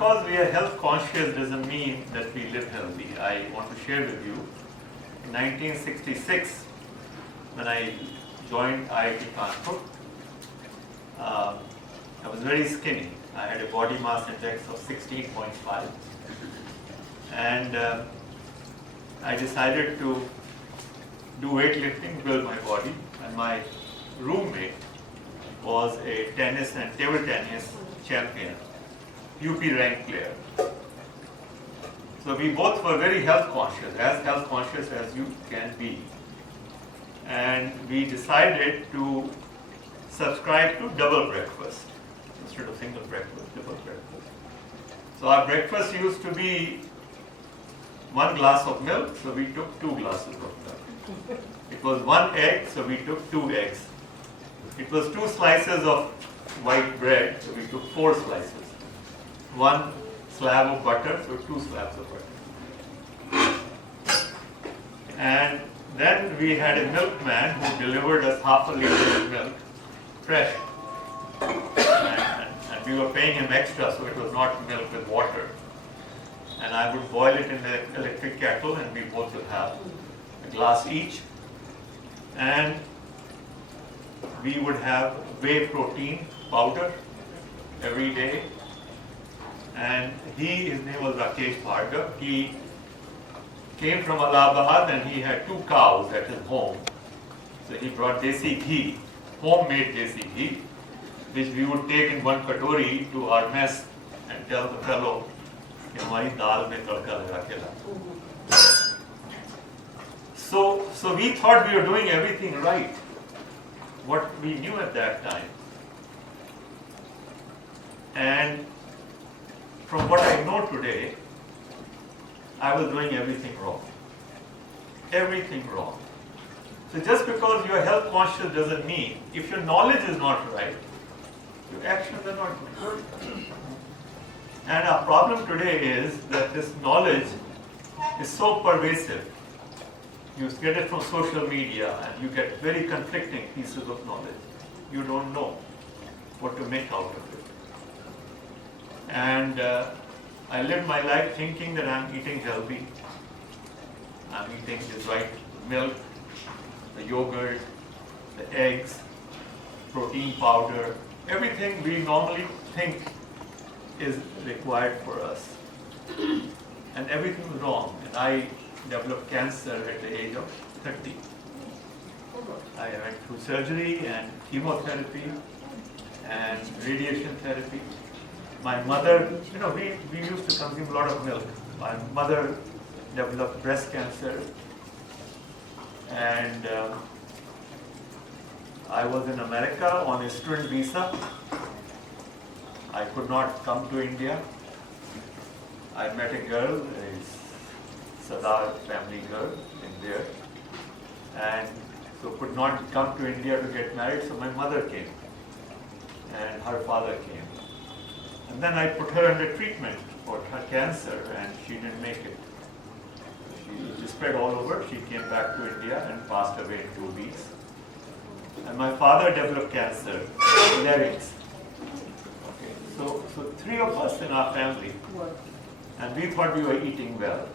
because we are health conscious doesn't mean that we live healthy. I want to share with you, in 1966, when I joined IIT Kanpur, I was very skinny. I had a body mass index of 16.5, and I decided to do weightlifting, build my body, and my roommate was a tennis and table tennis champion, UP rank player. So we both were very health conscious as you can be. And we decided to subscribe to double breakfast instead of single breakfast, double breakfast. So our breakfast used to be 1 glass of milk, so we took 2 glasses of milk. It was 1 egg, so we took 2 eggs. It was 2 slices of white bread, so we took 4 slices. 1 slab of butter, so 2 slabs of butter. And then we had a milkman who delivered us half a liter of milk, fresh. And we were paying him extra, so it was not milk with water. And I would boil it in the electric kettle, and we both would have a glass each. And we would have whey protein powder every day. And his name was Rakesh Bhargav. He came from Allahabad and he had 2 cows at his home. So he brought desi ghee, homemade desi ghee, which we would take in 1 katori to our mess and tell the fellow, कि हमारी दाल में तड़का लगा के ला. So we thought we were doing everything right. What we knew at that time. And from what I know today, I was doing everything wrong. Everything wrong. So just because you are health conscious doesn't mean, if your knowledge is not right, your actions are not right. And our problem today is that this knowledge is so pervasive. You get it from social media and you get very conflicting pieces of knowledge. You don't know what to make out of it. And I live my life thinking that I'm eating healthy. I'm eating the right milk, the yogurt, the eggs, protein powder, everything we normally think is required for us. And everything was wrong. And I developed cancer at the age of 30. I went through surgery and chemotherapy and radiation therapy. My mother, we used to consume a lot of milk. My mother developed breast cancer, and I was in America on a student visa. I could not come to India. I met a girl, a Sadar family girl in there, and so could not come to India to get married, so my mother came, and her father came. And then I put her under treatment for her cancer, and she didn't make it. She spread all over. She came back to India and passed away in 2 weeks. And my father developed cancer, larynx. Okay, so 3 of us in our family, and we thought we were eating well.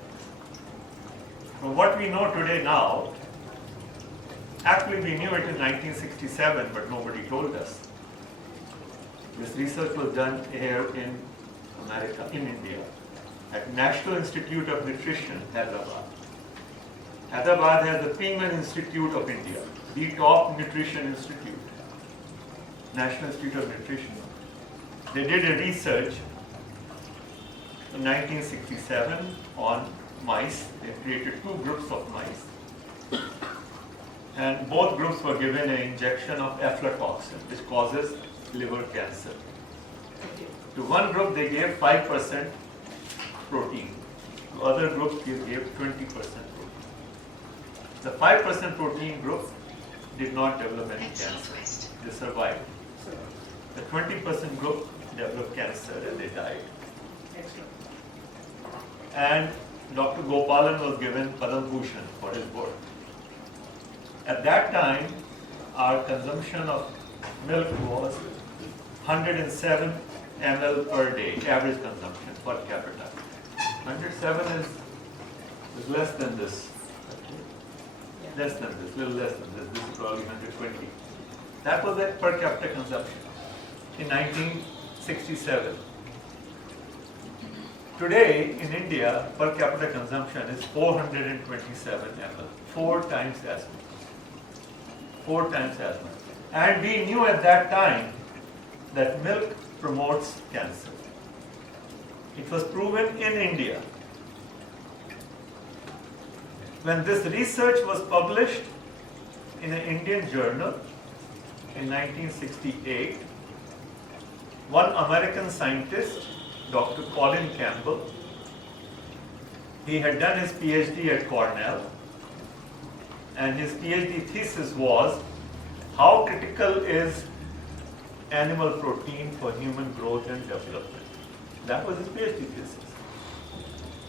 From what we know today now, actually we knew it in 1967, but nobody told us. This research was done here in America, in India, at National Institute of Nutrition, Hyderabad. Hyderabad has the premier institute of India, the top nutrition institute, National Institute of Nutrition. They did a research in 1967 on mice. They created 2 groups of mice. And both groups were given an injection of aflatoxin, which causes liver cancer. To one group they gave 5% protein. To other groups they gave 20% protein. The 5% protein group did not develop any cancer. They survived. The 20% group developed cancer and they died. And Dr. Gopalan was given Padam Bhushan for his work. At that time, our consumption of milk was 107 ml per day, average consumption per capita. 107 is less than this. Less than this, little less than this. This is probably 120. That was the per capita consumption in 1967. Today in India, per capita consumption is 427 ml, 4 times as much. 4 times as much. And we knew at that time that milk promotes cancer. It was proven in India. When this research was published in an Indian journal in 1968, one American scientist, Dr. Colin Campbell, he had done his PhD at Cornell, and his PhD thesis was, how critical is animal protein for human growth and development? That was his PhD thesis.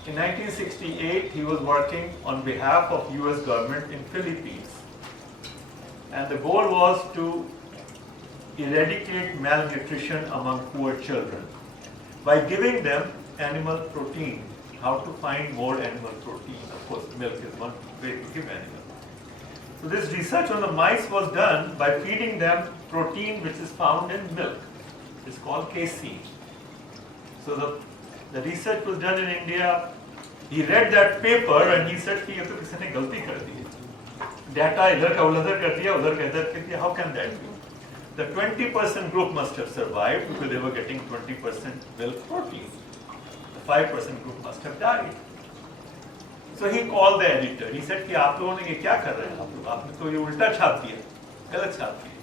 In 1968, he was working on behalf of US government in Philippines. And the goal was to eradicate malnutrition among poor children by giving them animal protein. How to find more animal protein? Of course, milk is one way to give animal. So this research on the mice was done by feeding them protein which is found in milk. It's called casein. So the research was done in India. He read that paper and he said, "ये तो किसी ने गलती कर दी है. Data इधर का उधर कर दिया, उधर का इधर कर दिया. How can that be? The 20% group must have survived because they were getting 20% milk protein. The 5% group must have died." So he called the editor. He said, "कि आप लोगों ने ये क्या कर रहे हैं? आप लोग आपने तो ये उल्टा छाप दिया, गलत छाप दिया."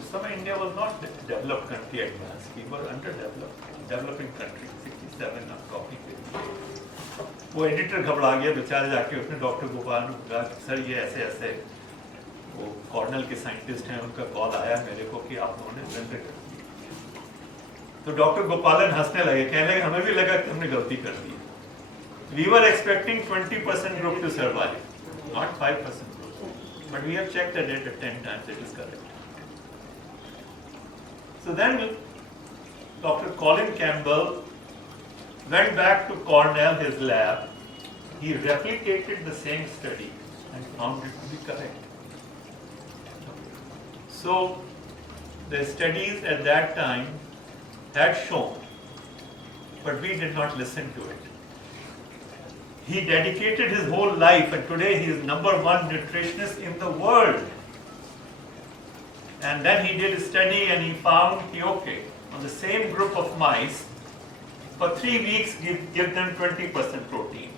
उस समय India was not a developed country advanced. We were underdeveloped, developing country. 67 now copy पे. वो एडिटर घबरा गया बेचारा, जाके उसने डॉक्टर गोपाल को कहा, "सर ये ऐसे ऐसे वो कॉर्नल के साइंटिस्ट हैं, उनका कॉल आया मेरे को कि आप लोगों ने ब्लंडर कर दी." तो डॉक्टर गोपालन हंसने लगे, कहने लगे, "हमें भी लगा कि हमने गलती कर दी। We were expecting 20% group to survive, not 5% group. But we have checked the data 10 times, it is correct." So then Dr. Colin Campbell went back to Cornell, his lab. He replicated the same study and found it to be correct. So the studies at that time had shown, but we did not listen to it. He dedicated his whole life, and today he is #1 nutritionist in the world. And then he did a study and he found, okay, on the same group of mice, for 3 weeks give them 20% protein.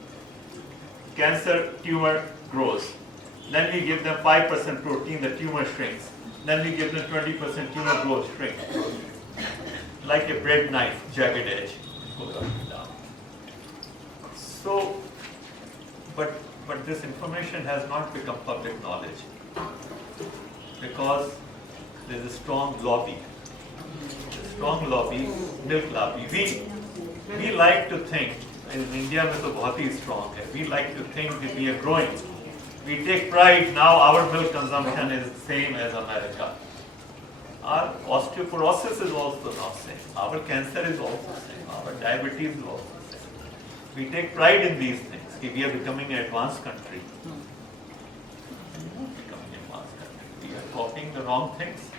Cancer tumor grows. Then we give them 5% protein, the tumor shrinks. Then we give them 20%, tumor grows, shrinks. Like a bread knife, jagged edge, goes up and down. So, but this information has not become public knowledge because there's a strong lobby. A strong lobby, milk lobby. We like to think, in India में तो बहुत ही strong है. We like to think that we are growing. We take pride now. Our milk consumption is the same as America. Our osteoporosis is also not same. Our cancer is also same. Our diabetes is also same. We take pride in these things. We are becoming an advanced country. Becoming an advanced country. We are copying the wrong things.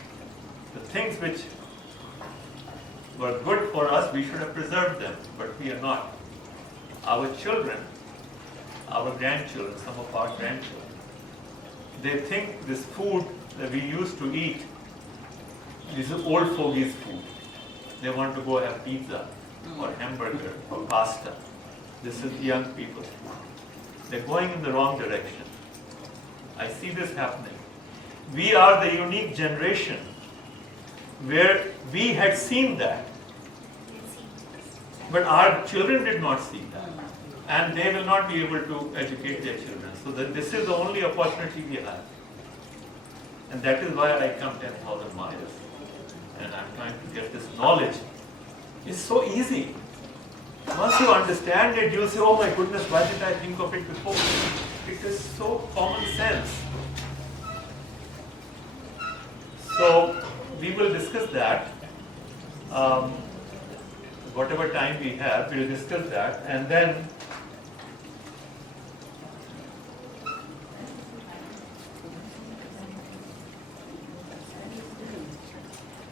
The things which were good for us, we should have preserved them, but we are not. Our children, our grandchildren, some of our grandchildren, they think this food that we used to eat, this is old fogies food. They want to go have pizza or hamburger or pasta. This is young people's food. They're going in the wrong direction. I see this happening. We are the unique generation where we had seen that. But our children did not see that. And they will not be able to educate their children. So this is the only opportunity we have. And that is why I come 10,000 miles. And I'm trying to get this knowledge. It's so easy. Once you understand it, you'll say, "Oh my goodness, why did I think of it before?" It is so common sense. So we will discuss that. whatever time we have, we'll discuss that, and then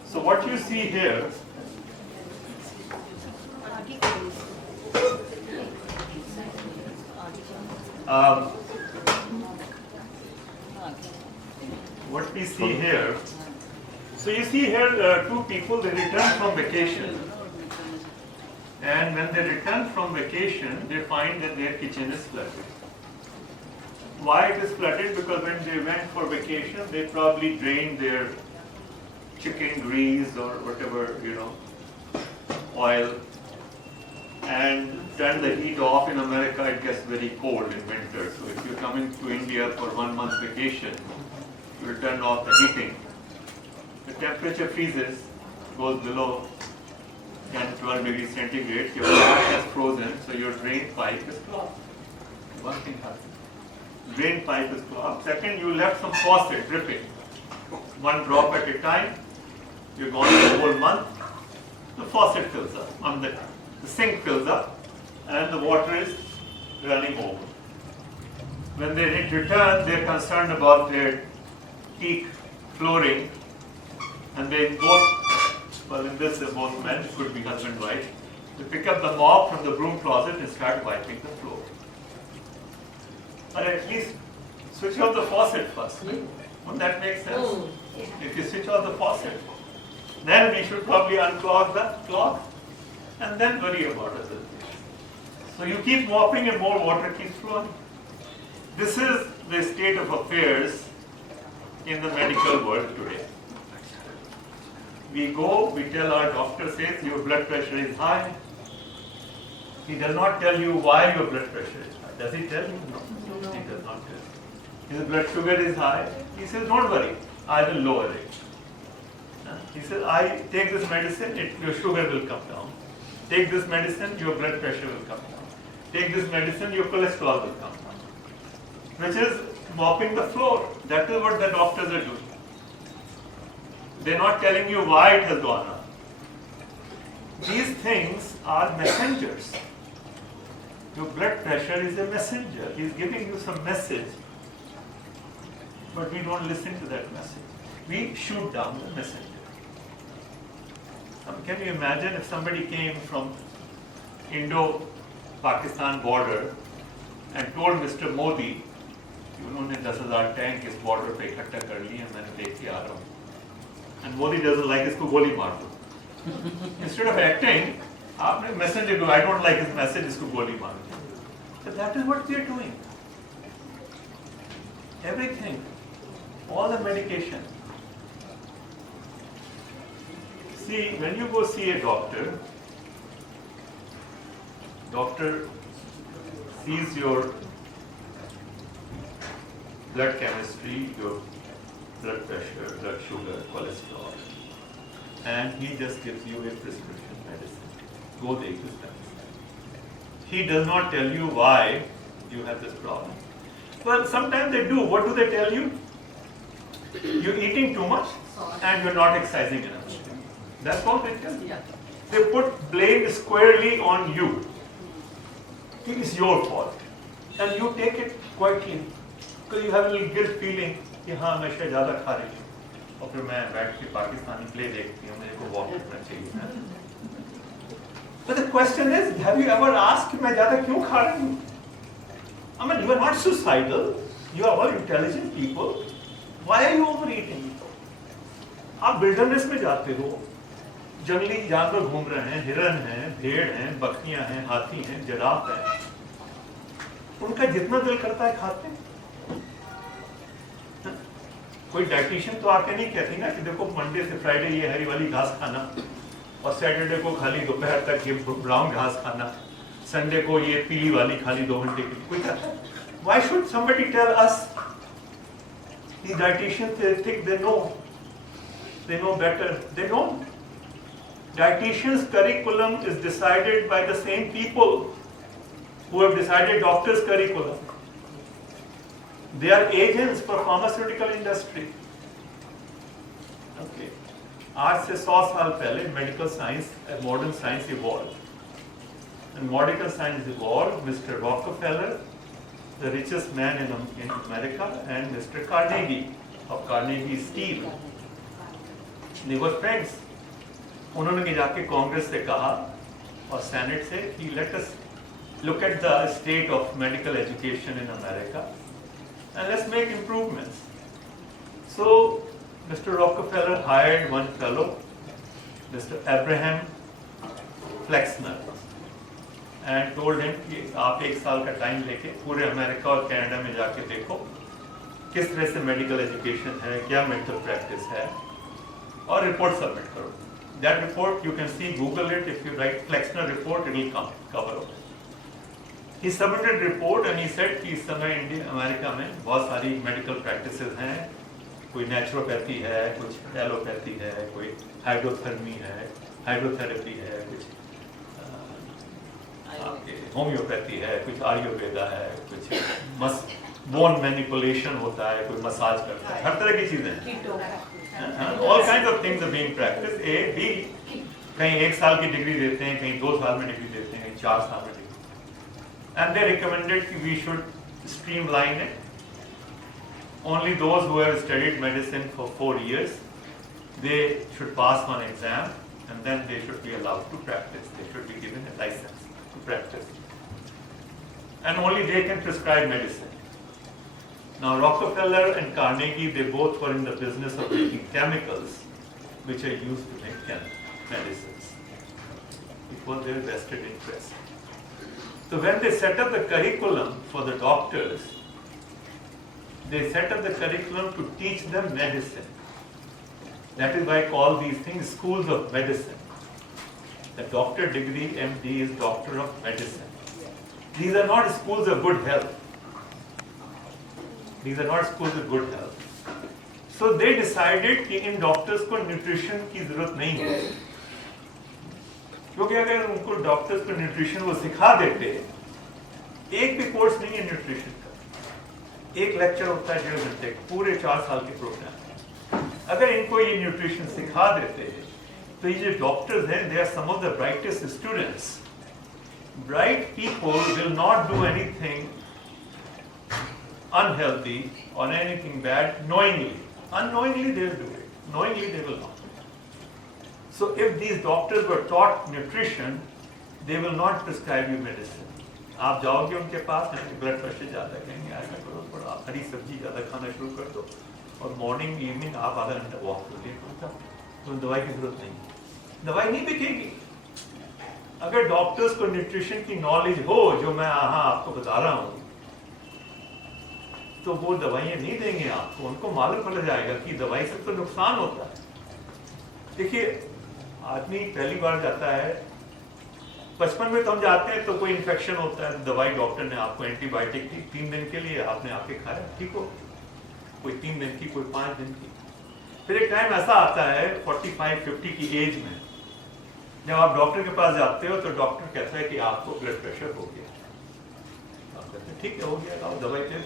so what you see here, what we see here, so you see here two people, they return from vacation, and when they return from vacation, they find that their kitchen is flooded. Why it is flooded? Because when they went for vacation, they probably drained their chicken grease or whatever, oil, and turn the heat off. In America, it gets very cold in winter. So if you're coming to India for 1 month vacation, you will turn off the heating. The temperature freezes, goes below 10, 12 degrees centigrade. Your water has frozen, so your drain pipe is clogged. One thing happens. Drain pipe is clogged. Second, you left some faucet dripping. One drop at a time. You're gone for a whole month. The faucet fills up. The sink fills up, and the water is running over. When they return, they're concerned about their teak flooring, and they both, well, in this, they're both men, it could be husband and wife, they pick up the mop from the broom closet and start wiping the floor. But at least switch off the faucet first. Wouldn't that make sense? If you switch off the faucet, then we should probably unclog the clog and then worry about other things. So you keep mopping and more water keeps flowing. This is the state of affairs in the medical world today. We go, we tell our doctor, says your blood pressure is high. He does not tell you why your blood pressure is high. Does he tell you? No. He does not tell you. His blood sugar is high. He says, don't worry, I will lower it. He says, I take this medicine, your sugar will come down. Take this medicine, your blood pressure will come down. Take this medicine, your cholesterol will come down. Which is mopping the floor. That is what the doctors are doing. They're not telling you why it has gone up. These things are messengers. Your blood pressure is a messenger. He's giving you some message. But we don't listen to that message. We shoot down the messenger. Can you imagine if somebody came from Indo-Pakistan border and told Mr. Modi, उन्होंने 10,000 टैंक इस बॉर्डर पे इकट्ठा कर लिए हैं, मैंने देख के आ रहा हूँ, and Modi doesn't like इसको गोली मार दो. Instead of acting, आपने messenger do, I don't like his message, इसको गोली मार दो. So that is what we are doing. Everything, all the medication. See, when you go see a doctor, doctor sees your blood chemistry, your blood pressure, blood sugar, cholesterol, and he just gives you a prescription medicine. Go take this medicine. He does not tell you why you have this problem. Well, sometimes they do. What do they tell you? You're eating too much and you're not exercising enough. That's all they tell you. They put blame squarely on you. It is your fault. And you take it quietly. Because you have a little guilt feeling कि हाँ मैं शायद ज़्यादा खा रही हूँ और फिर मैं बैठ के पाकिस्तानी प्ले देखती हूँ, मेरे को वॉक करना चाहिए. But the question is, have you ever asked कि मैं ज़्यादा क्यों खा रही हूँ? I mean, you are not suicidal. You are all intelligent people. Why are you overeating? आप विल्डरनेस में जाते हो, जंगली जानवर घूम रहे हैं, हिरन हैं, भेड़ हैं, बकरियां हैं, हाथी हैं, जिराफ हैं. उनका जितना दिल करता है खाते हैं. कोई डाइटिशियन तो आके नहीं कहती ना कि देखो मंडे से फ्राइडे ये हरी वाली घास खाना और सैटरडे को खाली दोपहर तक ये ब्राउन घास खाना, संडे को ये पीली वाली खाली 2 घंटे की. कोई कहता है? Why should somebody tell us? The dietitians, they think they know better. They don't. Dietitians' curriculum is decided by the same people who have decided doctors' curriculum. They are agents for pharmaceutical industry. Okay. आज से 100 साल पहले medical science, modern science evolve, and medical science evolved. Mr. Rockefeller, the richest man in America, and Mr. Carnegie of Carnegie Steel, they were friends. उन्होंने जाके कांग्रेस से कहा और सेनेट से कि let us look at the state of medical education in America and let's make improvements. So Mr. Rockefeller hired one fellow, Mr. Abraham Flexner, and told him कि आप 1 साल का टाइम लेके पूरे अमेरिका और कनाडा में जाके देखो किस तरह से मेडिकल एजुकेशन है, क्या मेडिकल प्रैक्टिस है, और रिपोर्ट सबमिट करो. That report you can see, Google it. If you write Flexner report, it will cover it. He submitted report and he said कि इस समय इंडिया अमेरिका में बहुत सारी मेडिकल प्रैक्टिसेस हैं. कोई नेचुरोपैथी है, कुछ एलोपैथी है, कोई हाइड्रोथर्मी है, हाइड्रोथेरेपी है, कुछ होम्योपैथी है, कुछ आयुर्वेदा है, कुछ बोन मैनिपुलेशन होता है, कोई मसाज करता है, हर तरह की चीजें हैं. All kind of things are being practice. A B कहीं 1 साल की डिग्री देते हैं, कहीं 2 साल में डिग्री देते हैं, कहीं 4 साल में डिग्री. एंड दे रिकमेंडेड कि we should streamline it. Only those who have studied medicine for 4 years they should pass one exam and then they should be allowed to practice. They should be given a license to practice, and only they can prescribe medicine. Now Rockefeller and Carnegie, they both were in the business of making chemicals which are used to make medicines. It was their vested interest. So when they set up the curriculum for the doctors, they set up the curriculum to teach them medicine. That is why I call these things schools of medicine. The doctor degree, MD, is doctor of medicine. These are not schools of good health. These are not schools of good health. So they decided कि इन डॉक्टर्स को न्यूट्रिशन की जरूरत नहीं है, क्योंकि अगर उनको डॉक्टर्स को न्यूट्रिशन वो सिखा देते, एक भी कोर्स नहीं है न्यूट्रिशन का, एक लेक्चर होता है 1.5 घंटे, पूरे 4 साल के प्रोग्राम. अगर इनको ये न्यूट्रिशन सिखा देते तो ये जो डॉक्टर्स हैं, they are some of the brightest students. Bright people will not do anything unhealthy or anything bad knowingly. Unknowingly they will do it. Knowingly they will not. So if these doctors were taught nutrition, they will not prescribe you medicine. आप जाओगे उनके पास, blood pressure ज़्यादा, कहेंगे ऐसा करो, थोड़ा हरी सब्जी ज़्यादा खाना शुरू कर दो, और मॉर्निंग इवनिंग आप आधा घंटा वॉक कर लिए, तो दवाई की जरूरत नहीं. दवाई नहीं बिकेगी. अगर डॉक्टर्स को न्यूट्रिशन की नॉलेज हो, जो मैं आपको बता रहा हूँ, तो वो दवाइयाँ नहीं देंगे आपको. उनको मालूम पड़ जाएगा कि दवाई से तो नुकसान होता है. देखिए, आदमी पहली बार जाता है, बचपन में तो हम जाते हैं तो कोई इन्फेक्शन होता है, दवाई डॉक्टर ने आपको एंटीबायोटिक दी, 3 दिन के लिए आपने आके खाया, ठीक हो. कोई 3 दिन की, कोई 5 दिन की. फिर एक टाइम ऐसा आता है 45-50 की एज में, जब आप डॉक्टर के पास जाते हो तो डॉक्टर कहता है कि आपको ब्लड प्रेशर हो गया. आप कहते हैं ठीक है, हो गया, आप दवाई दे.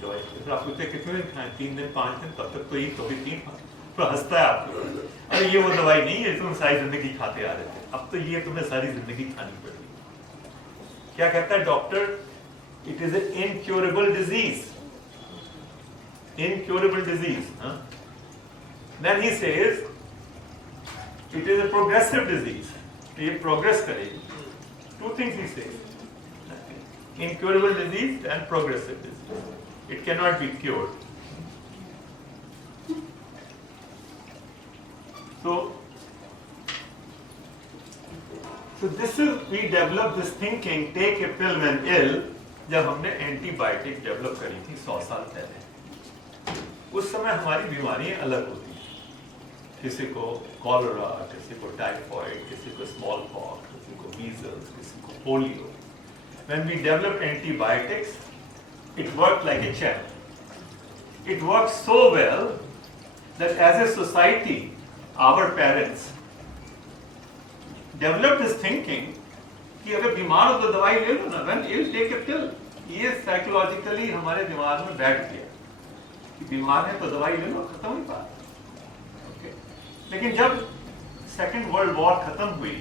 दवाई फिर आप पूछते कितने दिन खाएं, 3 दिन 5 दिन, तब तक तो ये कभी 3 तो हंसता है आपको. अरे ये वो दवाई नहीं है, तुम सारी जिंदगी खाते आ रहे थे, अब तो ये तुम्हें सारी जिंदगी खानी पड़ेगी. क्या कहता है doctor? It is a incurable disease. Incurable disease. Then he says it is a progressive disease. ये progress करेगी. 2 things he says: incurable disease and progressive disease. It cannot be cured. So this is, we develop this thinking, take a pill when ill. जब हमने antibiotic develop करी थी 100 साल पहले, उस समय हमारी बीमारियां अलग होती हैं. किसी को कॉलरा, किसी को टाइफॉइड, किसी को स्मॉल पॉक्स, किसी को मीजल्स, किसी को polio. When we developed antibiotics, it worked like a charm. It worked so well that as a society, our parents developed this thinking कि अगर बीमार हो तो दवाई ले लो ना, when ill take a pill. ये साइकोलॉजिकली हमारे दिमाग में बैठ गया कि बीमार है तो दवाई ले लो, खत्म ही बात. लेकिन जब सेकेंड वर्ल्ड वॉर खत्म हुई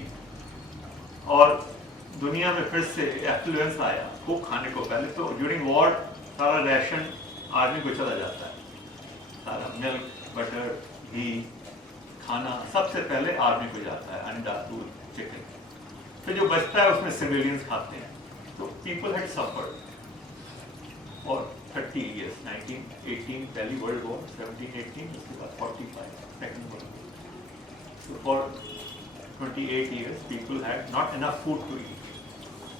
और दुनिया में फिर से एफ्लुएंस आया खूब खाने को, पहले तो ड्यूरिंग वॉर सारा राशन आर्मी को चला जाता है, सारा मिल्क, बटर, घी, खाना सबसे पहले आर्मी को जाता है, अंडा, दूध, चिकन, फिर जो बचता है उसमें सिविलियंस खाते हैं। तो पीपल हैड सफर्ड और 30 years, 1918 पहली वर्ल्ड वॉर, 1718, उसके बाद 45 second world war. So for 28 years people had not enough food to eat.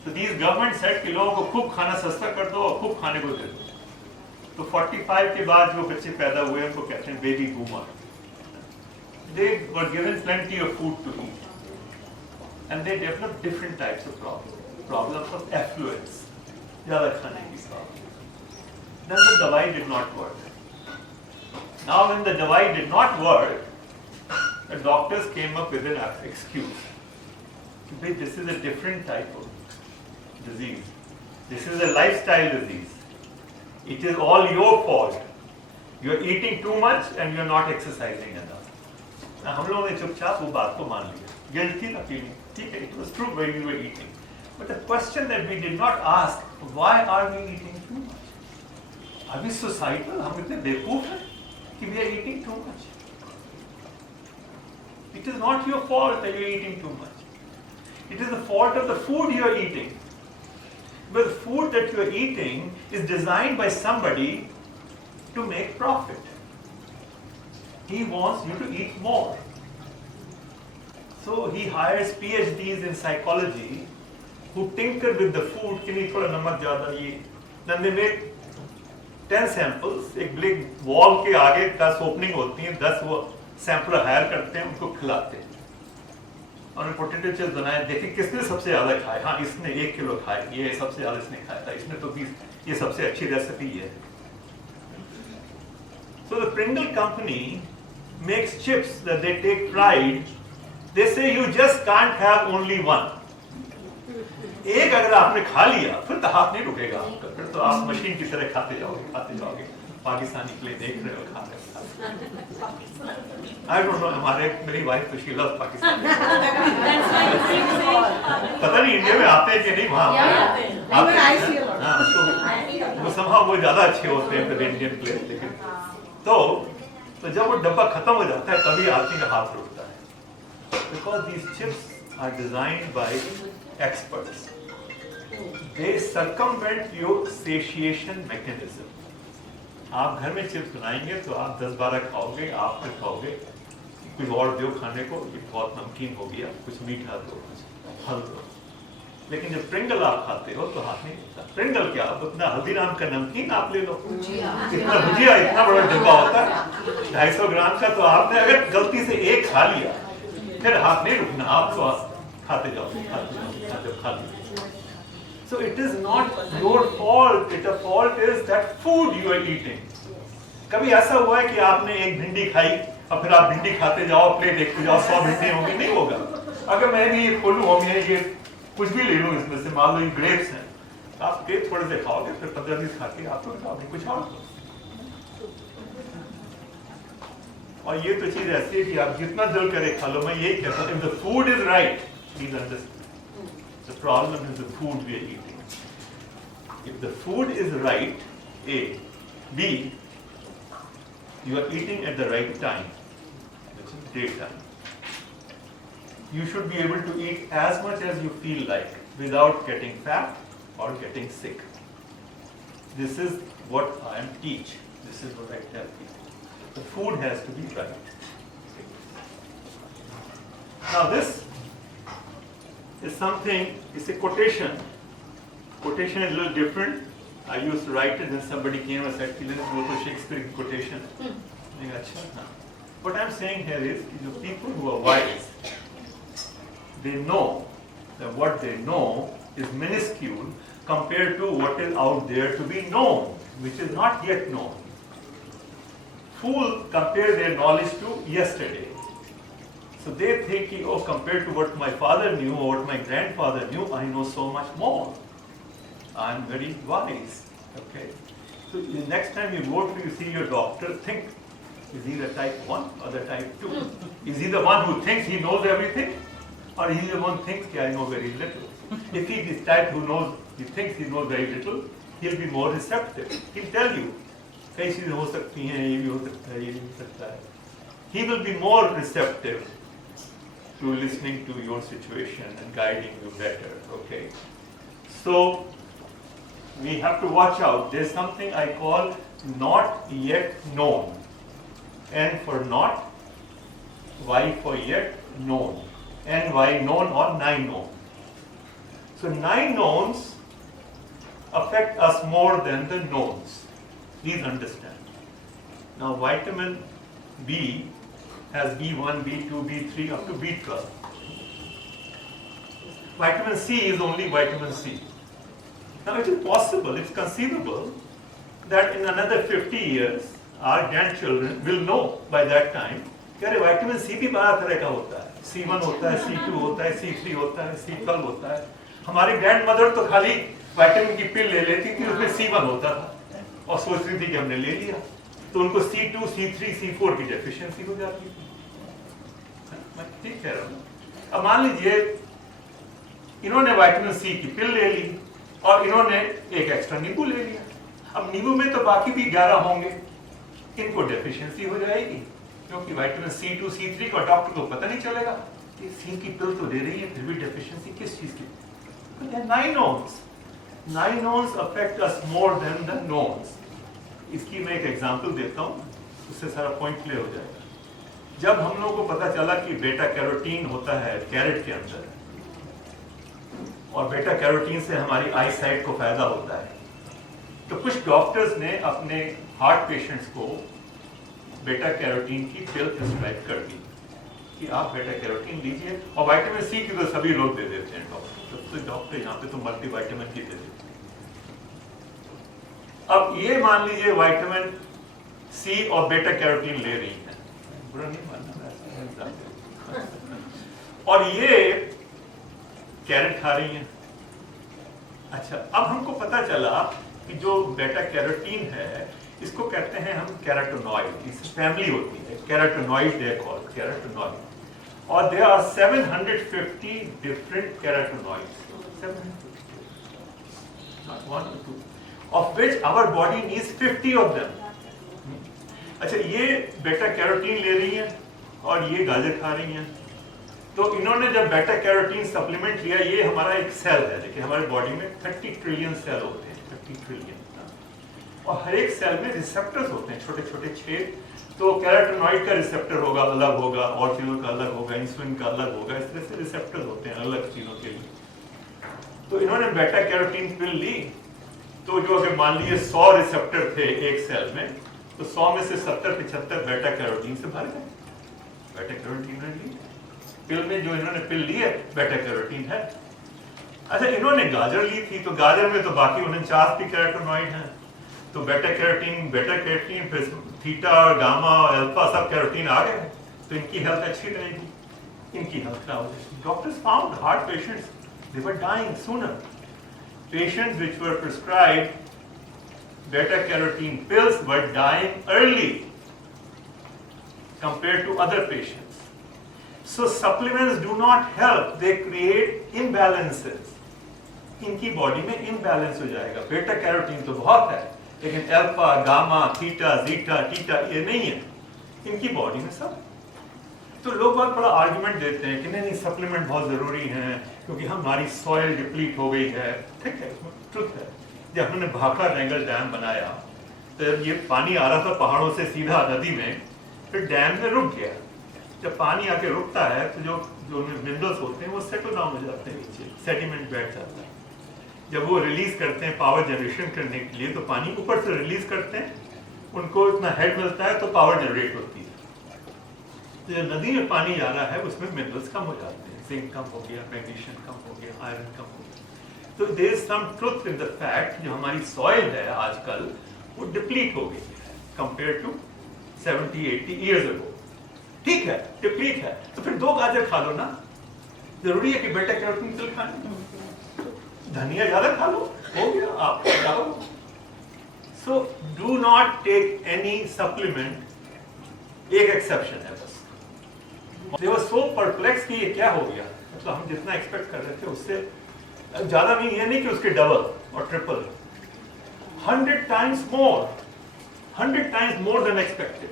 So these governments said कि लोगों को खूब खाना सस्ता कर दो और खूब खाने को दे दो। तो 45 के बाद जो बच्चे पैदा हुए उनको कहते हैं baby boomer. They were given plenty of food to eat and they developed different types of problems of affluence, ज़्यादा खाने की problem. Then the दवाई did not work. Now when the दवाई did not work, the doctors came up with an excuse. This is a different type of disease. This is a lifestyle disease. It is all your fault. You are eating too much and you are not exercising enough. हम लोगों ने चुपचाप वो बात को मान लिया. Guilt थी ना feeling. ठीक है, it was true when you were eating. But the question that we did not ask, why are we eating too much? Are we suicidal? हम इतने बेवकूफ हैं कि we are eating too much. It is not your fault that you are eating too much. It is the fault of the food you are eating. But the food that you are eating is designed by somebody to make profit. He wants you to eat more. So he hires PhDs in psychology who tinker with the food, कि नहीं थोड़ा नमक ज़्यादा ये. Then they make 10 samples, एक big wall के आगे 10 opening होती हैं, 10 वो सैंपलर हायर करते हैं, उनको खिलाते हैं और पोटैटो चिप्स बनाए, देखिए किसने सबसे ज्यादा खाए, हाँ इसने 1 किलो खाए, ये सबसे ज्यादा इसने खाया था, इसने तो 20, ये सबसे अच्छी रेसिपी है। So the Pringle company makes chips that they take pride. They say you just can't have only one. एक अगर आपने खा लिया फिर तो हाथ नहीं रुकेगा आपका, फिर तो आप मशीन की तरह खाते जाओगे। पाकिस्तानी प्ले देख रहे हो, खा रहे हो। I don't know, मेरी वाइफ तो शी लव्स पाकिस्तान। पता नहीं इंडिया में आते हैं कि नहीं, वहाँ आते हैं। हाँ, तो वो somehow वो ज्यादा अच्छे होते हैं इंडियन प्ले, लेकिन तो जब वो डब्बा खत्म हो जाता है तभी आदमी का हाथ रुकता है। Because these chips are designed by experts. They circumvent your satiation mechanism. आप घर में चिप्स बनाएंगे तो आप 10-12 खाओगे, आप फिर खाओगे, कुछ और दो खाने को, ये बहुत नमकीन हो गया, कुछ मीठा दो, कुछ फल दो। लेकिन जब प्रिंगल आप खाते हो तो हाथ नहीं लगता। प्रिंगल क्या, आप अपना हल्दीराम का नमकीन आप ले लो, इतना भुजिया, इतना बड़ा डिब्बा होता है 250 ग्राम का, तो आपने अगर गलती से एक खा लिया फिर हाथ नहीं रुकना, आप तो खाते जाओगे, जब खा लिया। So it is not your fault. The fault is that food you are eating. कभी ऐसा हुआ है कि आपने एक भिंडी खाई और फिर आप भिंडी खाते जाओ, प्लेट देखते जाओ, 100 भिंडी होंगी? नहीं होगा। अगर मैं भी ये खोलूं और मैं ये कुछ भी ले लूं इसमें से, मान लो ये ग्रेप्स हैं, आप ग्रेप थोड़े से खाओगे, फिर 15-20 खा के आप तो खाओगे कुछ और। और ये तो चीज ऐसी है कि आप जितना दिल करे खा लो। मैं यही कहता हूँ, if the food is right, please understand. The problem is the food we are eating. If the food is right, A. B. You are eating at the right time, which is daytime. You should be able to eat as much as you feel like without getting fat or getting sick. This is what I am teach. This is what I tell people. The food has to be right. Now this is something, it's a quotation. Quotation is a little different. I used to write it, then somebody came and said, let's go to Shakespeare quotation. What I'm saying here is, the people who are wise, they know that what they know is minuscule compared to what is out there to be known, which is not yet known. Fools compare their knowledge to yesterday. So they think, oh, compared to what my father knew or what my grandfather knew, I know so much more. I'm very wise. Okay. So the next time you go to see your doctor, think Is he the type 1 or the type 2? Is he the one who thinks he knows everything? Or is he the one who thinks I know very little? If he is type who knows, he thinks he knows very little, he'll be more receptive. He'll tell you, कई चीजें हो सकती हैं, ये भी हो सकता है, ये भी हो सकता है. He will be more receptive to listening to your situation and guiding you better. Okay. So we have to watch out. There's something I call not yet known. N for not, Y for yet, known. NY known or 9 known. So 9 knowns affect us more than the knowns. Please understand. Now vitamin B has B1, B2, B3 up to B12. Vitamin C is only vitamin C. Now it is possible, it's conceivable that in another 50 years our grandchildren will know by that time कि अरे vitamin C भी 12 तरह का होता है. C1 होता है, C2 होता है, C3 होता है, C12 होता है. हमारी ग्रैंडमदर तो खाली विटामिन की पिल ले लेती थी, उसमें C1 होता था और सोचती थी कि हमने ले लिया, तो उनको C2, C3, C4 की डेफिशिएंसी हो जाती थी. मैं ठीक कह रहा हूँ. अब मान लीजिए इन्होंने विटामिन C की पिल ले ली और इन्होंने एक एक्स्ट्रा नींबू ले लिया. अब नींबू में तो बाकी भी 11 होंगे, इनको डेफिशिएंसी हो जाएगी क्योंकि विटामिन C2, C3 का डॉक्टर को पता नहीं चलेगा कि C की पिल तो दे रही है फिर भी डेफिशिएंसी किस चीज की. 9 knowns. 9 knowns affect us more than the knowns. इसकी मैं एक एग्जांपल देता हूँ, उससे सारा पॉइंट क्लियर हो जाएगा. जब हम लोगों को पता चला कि बेटा कैरोटीन होता है कैरेट के अंदर और बेटा कैरोटीन से हमारी आई साइट को फायदा होता है, तो कुछ डॉक्टर्स ने अपने हार्ट पेशेंट्स को बेटा कैरोटीन की पिल प्रिस्क्राइब कर दी कि आप बेटा कैरोटीन लीजिए. और विटामिन सी की तो सभी लोग दे देते हैं डॉक्टर, तो डॉक्टर यहाँ पे तो मल्टीविटामिन की दे देते हैं. अब ये मान लीजिए विटामिन सी और बेटा कैरोटीन ले रही है, बुरा नहीं मानना, और ये कैरेट खा रही है. अच्छा, अब हमको पता चला कि जो बेटा कैरोटीन है इसको कहते हैं हम कैरोटिनॉइड. इस फैमिली होती है carotenoid, they are called carotenoid, और there are 750 different carotenoids. 750, not 1 or 2, of which our body needs 50 of them. अच्छा, ये बेटा कैरोटीन ले रही है और ये गाजर खा रही है. तो इन्होंने जब बेटा कैरोटीन सप्लीमेंट लिया, ये हमारा एक सेल है, देखिए हमारे बॉडी में 30 ट्रिलियन सेल होते हैं, 30 ट्रिलियन, और हर एक सेल में रिसेप्टर्स होते हैं, छोटे छोटे छेद. तो कैरोटिनॉइड का रिसेप्टर होगा, अलग होगा, और चीजों का अलग होगा, इंसुलिन का अलग होगा, इस तरह से रिसेप्टर्स होते हैं अलग चीजों के लिए. तो इन्होंने बेटा कैरोटीन पिल ली, तो जो अगर मान लीजिए 100 रिसेप्टर थे एक सेल में, तो 100 में से 70-75 बेटा कैरोटीन से भर गए. बेटा कैरोटीन ने ली पिल में, जो इन्होंने पिल ली है बेटा कैरोटीन है. अच्छा, इन्होंने गाजर ली थी, तो गाजर में तो बाकी 49 भी कैरोटिनॉइड हैं. तो बेटा कैरोटीन फिर थीटा और गामा और अल्फा सब कैरोटीन आ गए, तो इनकी हेल्थ अच्छी रहेगी, इनकी हेल्थ खराब हो जाएगी. Doctors found heart patients, they were dying sooner. Patients which were prescribed beta carotene pills were dying early compared to other patients. So supplements do not help, they create imbalances. इनकी बॉडी में imbalance हो जाएगा. बेटा कैरोटीन तो बहुत है, लेकिन alpha, gamma, theta, zeta, theta ये नहीं है इनकी बॉडी में सब. तो लोग बहुत बड़ा आर्गुमेंट देते हैं कि नहीं नहीं सप्लीमेंट बहुत जरूरी है क्योंकि हमारी सॉइल डिप्लीट हो गई है. ठीक है, ट्रुथ है. जब हमने भाखड़ा रेंगल डैम बनाया, तो जब ये पानी आ रहा था पहाड़ों से सीधा नदी में, फिर डैम में रुक गया. जब पानी आके रुकता है तो जो मिनरल्स होते हैं वो सेटल डाउन हो जाते हैं नीचे, सेडिमेंट बैठ जाता है. जब वो रिलीज करते हैं पावर जनरेशन करने के लिए, तो पानी ऊपर से रिलीज करते हैं, उनको इतना हेड मिलता है तो पावर जनरेट होती है. तो जो नदी में पानी आ रहा है उसमें मिनरल्स कम हो जाते हैं, जिंक कम हो गया, मैग्नीशियम कम हो गया, आयरन कम हो गया. तो there is some truth in the fact जो हमारी सॉइल है आजकल वो डिप्लीट हो गई है कंपेयर टू 70-80 इयर्स अगो. ठीक है, डिप्लीट है, तो फिर 2 गाजर खा लो ना. जरूरी है कि बेटा कैरोटीन पिल खानी, धनिया ज्यादा खा लो, हो गया आप खाओ. So do not take any supplement एक एक्सेप्शन है बस। They were so perplexed कि ये क्या हो गया, मतलब हम जितना एक्सपेक्ट कर रहे थे उससे ज्यादा नहीं, ये नहीं कि उसके डबल और ट्रिपल, 100 times more than expected.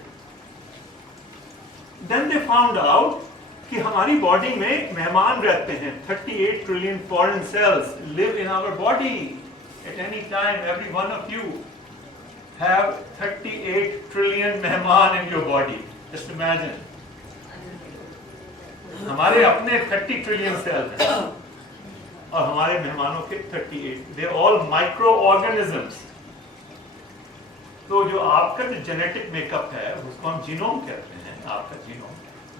Then they found out कि हमारी बॉडी में मेहमान रहते हैं, 38 trillion foreign cells live in our body. At any time, every one of you have 38 trillion मेहमान in your body. Just imagine. हमारे अपने 30 trillion cells हैं और हमारे मेहमानों के 38. They are all microorganisms. तो जो आपका जो जेनेटिक मेकअप है उसको हम जीनोम कहते हैं, आपका genome.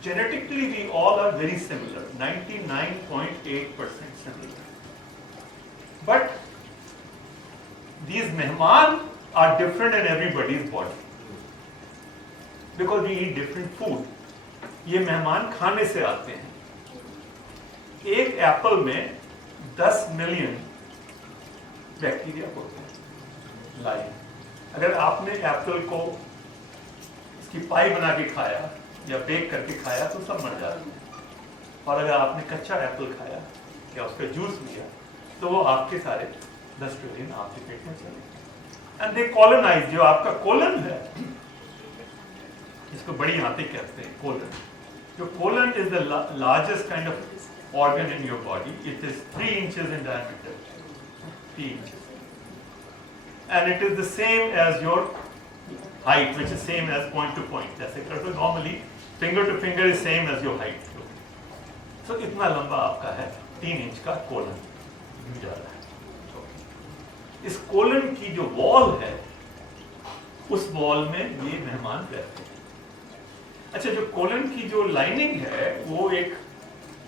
Genetically we all are very similar, 99.8% similar. But these mehman are different in everybody's body because we eat different food. ये मेहमान खाने से आते हैं. एक एप्पल में 10 मिलियन बैक्टीरिया होते हैं लाइव. अगर आपने एप्पल को इसकी पाई बना के खाया या बेक करके खाया तो सब मर जाते हैं, और अगर आपने कच्चा एप्पल खाया या उसका जूस लिया तो वो आपके सारे 10 ट्रिलियन आपके पेट में चले. And they colonise. जो आपका कोलन है, इसको बड़ी आंतें कहते हैं, कोलन. जो colon is the largest kind of organ in your body. It is 3 inches in diameter, 3 inches, and it is the same as your height, which is same as point to point. जैसे करते normally finger to finger is same as your height. So इतना लंबा आपका है, 3 इंच का कोलन जा रहा है. इस कोलन की जो वॉल है, उस वॉल में ये मेहमान रहते हैं. अच्छा, जो कोलन की जो लाइनिंग है वो एक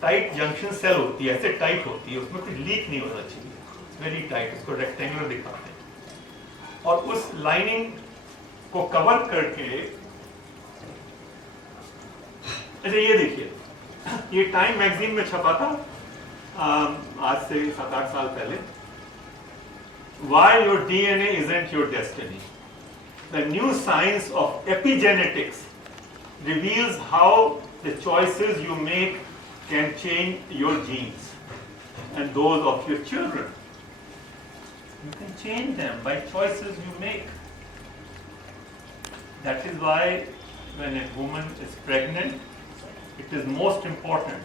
टाइट जंक्शन सेल होती है, ऐसे टाइट होती है, उसमें कुछ लीक नहीं होना चाहिए, वेरी टाइट. उसको रेक्टेंगुलर दिखाते हैं और उस लाइनिंग को कवर करके. अच्छा ये देखिए, ये टाइम मैगजीन में छपा था आज से 7-8 साल पहले. Why your DNA isn't your destiny. The new science of epigenetics reveals how the choices you make can change your genes and those of your children. You can change them by choices you make. That is why when a woman is pregnant, it is most important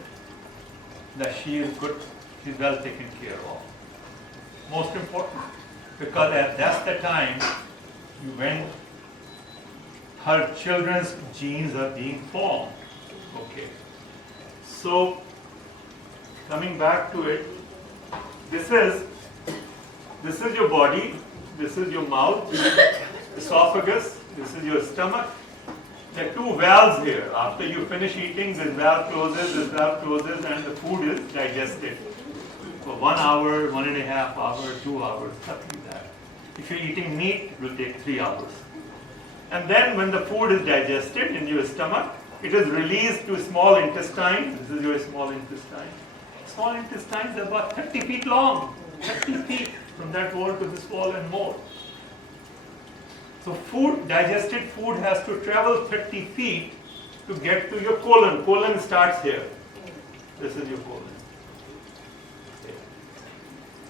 that she is good, she is well taken care of. Most important, because that's the time when her children's genes are being formed. Okay. So, coming back to it, this is your body, this is your mouth, esophagus, this is your stomach. There are 2 valves here. After you finish eating, this valve closes, and the food is digested for 1 hour, 1.5 hours, 2 hours, something like that. If you're eating meat, it will take 3 hours. And then when the food is digested in your stomach, it is released to small intestine. This is your small intestine. Small intestines are about 30 feet long. 30 feet from that wall to this wall and more. So digested food has to travel 30 feet to get to your colon. Colon starts here. This is your colon. Okay.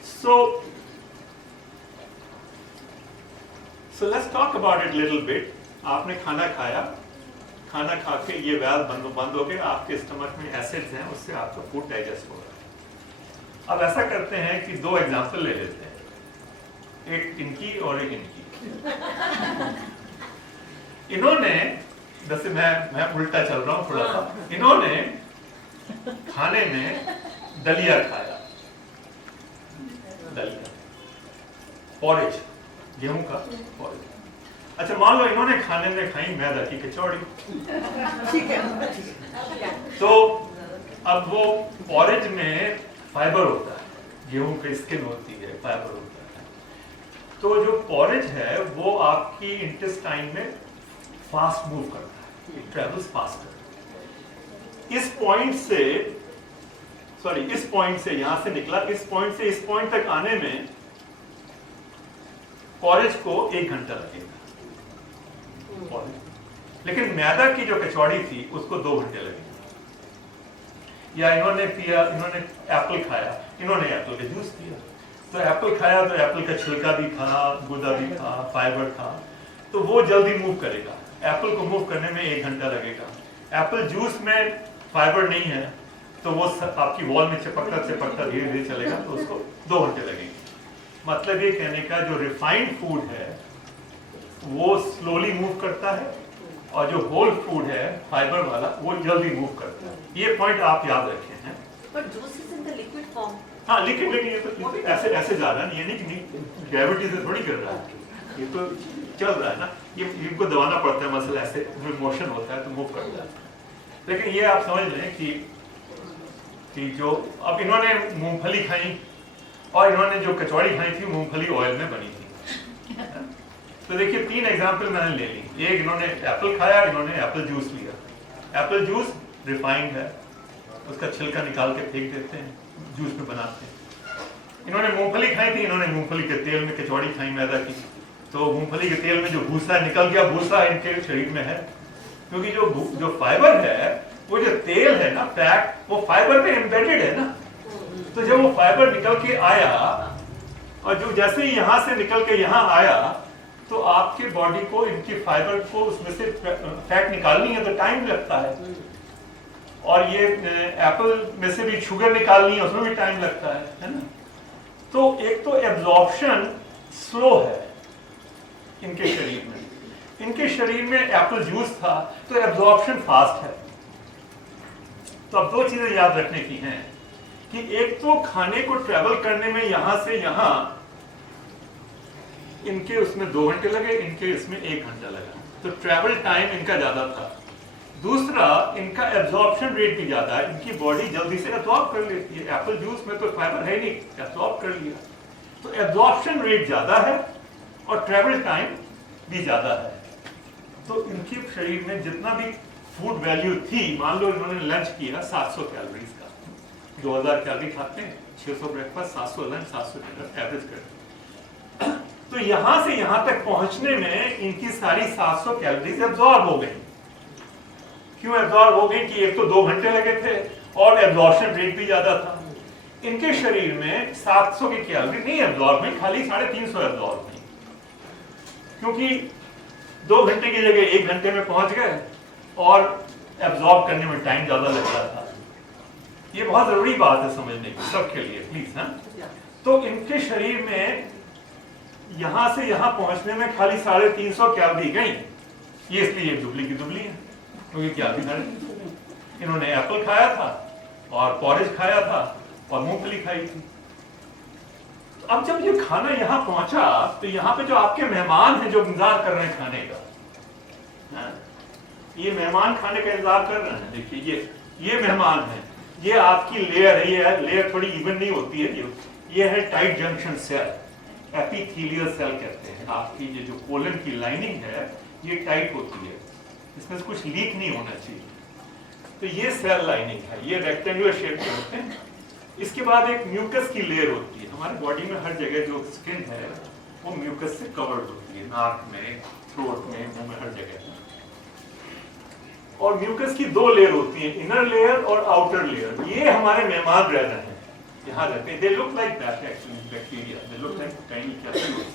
So let's talk about it a little bit. आपने खाना खाया, खाना खा के ये वैल्व बंद हो गए, आपके स्टमक में एसिड्स हैं, उससे आपका फूड डाइजेस्ट हो रहा है. अब ऐसा करते हैं कि 2 एग्जांपल ले लेते हैं, एक इनकी और एक इनकी. इन्होंने, जैसे मैं उल्टा चल रहा हूँ थोड़ा सा, इन्होंने खाने में दलिया खाया, दलिया, पॉरेज, गेहूं का पॉरेज. अच्छा, मान लो इन्होंने खाने में खाई मैदा की कचौड़ी. ठीक है. तो अब वो पॉरेज में फाइबर होता है, गेहूं की स्किन होती है, फाइबर होता है. तो जो पॉरेज है वो आपकी इंटेस्टाइन में फास्ट मूव करता है, इट ट्रेवल्स फास्टर. इस पॉइंट से यहां से निकला, इस पॉइंट से इस पॉइंट तक आने में पॉरेज को 1 घंटा लगेगा. लेकिन मैदा की जो कचौड़ी थी उसको 2 घंटे लगे। या इन्होंने एप्पल खाया, इन्होंने एप्पल का जूस पिया, तो एप्पल खाया तो एप्पल का छिलका भी था, गूदा भी था, फाइबर था, तो वो जल्दी मूव करेगा। एप्पल को मूव करने में 1 घंटा लगेगा। एप्पल जूस में फाइबर नहीं है तो वो आपकी वॉल में चिपकता धीरे धीरे चलेगा, तो उसको 2 घंटे लगेंगे। मतलब ये कहने का जो रिफाइंड फूड है वो स्लोली मूव करता है, और जो होल फूड है फाइबर वाला वो जल्दी मूव करता है। ये पॉइंट आप याद रखें हैं। But juice is in the liquid form. हाँ, लिक्विड, लेकिन ये तो ऐसे जा रहा है, ये नहीं ग्रेविटी से थोड़ी कर रहा है, ये तो चल रहा है ना, ये इनको दबाना पड़ता है, मसल ऐसे मोशन होता है तो मूव करता है। लेकिन ये आप समझ लें कि जो अब इन्होंने मूंगफली खाई और इन्होंने जो कचौड़ी खाई थी मूंगफली ऑयल में बनी थी। तो देखिए 3 एग्जाम्पल मैंने ले ली। एक, इन्होंने एप्पल खाया, इन्होंने एप्पल जूस लिया। एप्पल जूस रिफाइंड है, उसका छिलका निकाल के फेंक देते हैं, जूस में बनाते हैं। इन्होंने मूंगफली खाई थी, इन्होंने मूंगफली के तेल में कचौड़ी खाई मैदा की, तो मूंगफली के तेल में जो भूसा निकल गया, भूसा इनके शरीर में है, क्योंकि जो फाइबर है, वो जो तेल है ना, फैट, वो फाइबर में एम्बेडेड है ना। तो जब वो फाइबर निकल के आया, और जो जैसे ही यहाँ से निकल के यहाँ आया, तो आपके बॉडी को इनकी फाइबर को उसमें से फैट निकालनी है तो टाइम लगता है, और ये एप्पल में से भी शुगर निकालनी है, उसमें भी टाइम लगता है ना। तो एक तो एब्जॉर्प्शन स्लो है इनके शरीर में। इनके शरीर में एप्पल जूस था तो एब्जॉर्प्शन फास्ट है। तो अब 2 चीजें याद रखने की हैं कि एक तो खाने को ट्रेवल करने में यहां से यहां इनके उसमें 2 घंटे लगे, इनके इसमें 1 घंटा लगा, तो ट्रेवल टाइम इनका ज्यादा था। दूसरा, इनका एब्जॉर्प्शन रेट भी ज्यादा है, इनकी बॉडी जल्दी से एब्जॉर्ब कर लेती है। एप्पल जूस में तो फाइबर है नहीं, एब्जॉर्ब कर लिया, तो एब्जॉर्प्शन रेट ज्यादा है और ट्रेवल टाइम भी ज्यादा है। तो इनके शरीर में जितना भी फूड वैल्यू थी, मान लो इन्होंने लंच किया 700 कैलोरीज का, 2000 कैलोरी खाते हैं, 600 ब्रेकफास्ट, 700 लंच, 700 एवरेज करते। तो यहां से यहां तक पहुंचने में इनकी सारी 700 कैलोरीज एब्जॉर्ब हो गई। क्यों एब्जॉर्ब हो गई? कि एक तो 2 घंटे लगे थे और एब्जॉर्प्शन रेट भी ज्यादा था। इनके शरीर में 700 की कैलोरी नहीं एब्जॉर्ब हुई, खाली 350 एब्जॉर्ब हुई, क्योंकि 2 घंटे की जगह 1 घंटे में पहुंच गए और एब्जॉर्ब करने में टाइम ज्यादा लग रहा था। ये बहुत जरूरी बात है समझने की सबके लिए, प्लीज। हाँ, तो इनके शरीर में यहां से यहां पहुंचने में खाली 350 कैलोरी गई। ये इसलिए दुबली की दुबली है, क्योंकि कैलोरी 350। इन्होंने एप्पल खाया था और पॉरेज खाया था और मूंगफली खाई थी। अब जब ये खाना यहां पहुंचा, तो यहां पे जो आपके मेहमान हैं जो इंतजार कर रहे हैं खाने का, ये मेहमान खाने का इंतजार कर रहे हैं। देखिए ये मेहमान है, ये आपकी लेयर है, ये लेयर थोड़ी इवन नहीं होती है, ये है tight junction cell, epithelial cell कहते हैं। आपकी ये जो कोलन की लाइनिंग है ये टाइट होती है, इसमें कुछ लीक नहीं होना चाहिए। तो ये सेल लाइनिंग है, ये रेक्टेंगुलर शेप के होते हैं। इसके बाद एक म्यूकस की लेयर होती है। हमारे बॉडी में हर जगह जो स्किन है वो म्यूकस से कवर्ड होती है, नाक में, थ्रोट में, मुंह में, हर जगह। और म्यूकस की 2 लेयर होती है, इनर लेयर और आउटर लेयर। ये हमारे मेहमान रह रहे हैं, यहाँ रहते हैं। They look like that actually, bacteria, they look like tiny capsules.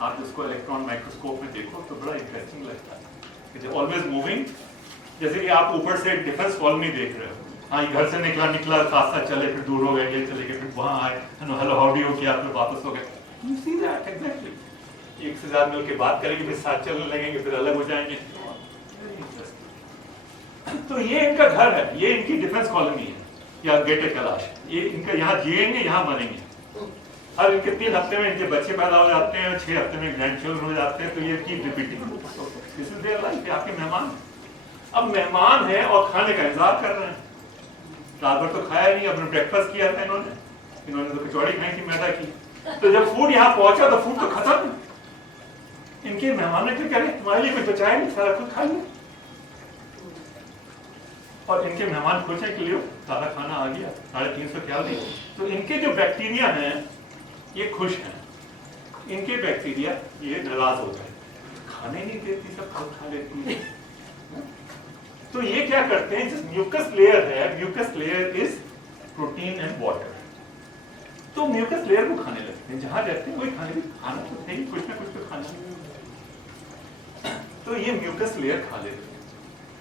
आप इसको इलेक्ट्रॉन माइक्रोस्कोप में देखो तो बड़ा इंटरेस्टिंग लगता है, दे ऑलवेज मूविंग। जैसे कि आप ऊपर से डिफेंस कॉलोनी देख रहे हो, हाँ, घर से निकला साथ साथ चले, फिर दूर हो गए, ये चले गए, फिर वहां आए, हेलो हाउ डू यू किया, फिर वापस हो गए। You see that exactly. एक से ज्यादा मिलकर बात करेंगे, फिर साथ चलने लगेंगे, फिर अलग हो जाएंगे। तो ये इनका घर है, ये इनकी डिफेंस कॉलोनी है या गेटे कैलाश। ये इनका यहाँ जिएंगे, यहाँ बनेंगे। हर इनके 3 हफ्ते में इनके बच्चे पैदा हो जाते हैं, 6 हफ्ते में ग्रैंड चिल्ड्रन हो जाते हैं। तो ये keep repeating, this is their life. आपके मेहमान, अब मेहमान है और खाने का इंतजार कर रहे हैं। रात भर तो खाया नहीं, अपने ब्रेकफास्ट किया था इन्होंने तो कचौड़ी खाई थी मैदा की। तो जब फूड यहाँ पहुंचा तो फूड तो खत्म। इनके मेहमान ने क्या कह रहे, तुम्हारे लिए कुछ बचाया नहीं, सारा कुछ खा लिया। और इनके मेहमान खुश हैं कि लियो सारा खाना आ गया, 350 कैलोरी। तो इनके जो बैक्टीरिया हैं ये खुश हैं, इनके बैक्टीरिया ये नाराज हो गए, खाने नहीं देती, सब खुद खा लेती है। तो ये क्या करते हैं, जिस म्यूकस लेयर है, mucus layer is protein and water, तो म्यूकस लेयर को खाने लगते हैं, जहां रहते हैं वही खाना तो है ही, कुछ ना कुछ तो खाना। तो ये म्यूकस लेयर खा लेते हैं,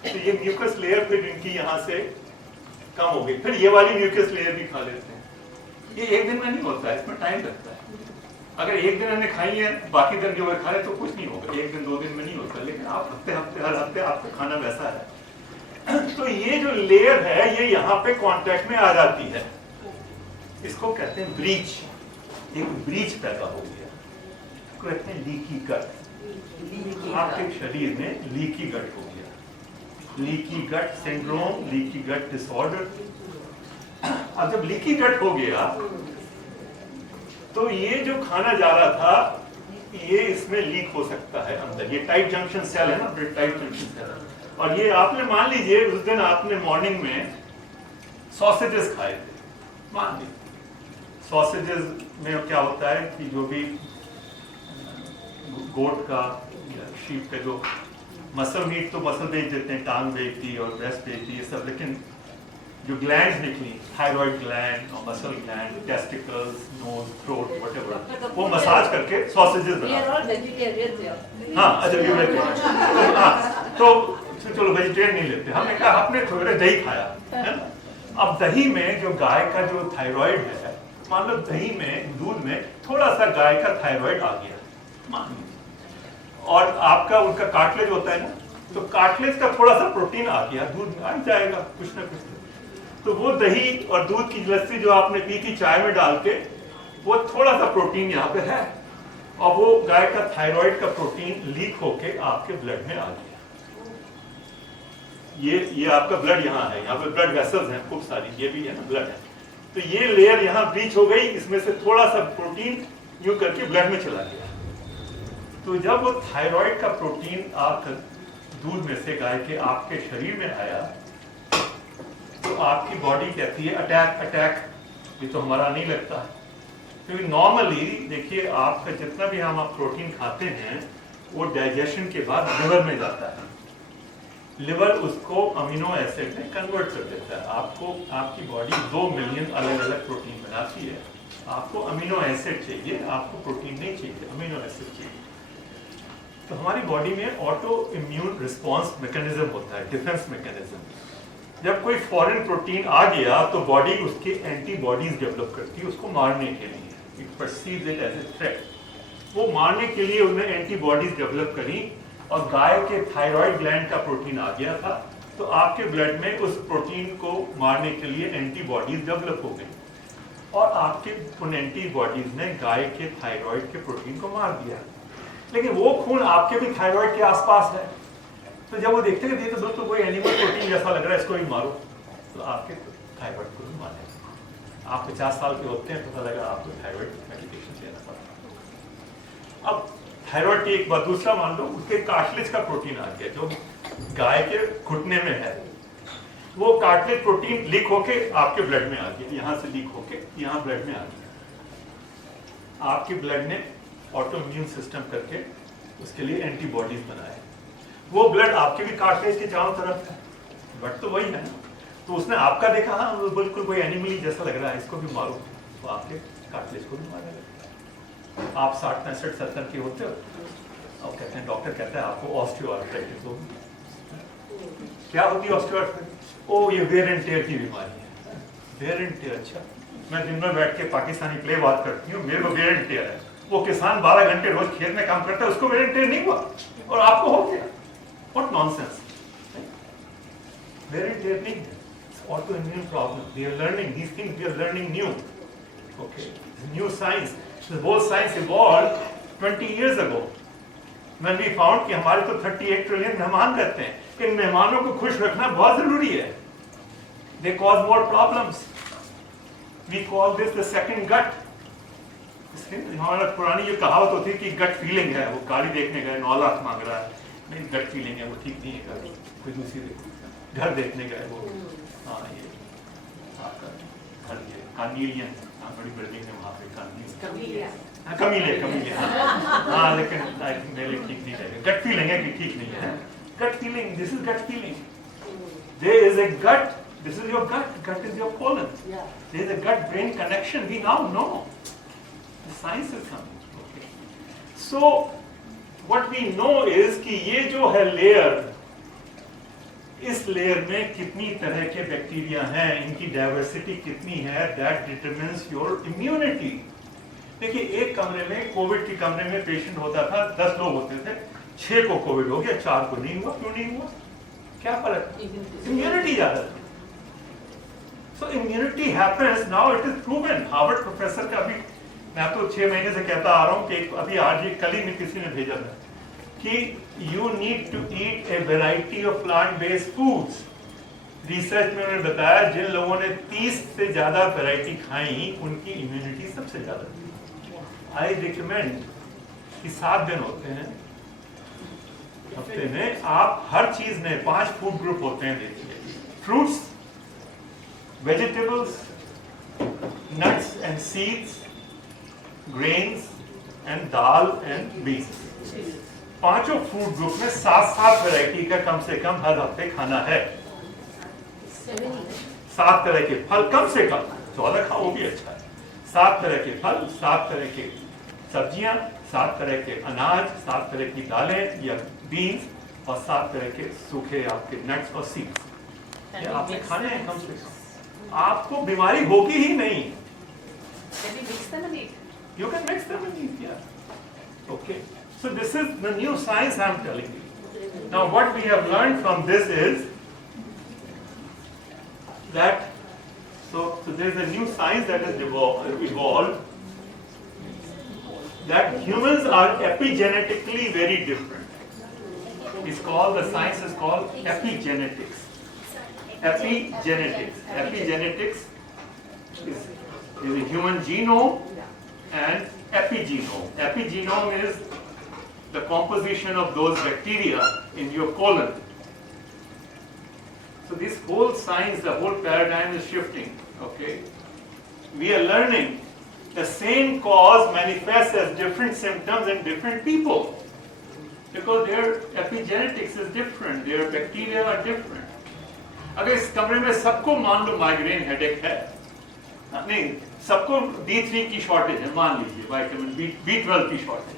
तो ये म्यूकस लेयर फिर इनकी यहाँ से कम हो गई, फिर ये वाली म्यूकस लेयर भी खा लेते हैं। ये एक दिन में नहीं होता है, इसमें टाइम लगता है। अगर एक दिन हमने खाई है, बाकी दिन जो खा रहे तो कुछ नहीं होगा, एक दिन 2 दिन में नहीं होता, लेकिन आप हफ्ते हर हफ्ते आपका खाना वैसा है। तो ये जो लेयर है ये यहाँ पे कांटेक्ट में आ जाती है, इसको कहते हैं ब्रीच, एक ब्रीच पैदा हो गया, इसको कहते हैं लीकी गट। आपके शरीर में लीकी गट हो गया, leaky gut syndrome, leaky gut disorder. अब जब लीकी गट हो गया तो ये जो खाना जा रहा था ये इसमें लीक हो सकता है अंदर, ये टाइट जंक्शन सेल है ना, टाइट जंक्शन सेल। और ये आपने मान लीजिए उस दिन आपने मॉर्निंग में सॉसेजेस खाए थे, मान लीजिए सॉसेजेस में क्या होता है कि जो भी गोट का या शीप का जो मसल मीट, तो मसल बेच देते हैं, टांग बेच दी और ब्रेस्ट बेच दी ये सब, लेकिन जो ग्लैंड्स निकली, थायराइड ग्लैंड और muscle gland, testicles, nose, throat, whatever, वो मसाज करके सॉसेजेस बना। हाँ अच्छा, तो चलो वेजिटेरियन नहीं लेते, हमने कहा आपने थोड़े दही खाया है ना। अब दही में जो गाय का जो थायराइड है, मान लो दही में, दूध में थोड़ा सा गाय का थायराइड आ गया, मान लीजिए, और आपका उनका कार्टिलेज होता है ना, तो कार्टिलेज का थोड़ा सा प्रोटीन आ गया, दूध में आ जाएगा कुछ ना कुछ। तो वो दही और दूध की लस्सी जो आपने पी थी चाय में डाल के, वो थोड़ा सा प्रोटीन यहाँ पे है, और वो गाय का थायराइड का प्रोटीन लीक होके आपके ब्लड में आ गया। ये आपका ब्लड यहाँ है, यहाँ पे ब्लड वेसल्स हैं खूब सारी, ये भी है ना ब्लड है। तो ये लेयर यहाँ ब्रीच हो गई, इसमें से थोड़ा सा प्रोटीन यूं करके ब्लड में चला गया। तो जब वो थायराइड का प्रोटीन आकर दूध में से गाय के आपके शरीर में आया, तो आपकी बॉडी कहती है अटैक अटैक, ये तो हमारा नहीं लगता। क्योंकि नॉर्मली देखिए आपका जितना भी हम आप प्रोटीन खाते हैं वो डाइजेशन के बाद लिवर में जाता है, लिवर उसको अमीनो एसिड में कन्वर्ट कर देता है। आपको आपकी बॉडी 2 मिलियन अलग अलग प्रोटीन बनाती है, आपको अमीनो एसिड चाहिए, आपको प्रोटीन नहीं चाहिए, अमीनो एसिड चाहिए। तो हमारी बॉडी में ऑटो इम्यून रिस्पॉन्स मैकेनिज्म होता है, डिफेंस मैकेनिज्म। जब कोई फॉरेन प्रोटीन आ गया तो बॉडी उसके एंटीबॉडीज डेवलप करती है उसको मारने के लिए, it perceives it as a threat. वो मारने के लिए उन्हें एंटीबॉडीज डेवलप करी, और गाय के थायराइड ग्लैंड का प्रोटीन आ गया था, तो आपके ब्लड में उस प्रोटीन को मारने के लिए एंटीबॉडीज डेवलप हो गई, और आपके उन एंटीबॉडीज ने गाय के थायराइड के प्रोटीन को मार दिया। लेकिन वो खून आपके भी थायराइड के आसपास है, तो जब वो देखते हैं तो दोस्तों कोई एनिमल प्रोटीन जैसा लग रहा है, इसको भी मारो, तो आपके थायराइड को भी मारेगा। आप 50 साल के होते हैं, पता लगा आपको थायराइड मेडिकेशन लेना पड़ा। अब थायराइड की एक बात, दूसरा मान लो उसके कार्टिलेज का प्रोटीन आ गया जो गाय के घुटने में है, वो कार्टिलेज प्रोटीन लीक होके आपके ब्लड में आ गया, यहाँ से लीक होके यहाँ ब्लड में आ गया। आपके ब्लड ने ऑटो इम्यून सिस्टम करके उसके लिए एंटीबॉडीज बनाए, वो ब्लड आपके भी कार्टिलेज के चारों तरफ है, बट तो वही है ना। तो उसने आपका देखा, हाँ बिल्कुल कोई एनिमल जैसा लग रहा है, इसको भी मारो, तो आपके कार्टिलेज को भी मारने लगे। आप 60, 65, 70 के होते हो, अब कहते हैं, डॉक्टर कहता है आपको ऑस्टियोआर्थराइटिस होगी। क्या होती है ऑस्टियोआर्थराइटिस? ओ ये वेयर एंड टेयर की बीमारी है। वेयर एंड टेयर, अच्छा, मैं दिन भर बैठ के पाकिस्तानी प्ले बात करती हूँ, मेरे को वेयर एंड टेयर है। वो किसान 12 घंटे रोज खेत में काम करता है, उसको वेयर एंड टेयर नहीं हुआ, और आपको हो गया। What nonsense! Wear and tear नहीं है, it's autoimmune problem. We are learning these things. We are learning new. Okay, new science. The whole science evolved 20 years ago when we found कि हमारे तो 38 ट्रिलियन मेहमान रहते हैं, इन मेहमानों को खुश रखना बहुत जरूरी है। They cause more problems. We call this the second gut. हमारा पुरानी ये कहावत होती है कि गट फीलिंग है, वो गाड़ी देखने गए 9 लाख मांग रहा है, नहीं गट फीलिंग है, वो ठीक नहीं है, कोई दूसरी घर देखने गए वो, हाँ ये आपका घर ये कार्निलियन, हाँ बड़ी बिल्डिंग है वहाँ पे कमीलिया, हाँ लेकिन आई थिंक मेरे लिए ठीक नहीं रहेगा, गट फीलिंग है कि ठीक नहीं है, Gut feeling, this is gut feeling. There is a gut, this is your gut is your colon. Yeah. There is a gut-brain connection, we now know. The science is coming. Okay. So, what we know is कि ये जो है layer, इस लेयर में कितनी तरह के बैक्टीरिया हैं, इनकी डाइवर्सिटी कितनी है, that determines your immunity. देखिए एक कमरे में कोविड के कमरे में पेशेंट होता था, 10 लोग होते थे, 6 को कोविड हो गया, 4 को नहीं हुआ. क्यों नहीं हुआ? क्या फर्क? इम्यूनिटी ज्यादा थी. So immunity happens. Now it is proven. Harvard professor का भी, मैं तो 6 महीने से कहता आ रहा हूँ कि अभी आज ही कल ही में किसी ने भेजा था कि you need to eat a variety of plant-based foods. Research में उन्होंने बताया जिन लोगों ने 30 से ज्यादा वैरायटी खाई उनकी इम्यूनिटी सबसे ज्यादा थी. आई रिकमेंड कि 7 दिन होते हैं हफ्ते में, आप हर चीज में 5 फूड ग्रुप होते हैं. देखिए fruits, vegetables, nuts and seeds, grains and dal and beans. 5 food group में 7 वैरायटी का कम से कम हर हफ्ते खाना है. 7 तरह के फल कम से कम, 14 खाओ वो भी अच्छा है. 7 तरह के फल, 7 तरह के सब्जियां, 7 तरह के अनाज, 7 तरह की दालें या बीन्स और 7 तरह के सूखे आपके नट्स और सीड्स. ये आपने खाने हैं कम से कम. आपको बीमारी होगी ही नहीं. You can mix them and eat, yeah. Okay. So this is the new science I am telling you. Now what we have learned from this is that so there is a new science that has evolved that humans are epigenetically very different. It's called, the science is called epigenetics. Epigenetics is a human genome and epigenome. Epigenome is the composition of those bacteria in your colon. So this whole science, the whole paradigm is shifting. Okay, we are learning the same cause manifests as different symptoms in different people because their epigenetics is different, their bacteria are different. अगर इस कमरे में सबको मान लो migraine headache है, नहीं सबको D3 की शॉर्टेज है, मान लीजिए विटामिन B12 की शॉर्टेज,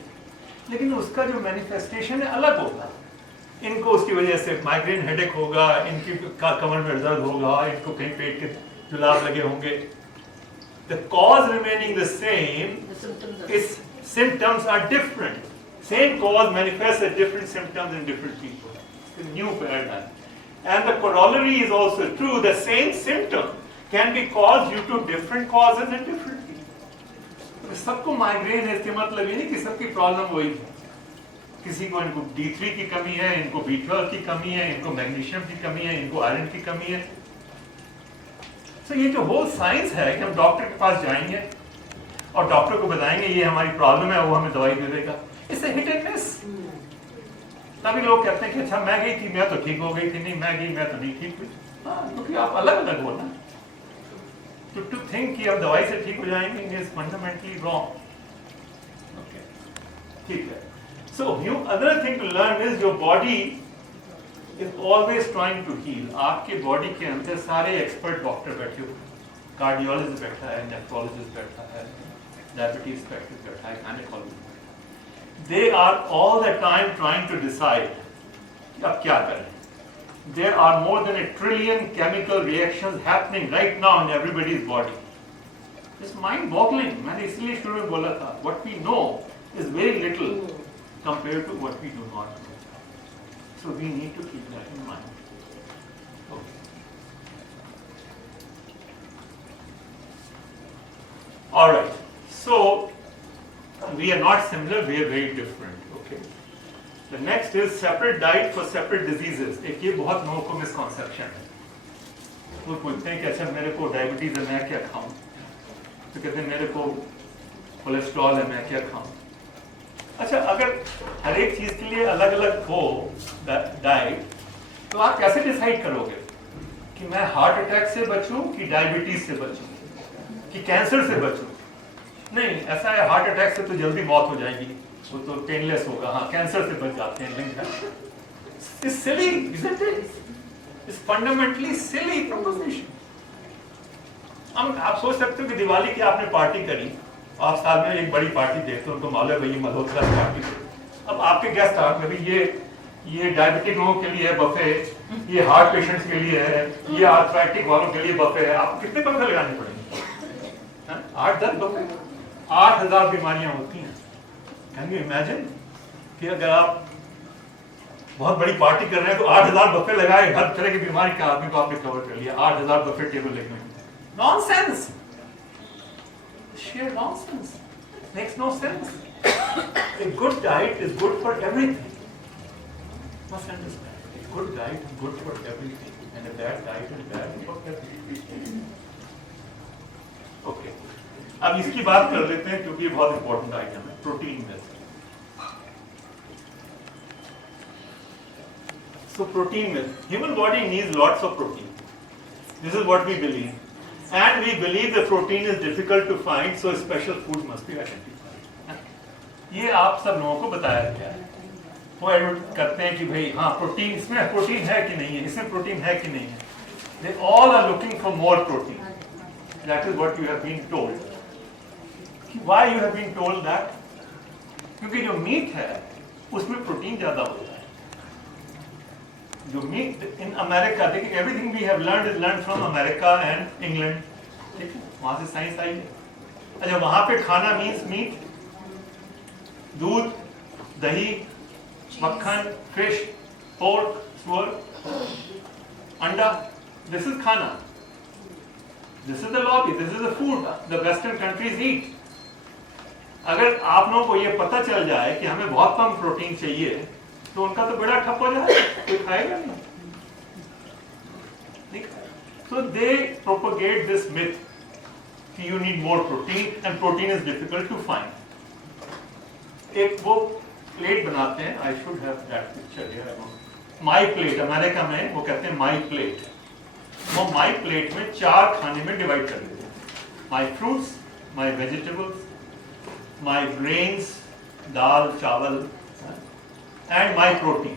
लेकिन उसका जो मैनिफेस्टेशन है अलग होगा. इनको उसकी वजह से माइग्रेन हेडेक होगा, इनकी कमर में दर्द होगा, इनको कहीं पेट के जुलाब लगे होंगे. The cause remaining the same, its symptoms are different. Same cause manifests as different symptoms in different people. It's a new paradigm. And the corollary is also true. The same symptom can be caused due to different causes in different people. सबको माइग्रेन है इसके मतलब ये नहीं कि सबकी प्रॉब्लम वही है. किसी को इनको D3 की कमी है, इनको B12 की कमी है, इनको मैग्नीशियम की कमी है, इनको आयरन की कमी है. तो ये जो होल साइंस है कि हम डॉक्टर के पास जाएंगे और डॉक्टर को बताएंगे ये हमारी प्रॉब्लम है, वो हमें दवाई दे देगा. इससे हिट एंड मिस. तभी लोग कहते हैं कि अच्छा मैं गई थी, मैं तो ठीक हो गई थी, नहीं मैं गई मैं तो नहीं ठीक हुई. हाँ, क्योंकि आप अलग अलग हो ना. To think कि अब दवाई से ठीक हो जाएंगे is fundamentally wrong. Okay, ठीक है. So another thing to learn is your body is always trying to heal. आपके बॉडी के अंदर सारे एक्सपर्ट डॉक्टर बैठे हुए, कार्डियोलॉजिस्ट बैठा है, नेफ्रोलॉजिस्ट बैठा है, डायबिटीज स्पेशलिस्ट बैठा है, gynaecologist. They are all the time trying to decide कि अब क्या करें. There are more than 1 trillion chemical reactions happening right now in everybody's body. It's mind-boggling. मैंने इसलिए शुरू में बोला था, what we know is very little compared to what we do not know. So we need to keep that in mind. Okay. All right. So we are not similar. We are very different. Okay. The next is separate diet for separate diseases. एक ये बहुत लोगों को मिसकॉन्सेप्शन है. वो पूछते हैं कि अच्छा मेरे को डायबिटीज है मैं क्या खाऊं, तो कहते हैं मेरे को कोलेस्ट्रॉल है मैं क्या खाऊं. अच्छा अगर हर एक चीज के लिए अलग अलग हो डाइट, तो आप कैसे डिसाइड करोगे कि मैं हार्ट अटैक से बचूं कि डायबिटीज से बचूं कि कैंसर से बचूं? नहीं, ऐसा है हार्ट अटैक से तो जल्दी मौत हो जाएगी, वो तो पेनलेस होगा. हाँ, कैंसर से बच जाते हैं, लिंक है. It's silly, isn't it? It's fundamentally silly proposition. आप सोच सकते हो कि दिवाली की आपने पार्टी करी, आप साल में एक बड़ी पार्टी देते हो, उनको मालूम है भाई ये मल्होत्सव पार्टी है। अब आपके गेस्ट आते हैं, ये डायबिटिक लोगों के लिए है बफे, ये हार्ट पेशेंट्स के लिए है, ये आर्थराइटिक वालों के लिए बफे है। आप कितने बफे लगाने पड़ेंगे? 8-10 बफे, 8,000 बीमारियां होती हैं। कैन यू इमेजिन कि अगर आप बहुत बड़ी पार्टी कर रहे हैं तो 8,000 बफे लगाए, हर तरह की बीमारी का आदमी को आपने कवर कर लिया। 8,000 बफे टेबल लगे हुए, nonsense, sheer nonsense, makes no sense. A good diet is good for everything. Must understand. A good diet is good for everything, and a bad diet is bad for everything. Okay. अब इसकी बात कर लेते हैं क्योंकि ये बहुत important item है, protein milk. So protein milk. Human body needs lots of protein. This is what we believe. And we believe the protein is difficult to find, so special food must be identified. ये आप सब लोगों को बताया गया है। वो एडवर्ट करते हैं कि भाई हाँ प्रोटीन, इसमें प्रोटीन है कि नहीं है, इसमें प्रोटीन है कि नहीं है। They all are looking for more protein. That is what you have been told. Why you have been told that? क्योंकि जो मीट है उसमें प्रोटीन ज्यादा होता है। जो मीट इन अमेरिका, देखिए everything we have learned is learn from America and England, ठीक है, वहां से साइंस आई है। अच्छा, वहां पे खाना मीन्स मीट, दूध, दही, मक्खन, फिश, पोर्क, सुअर, अंडा, दिस इज खाना, this is the lobby, this is the food the western countries eat. अगर आप लोगों को ये पता चल जाए कि हमें बहुत कम प्रोटीन चाहिए तो उनका तो बड़ा ठप हो जाए, कोई खाएगा नहीं। So they propagate this myth कि you need more protein and protein is difficult to find. एक वो प्लेट बनाते हैं, I should have that picture here. My plate, America में वो कहते हैं my plate. वो my plate में 4 खाने में डिवाइड कर देते हैं। My fruits, my vegetables, my grains, दाल, चावल, and my protein,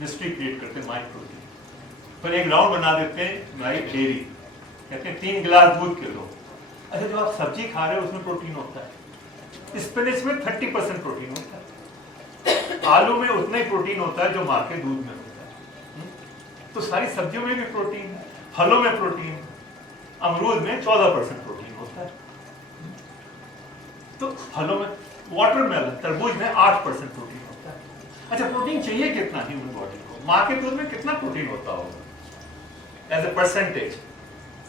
mystery create करते हैं माई प्रोटीन। पर एक राउंड बना देते हैं माई डेयरी, कहते हैं 3 गिलास दूध के लो। अच्छा, जो आप सब्जी खा रहे हो उसमें प्रोटीन होता है, स्पिनच में 30% प्रोटीन होता है, आलू में उतना ही प्रोटीन होता है जो माँ के दूध में होता है। तो सारी सब्जियों में भी प्रोटीन है, फलों में प्रोटीन, अमरूद में 14% प्रोटीन होता है। तो फलों में, वाटरमेलन, तरबूज में 8% प्रोटीन होता है। अच्छा, प्रोटीन चाहिए कितना ह्यूमन बॉडी को? माँ के दूध में कितना प्रोटीन होता होगा एज ए परसेंटेज?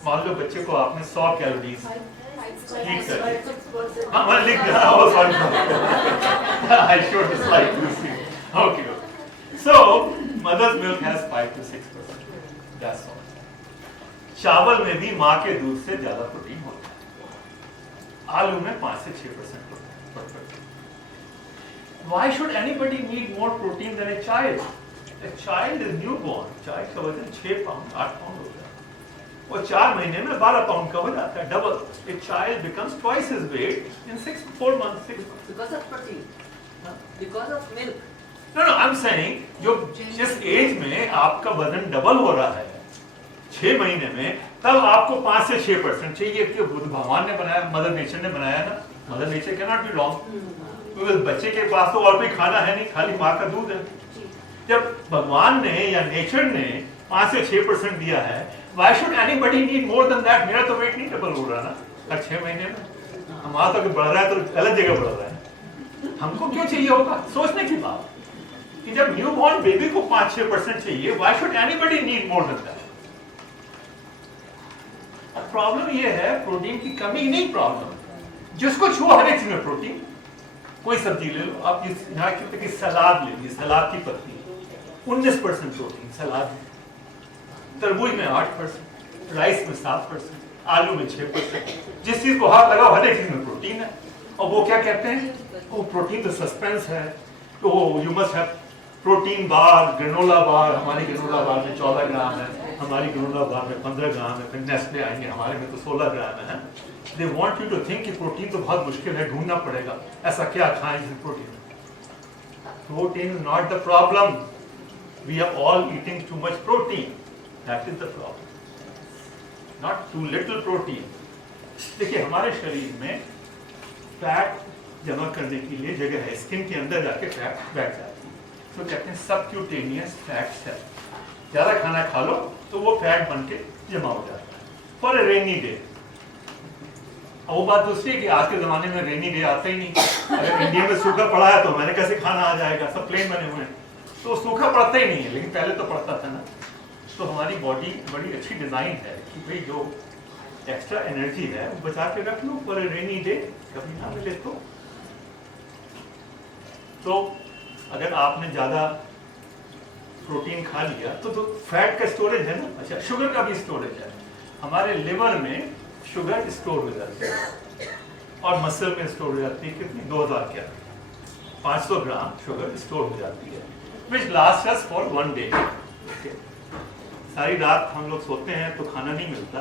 मान लो बच्चे को आपने 100 कैलोरीज हीट कर दी, हाँ मैं लिख रहा हूँ, sorry I showed the slide to see. Okay, so mother's milk has 5 to 6%, that's all. चावल में भी माँ के दूध से ज्यादा प्रोटीन होता है, आलू में 5 से 6% protein. Why should anybody need more protein than a child? A child is newborn. Child का वजन 6 पाउंड 8 पाउंड होता है, वो 4 महीने में 12 पाउंड का हो जाता है, double. A child becomes twice his weight in 4 months, 6 months. Because of protein. Because of milk. No, I'm saying जो जिस एज में आपका वजन डबल हो रहा है 6 महीने में, तब आपको 5 से 6% चाहिए कि भगवान ने बनाया, मदर नेचर ने बनाया ना। Mother nature can not be wrong, क्योंकि बच्चे के पास तो और कोई खाना है नहीं, खाली माँ का दूध है। जब भगवान ने या नेचर ने 5 से 6% दिया है, why should anybody need more than that? मेरा तो वेट नहीं डबल हो रहा ना हर 6 महीने में, हमारा तो बढ़ रहा है तो अलग जगह बढ़ रहा है, हमको क्यों चाहिए होगा? सोचने की बात कि जब न्यू बॉर्न बेबी को 5-6% चाहिए, why should anybody need more than that? Problem ये है प्रोटीन की कमी नहीं, प्रॉब्लम जिसको छुओ हर एक चीज में प्रोटीन। कोई सब्जी ले लो आप, यहाँ की सलाद ले लीजिए, सलाद की पत्ती 19% प्रोटीन सलाद में, तरबूज में 8%, राइस में 7%, आलू में 6%। जिस चीज को हाथ लगाओ हर एक चीज में प्रोटीन है। और वो क्या कहते हैं, वो प्रोटीन तो सस्पेंस है, तो you must have protein bar, granola bar. हमारी ग्रेनोला बार में 14 ग्राम है, हमारी ग्रेनोला बार में 15 ग्राम है, फिर नेस्ले आएंगे हमारे में तो 16 ग्राम है। They want you to think कि प्रोटीन तो बहुत मुश्किल है, ढूंढना पड़ेगा, ऐसा क्या खाएं जिसमें protein? Protein is not the problem. We are all eating too much protein. That is the problem. Not too little protein. देखिए हमारे शरीर में फैट जमा करने के लिए जगह है, स्किन के अंदर जाके फैट बैठ जाती है, तो कहते हैं सबक्यूटेनियस फैट सेल। ज़्यादा खाना खा लो तो वो फैट बन के जमा हो जाता है फॉर ए रेनी डे। वो बात दूसरी है कि आज के ज़माने में रेनी डे आता ही नहीं। अगर इंडिया में सूखा पड़ा है तो मैंने कैसे खाना आ जाएगा, सब प्लेन बने हुए हैं, तो सूखा पड़ता ही नहीं है, लेकिन पहले तो पड़ता था ना। तो हमारी बॉडी बड़ी अच्छी डिज़ाइन है कि भाई जो एक्स्ट्रा एनर्जी है वो बचा के रख लो फॉर ए रेनी डे, कभी ना मिले तो अगर आपने ज़्यादा प्रोटीन खा लिया तो फैट का स्टोरेज है ना। अच्छा, शुगर का भी स्टोरेज है। हमारे लिवर में शुगर स्टोर हो जाती है और मसल में स्टोर हो जाती है कितनी, 2000 कैलोरी, 500 ग्राम शुगर स्टोर हो जाती है, विच लास्ट अस फॉर 1 डे। सारी रात हम लोग सोते हैं तो खाना नहीं मिलता,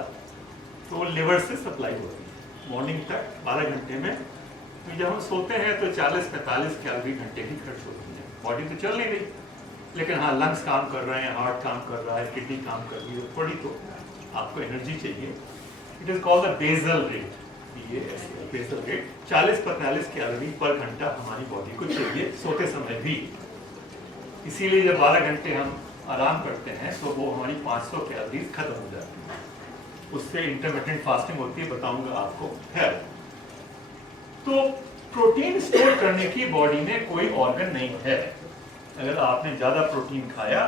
तो वो लिवर से सप्लाई होती है मॉर्निंग तक 12 घंटे में। तो जब हम सोते हैं तो 40-45 कैलोरी घंटे की खर्च होती है। बॉडी तो चल नहीं रही, लेकिन हाँ लंग्स काम कर रहे हैं, हार्ट काम कर रहा है, किडनी काम कर रही है, थोड़ी तो आपको एनर्जी चाहिए। It is called the basal rate. ये बेसल रेट 40-45 कैलोरी पर घंटा हमारी बॉडी को चाहिए सोते समय भी। इसीलिए जब 12 घंटे हम आराम करते हैं तो वो हमारी 500 कैलोरी खत्म हो जाती है। उससे इंटरमिटेंट फास्टिंग होती है, बताऊंगा आपको है। तो प्रोटीन स्टोर करने की बॉडी में कोई ऑर्गन नहीं है। अगर आपने ज्यादा प्रोटीन खाया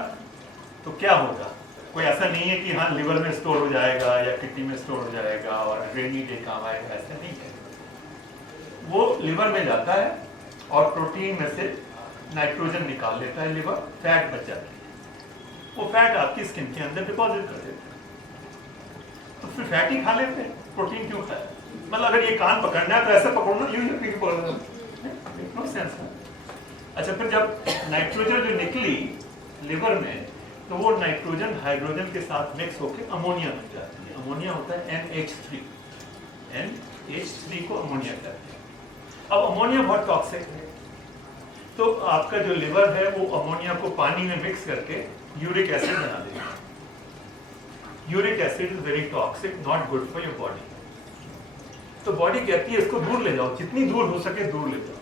तो क्या होगा, कोई ऐसा नहीं है कि हाँ लिवर में स्टोर हो जाएगा या किडनी में स्टोर हो जाएगा और रेनी डे काम आएगा, ऐसा नहीं है। वो लिवर में जाता है और प्रोटीन में से नाइट्रोजन निकाल लेता है लिवर, फैट बच जाती है, वो फैट आपकी स्किन के अंदर डिपॉजिट कर देता है। तो फिर फैट ही खा लेते हैं, प्रोटीन क्यों खाए? मतलब अगर ये कान पकड़ना है तो ऐसे पकड़ना, यूं पकड़ना, नो सेंस है। अच्छा, फिर जब नाइट्रोजन जो निकली लिवर में तो वो नाइट्रोजन हाइड्रोजन के साथ मिक्स होकर अमोनिया बन जाती है। अमोनिया होता है NH3, NH3 को अमोनिया कहते हैं। अब अमोनिया बहुत टॉक्सिक है, तो आपका जो लिवर है वो अमोनिया को पानी में मिक्स करके यूरिक एसिड बना देगा। Uric acid is very toxic, not good for your body. तो बॉडी कहती है इसको दूर ले जाओ, जितनी दूर हो सके दूर ले जाओ।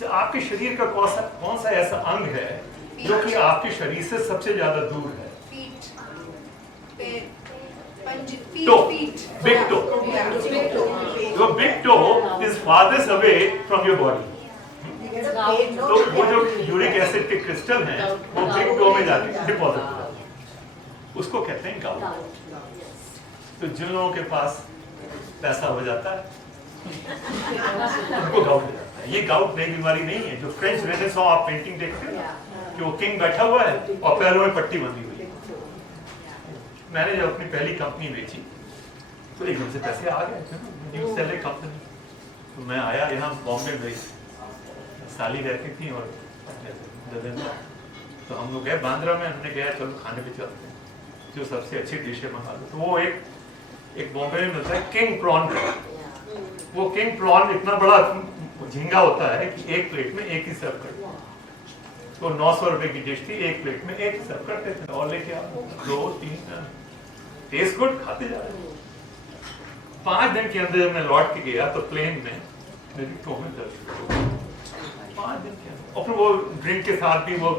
तो आपके शरीर का कौन सा ऐसा अंग है जो कि आपके शरीर से सबसे ज्यादा दूर है? Toe, big toe. Your big toe is farthest away from your body. तो वो जो यूरिक एसिड के क्रिस्टल हैं वो बिग टो में जाके डिपॉजिट हो जाते हैं, उसको कहते हैं गाउट। तो जिन लोगों के पास पैसा हो जाता है उनको गाउट हो जाता है। ये गाउट नई बीमारी नहीं है। जो फ्रेंच रेनेसां आप पेंटिंग देखते हैं कि वो किंग बैठा हुआ है और पैरों में पट्टी बंधी हुई है। मैंने जब अपनी पहली कंपनी बेची तो एकदम से पैसे आ गए, न्यू सेल कंपनी। तो मैं आया यहाँ बॉम्बे में, साली रहती थी और तो हम लोग गए बांद्रा में, हमने गया चलो खाने पे चलते हैं, जो सबसे अच्छी डिश है मंगा लो। तो वो एक बॉम्बे में मिलता है किंग प्रॉन का। वो किंग प्रॉन इतना बड़ा झींगा होता है कि एक प्लेट में एक ही सर्व करते हैं। तो 900 रुपए की डिश थी, एक प्लेट में एक सर्व करते थे और लेके आओ 2-3 टेस्ट गुड, खाते जा रहे। 5 दिन के अंदर जब मैं लौट के गया तो प्लेन में मेरी टो में दर्द, 5 दिन के अंदर। और फिर वो ड्रिंक के साथ भी वो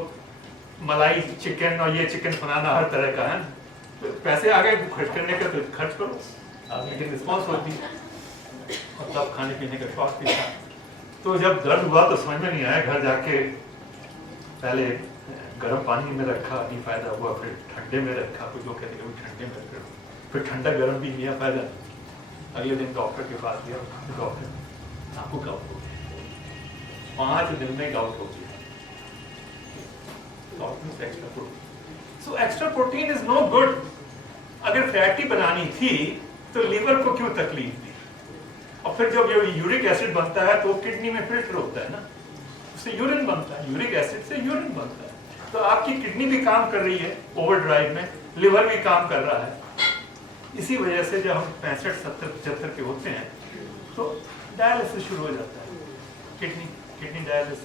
मलाई चिकन और ये चिकन बनाना हर तरह का है। तो पैसे आ गए खर्च करने का, तो खर्च करो, लेकिन रिस्पॉन्स होती है और तब खाने पीने का शौक भी था। तो जब दर्द हुआ तो समझ में नहीं आया, घर जाके पहले गर्म पानी में रखा, नहीं फायदा हुआ, फिर ठंडे में रखा, कुछ लोग कहते हैं ठंडे में रखा, फिर ठंडा गर्म भी किया, फायदा। अगले दिन डॉक्टर के पास गया, डॉक्टर आपको गाउट हो गया, 5 दिन में गाउट हो गया। Extra protein, so extra protein is no good. अगर फैटी बनानी थी तो लिवर को क्यों तकलीफ दी? और फिर जब ये यूरिक एसिड बनता है तो किडनी में फिल्टर होता है ना, उससे यूरिन बनता है, यूरिक एसिड से यूरिन बनता है। तो आपकी किडनी भी काम कर रही है ओवरड्राइव में, लिवर भी काम कर रहा है। इसी वजह से जब हम 65, 70, 75 के होते हैं तो डायलिसिस शुरू हो जाता है। Kidney dialysis.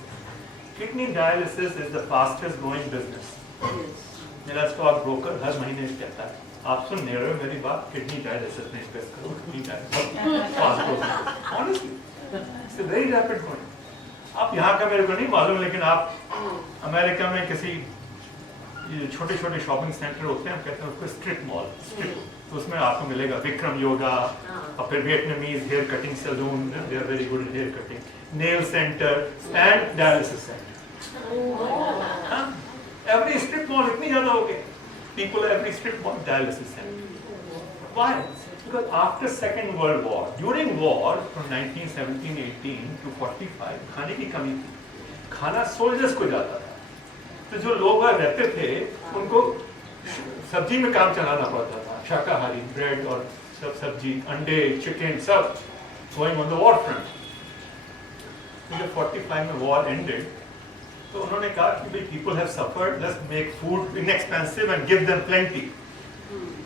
Kidney dialysis is the fastest growing business मेरा स्टॉक ब्रोकर हर महीने कहता है आप सुन नहीं रहे हो मेरी बात, किडनी डायलिसिस में इन्वेस्ट करो, kidney dialysis honestly it's a very rapid point. आप यहाँ का मेरे को नहीं मालूम, लेकिन आप अमेरिका में किसी ये छोटे छोटे शॉपिंग सेंटर होते हैं, कहते हैं उसको स्ट्रिप मॉल, तो उसमें आपको मिलेगा विक्रम योगा और फिर Vietnamese hair cutting salon, they are very good hair cutting, nail centre and dialysis centre. Every strip mall इतनी ज्यादा हो गई, people every strip mall dialysis center. Why? Because after Second World War, during war from 1917-18 to 45, खाने की कमी थी, खाना सोल्जर्स को जाता था, तो जो लोग वहाँ रहते थे उनको सब्जी में काम चलाना पड़ता था, शाकाहारी ब्रेड और सब सब्जी, अंडे, चिकन, सब going on the war front. तो जब 45 में war ended, तो उन्होंने कहा कि भाई people have suffered, let's make food inexpensive and give them plenty.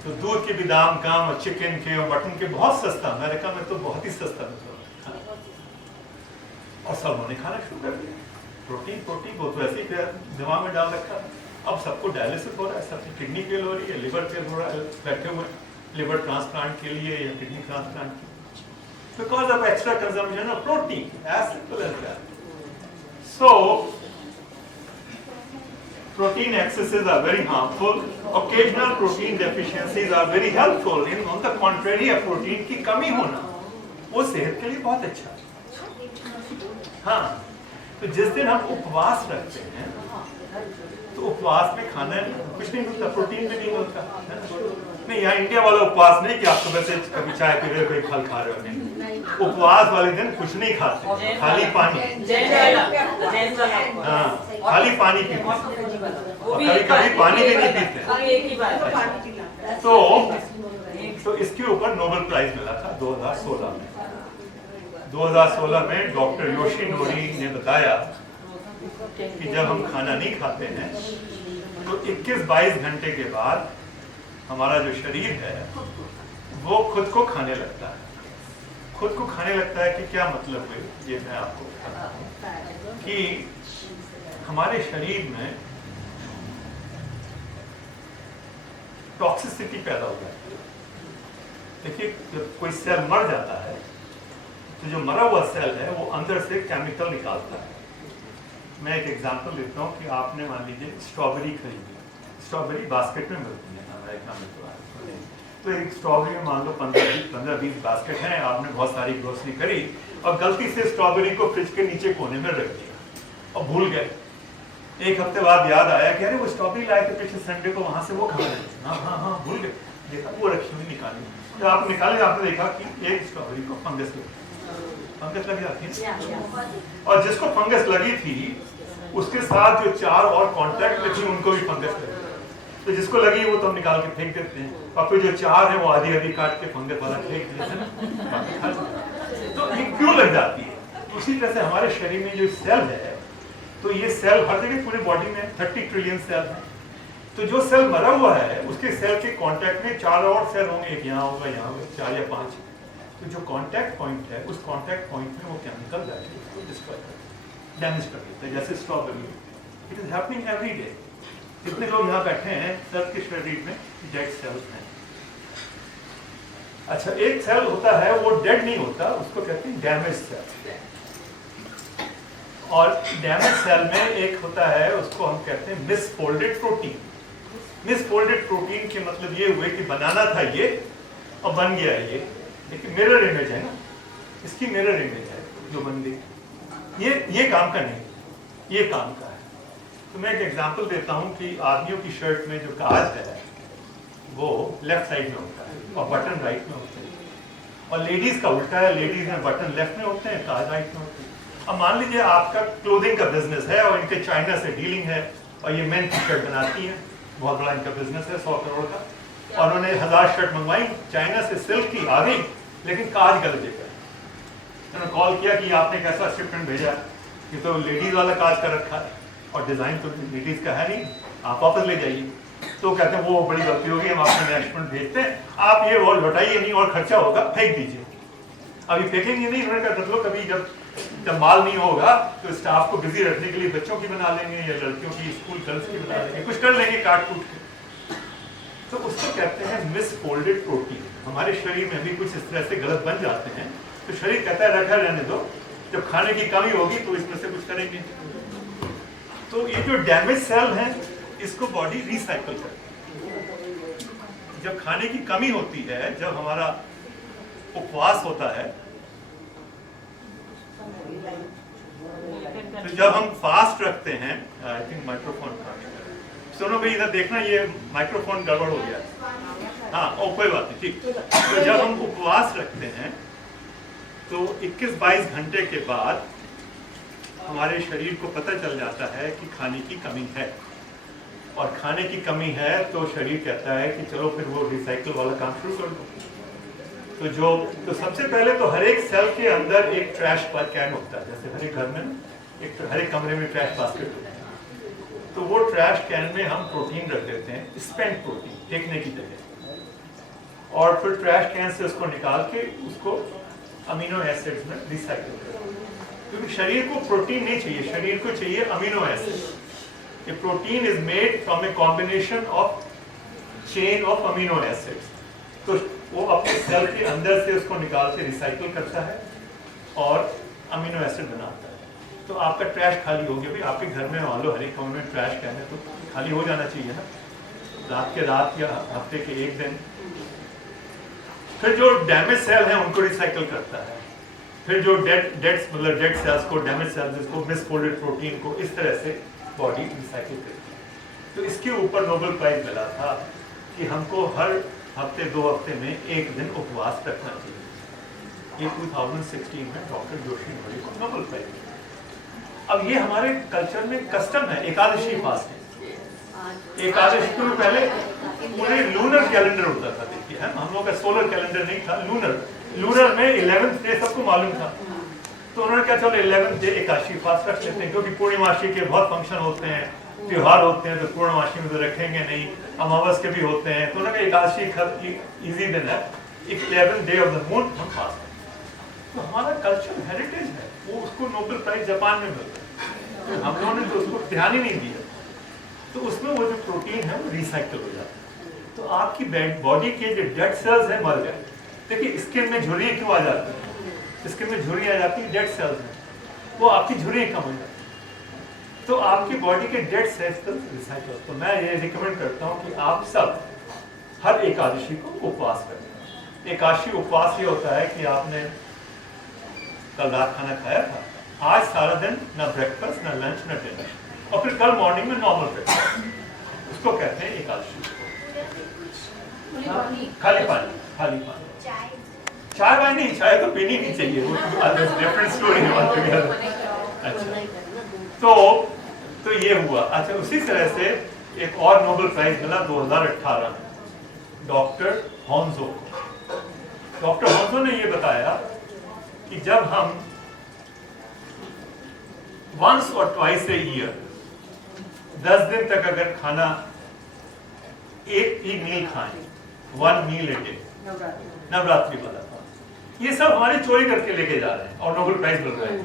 तो दूध के भी दाम कम और चिकन के और मटन के बहुत सस्ता, अमेरिका में तो बहुत ही सस्ता मिलता है, और सब उन्होंने खाना शुरू कर दिया। प्रोटीन प्रोटीन वो तो ऐसे ही दिमाग में डाल रखा। अब सबको डायलिसिस हो रहा है, सबकी किडनी फेल हो रही है, लिवर फेल हो रहा है, बैठे हुए लिवर ट्रांसप्लांट के लिए या किडनी ट्रांसप्लांट के लिए, because of extra consumption of protein, as simple as that. So protein excesses are very harmful. Occasional protein deficiencies are very helpful. On the contrary, protein की कमी होना वो सेहत के लिए बहुत अच्छा है। हाँ, तो जिस दिन हम उपवास रखते हैं तो उपवास में खाना कुछ नहीं मिलता, प्रोटीन भी नहीं मिलता। नहीं, यहाँ इंडिया वाला उपवास नहीं कि आप सुबह से कभी चाय पी रहे हो, कोई फल खा रहे हो, नहीं। उपवास वाले दिन कुछ नहीं खाते, खाली पानी, हाँ, खाली पानी पीते हैं, और कभी कभी पानी भी नहीं पीते। तो इसके ऊपर नोबेल प्राइज मिला था 2016 में। 2016 में डॉक्टर योशिनोरी ने बताया कि जब हम खाना नहीं खाते हैं तो 21-22 घंटे के बाद हमारा जो शरीर है वो खुद को खाने लगता है। खुद को खाने लगता है कि क्या मतलब है, ये मैं आपको बताता हूं कि हमारे शरीर में टॉक्सिसिटी पैदा हो जाती है। देखिए, जब कोई सेल मर जाता है तो जो मरा हुआ सेल है वो अंदर से केमिकल निकालता है। मैं एक एग्जांपल देता हूँ कि आपने मान लीजिए स्ट्रॉबेरी खरीदी, स्ट्रॉबेरी बास्केट में मिलती है अमेरिका में, तो एक स्ट्रॉबेरी में मान लो 15-20 बास्केट हैं, आपने बहुत सारी ग्रोसरी करी और गलती से स्ट्रॉबेरी को फ्रिज के नीचे कोने में रख दिया और भूल गए। एक हफ्ते बाद याद आया कि अरे वो स्ट्रॉबेरी लाए थे पिछले संडे को, वहां से वो खा रहे थे, हाँ भूल गए, देखा वो रखी हुई निकाली, तो आप निकाले, आपने देखा कि एक स्ट्रॉबेरी को फंगस लग जाती है, और जिसको फंगस लगी थी उसके साथ जो 4 और कॉन्टैक्ट में थी उनको भी फंगस लगी, तो जिसको लगी वो तो हम निकाल के फेंक देते हैं, और फिर जो 4 है वो आधी काट के फंगस वाला फेंक देते हैं। तो ये क्यों लग जाती है? उसी तरह से हमारे शरीर में जो सेल है, तो ये सेल हर जगह पूरी बॉडी में 30 ट्रिलियन सेल है, तो जो सेल मरा हुआ है उसके सेल के कांटेक्ट में 4 और सेल होंगे, एक यहाँ होगा, यहाँ होगा, 4 या 5, तो जो कांटेक्ट पॉइंट है उस कांटेक्ट पॉइंट में वो केमिकल जाके उसको डिस्ट्रॉय कर डैमेज कर देता है, जैसे strawberry. It is happening every day. जितने लोग यहाँ बैठे हैं सबके शरीर में डेड सेल्स हैं। अच्छा, एक सेल होता है वो डेड नहीं होता, उसको कहते हैं डैमेज सेल, और डैमेज सेल में एक होता है उसको हम कहते हैं मिसफोल्डेड प्रोटीन। मिसफोल्डेड प्रोटीन के मतलब ये हुए कि बनाना था ये और बन गया ये, लेकिन मिरर इमेज है ना, इसकी मिरर इमेज है जो बन गई, ये काम का नहीं, ये काम का है। तो मैं एक एग्जांपल देता हूं कि आदमियों की शर्ट में जो काज है वो लेफ्ट साइड में होता है और बटन राइट में होते हैं, और लेडीज का उल्टा है, लेडीज में बटन लेफ्ट में होते हैं, काज राइट में होते हैं। अब मान लीजिए आपका क्लोथिंग का बिजनेस है और इनके चाइना से डीलिंग है और ये मेन की शर्ट बनाती है, बहुत बड़ा इनका बिजनेस है 100 करोड़ का, और उन्होंने 1000 शर्ट मंगवाई चाइना से, सिल्क की आ गई, लेकिन काज गलत जगह है। उन्होंने कॉल किया कि आपने कैसा शिपमेंट भेजा, ये तो लेडीज वाला काज का रखा है और डिजाइन तो लेडीज का है नहीं, आप वापस ले जाइए। तो कहते हैं वो बड़ी गलती होगी, हम आपको नया शिपमेंट भेजते हैं, आप ये और लौटाइए नहीं और खर्चा होगा, फेंक दीजिए। अभी फेंकेंगे नहीं, उन्होंने कहा मतलब कभी जब जब माल नहीं होगा तो स्टाफ को बिजी रखने के लिए बच्चों की बना लेंगे या लड़कियों की स्कूल गर्ल्स की बना लेंगे, कुछ कर लेंगे काट कूट के। तो उसको कहते हैं मिसफोल्डेड प्रोटीन। हमारे शरीर में भी कुछ इस तरह से गलत बन जाते हैं, तो शरीर कहता है रखा रहने दो, जब खाने की कमी होगी तो इसमें से कुछ करेंगे। तो ये जो डैमेज सेल है इसको बॉडी रिसाइकल करती है। जब खाने की कमी होती है, जब हमारा उपवास होता है, तो जब हम फास्ट रखते हैं, आई थिंक माइक्रोफोन सुनो भाई इधर देखना, ये माइक्रोफोन गड़बड़ हो गया। हाँ कोई बात नहीं, ठीक। तो जब हम उपवास रखते हैं तो 21-22 घंटे के बाद हमारे शरीर को पता चल जाता है कि खाने की कमी है, और खाने की कमी है तो शरीर कहता है कि चलो फिर वो रिसाइकल वाला काम शुरू कर दो। तो सबसे पहले तो हर एक सेल के अंदर एक ट्रैश कैन होता है, जैसे हर एक घर में हर एक कमरे में ट्रैश बास्केट होता है। तो वो ट्रैश कैन में हम प्रोटीन रख देते हैं, स्पेंट प्रोटीन, फेंकने की जगह, और फिर ट्रैश कैन से उसको निकाल के उसको अमीनो एसिड्स में रिसाइकल करते हैं। क्योंकि शरीर को प्रोटीन नहीं चाहिए, शरीर को चाहिए अमीनो एसिड। ये protein is made from a combination of chain of amino acids. तो वो अपने सेल के अंदर से उसको निकाल के रिसाइकल करता है और अमीनो एसिड बनाता है। तो आपका ट्रैश खाली हो गया भाई, आपके घर में मान लो हर एक कमरे में ट्रैश कैन है, तो खाली हो जाना चाहिए ना, रात के रात या हफ्ते के एक दिन। फिर जो डैमेज सेल है उनको रिसाइकल करता है, फिर जो डेड सेल्स को, डैमेज सेल्स को, मिसफोल्डेड प्रोटीन को, इस तरह से बॉडी रिसाइकल करती है। तो इसके ऊपर नोबेल प्राइज मिला था कि हमको हर हफ्ते 2 हफ्ते में एक दिन उपवास रखना चाहिए। ये 2016 में डॉक्टर जोशी ने को नोबेल प्राइज। अब ये हमारे कल्चर में कस्टम है, एकादशी फास्ट है। एकादशी को पहले पूरे लूनर कैलेंडर होता था, देखिए है, हम लोग का सोलर कैलेंडर नहीं था, लूनर में 11th डे सबको मालूम था। तो उन्होंने कहा चलो 11th डे एकादशी फास्ट रख लेते हैं, क्योंकि पूर्णिमासी के बहुत फंक्शन होते हैं, त्योहार होते हैं, तो पूर्णमासी में तो रखेंगे नहीं, अमावस के भी होते हैं। तो उन्होंने कहा एकादशी इजी दिन है, 11th day of the moon हम फास्ट। तो हमारा कल्चर हेरिटेज है, वो उसको नोबेल प्राइज जापान में मिलता है, तो हम लोगों ने तो उसको ध्यान ही नहीं दिया। तो उसमें वो जो प्रोटीन है वो रिसाइकल हो जाता है। तो आपकी बॉडी के जो डेड सेल्स हैं मर गए। देखिए स्किन में झुर्रियाँ क्यों आ जाती है, स्किन में झुर्रियाँ आ जाती है, डेड सेल्स में, वो आपकी झुर्रियाँ कम हो जाती है। तो आपकी बॉडी के डेड सेल्स रिसाइकल। तो मैं ये रिकमेंड करता हूँ कि आप सब हर एकादशी को उपवास करें। एकादशी उपवास ये होता है कि आपने कल रात खाना खाया था, आज सारा दिन ना ब्रेकफास्ट, ना लंच, ना डिनर, और फिर कल मॉर्निंग में नॉर्मल ब्रेकफास्ट, उसको कहते हैं एकादशी। खाली पानी चाय वाय नहीं, चाय तो पीनी नहीं चाहिए, वो डिफरेंट स्टोरी है। अच्छा, तो ये हुआ। अच्छा, उसी तरह से एक और नोबेल प्राइज मिला 2018 में डॉक्टर हॉन्जो को। डॉक्टर हॉन्जो ने ये बताया कि जब हम once or twice a year 10 दिन तक अगर खाना एक ही मील खाएं, 1 meal a day, नवरात्रि वाला था, ये सब हमारी चोरी करके लेके जा रहे हैं और नोबेल प्राइज मिल रहा है,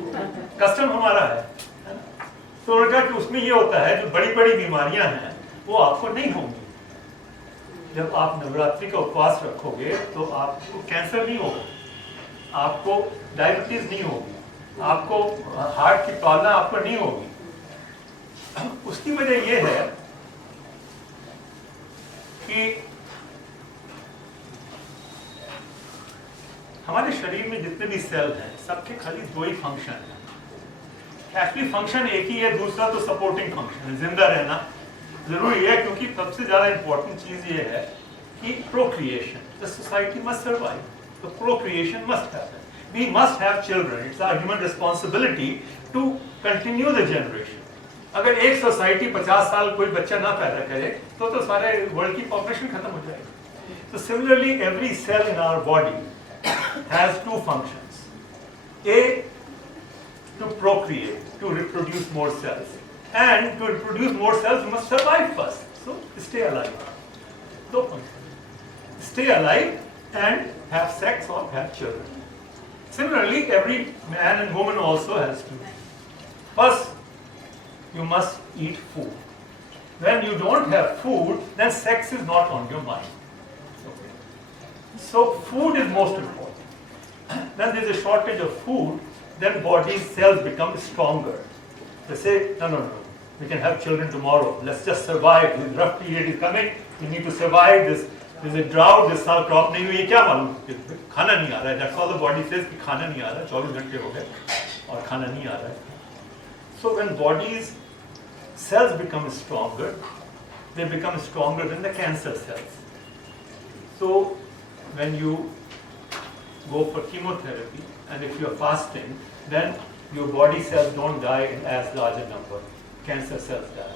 कस्टम हमारा है। तो उन्होंने कहा कि उसमें ये होता है जो बड़ी बड़ी बीमारियां हैं वो आपको नहीं होंगी। जब आप नवरात्रि का उपवास रखोगे तो आपको कैंसर नहीं होगा, आपको डायबिटीज नहीं होगी, आपको हार्ट की प्रॉब्लम आपको नहीं होगी। उसकी वजह यह है कि हमारे शरीर में जितने भी सेल हैं सबके खाली 2 ही फंक्शन है। एक्चुअली फंक्शन एक ही है, दूसरा तो सपोर्टिंग फंक्शन है, जिंदा रहना जरूरी है, क्योंकि सबसे ज्यादा इंपॉर्टेंट चीज ये है कि procreation, the society must survive, तो procreation must happen, we must have children, it's our human responsibility to continue the generation. अगर एक सोसाइटी 50 साल कोई बच्चा ना पैदा करे तो सारे वर्ल्ड की पॉपुलेशन खत्म हो जाएगी। तो similarly every cell in our body has 2 functions, A to procreate, to reproduce more cells, and to reproduce more cells you must survive first, so stay alive. 2 functions, stay alive and have sex or have children. Similarly, every man and woman also has to. First, you must eat food. When you don't have food, then sex is not on your mind. Okay. So food is most important. When there is a shortage of food, then body cells become stronger. They say, no, we can have children tomorrow. Let's just survive. This rough period is coming. We need to survive this. There's a drought. This साल crop नहीं हुई. क्या मालूम? खाना नहीं आ रहा है. That's all the body says कि खाना नहीं आ रहा है. 24 घंटे हो गए और खाना नहीं आ रहा है. So when body's cells become stronger, they become stronger than the cancer cells. So when you go for chemotherapy and if you are fasting, then your body cells don't die in as large a number. Cancer cells die.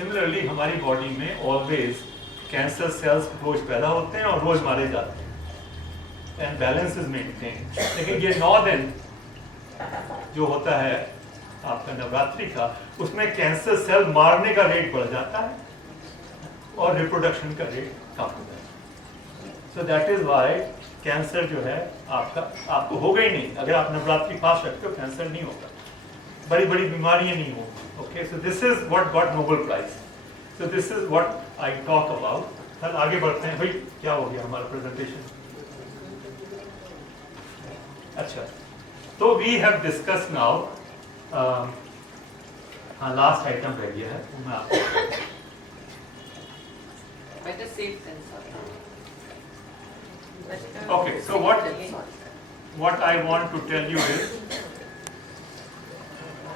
Similarly, हमारी body में always cancer cells रोज पैदा होते हैं और रोज मारे जाते हैं. And balance is maintained. लेकिन ये 9 दिन जो होता है आपका नवरात्रि का, उसमें कैंसर सेल मारने का रेट बढ़ जाता है और रिप्रोडक्शन का रेट कम हो जाता है. So that is why cancer जो है आपको होगा ही नहीं. अगर आप नवरात्रि फास्ट रखते हो कैंसर नहीं होगा, बड़ी बड़ी बीमारियां नहीं होगी. Okay, so this is what got Nobel prize. So this is what I talk about. कल आगे बढ़ते हैं. भाई क्या हो गया हमारा प्रेजेंटेशन? अच्छा, तो वी हैव डिस्कस नाउ. हाँ, लास्ट आइटम रह गया है. मैं आपको Better safe than sorry. Okay, so what I want to tell you is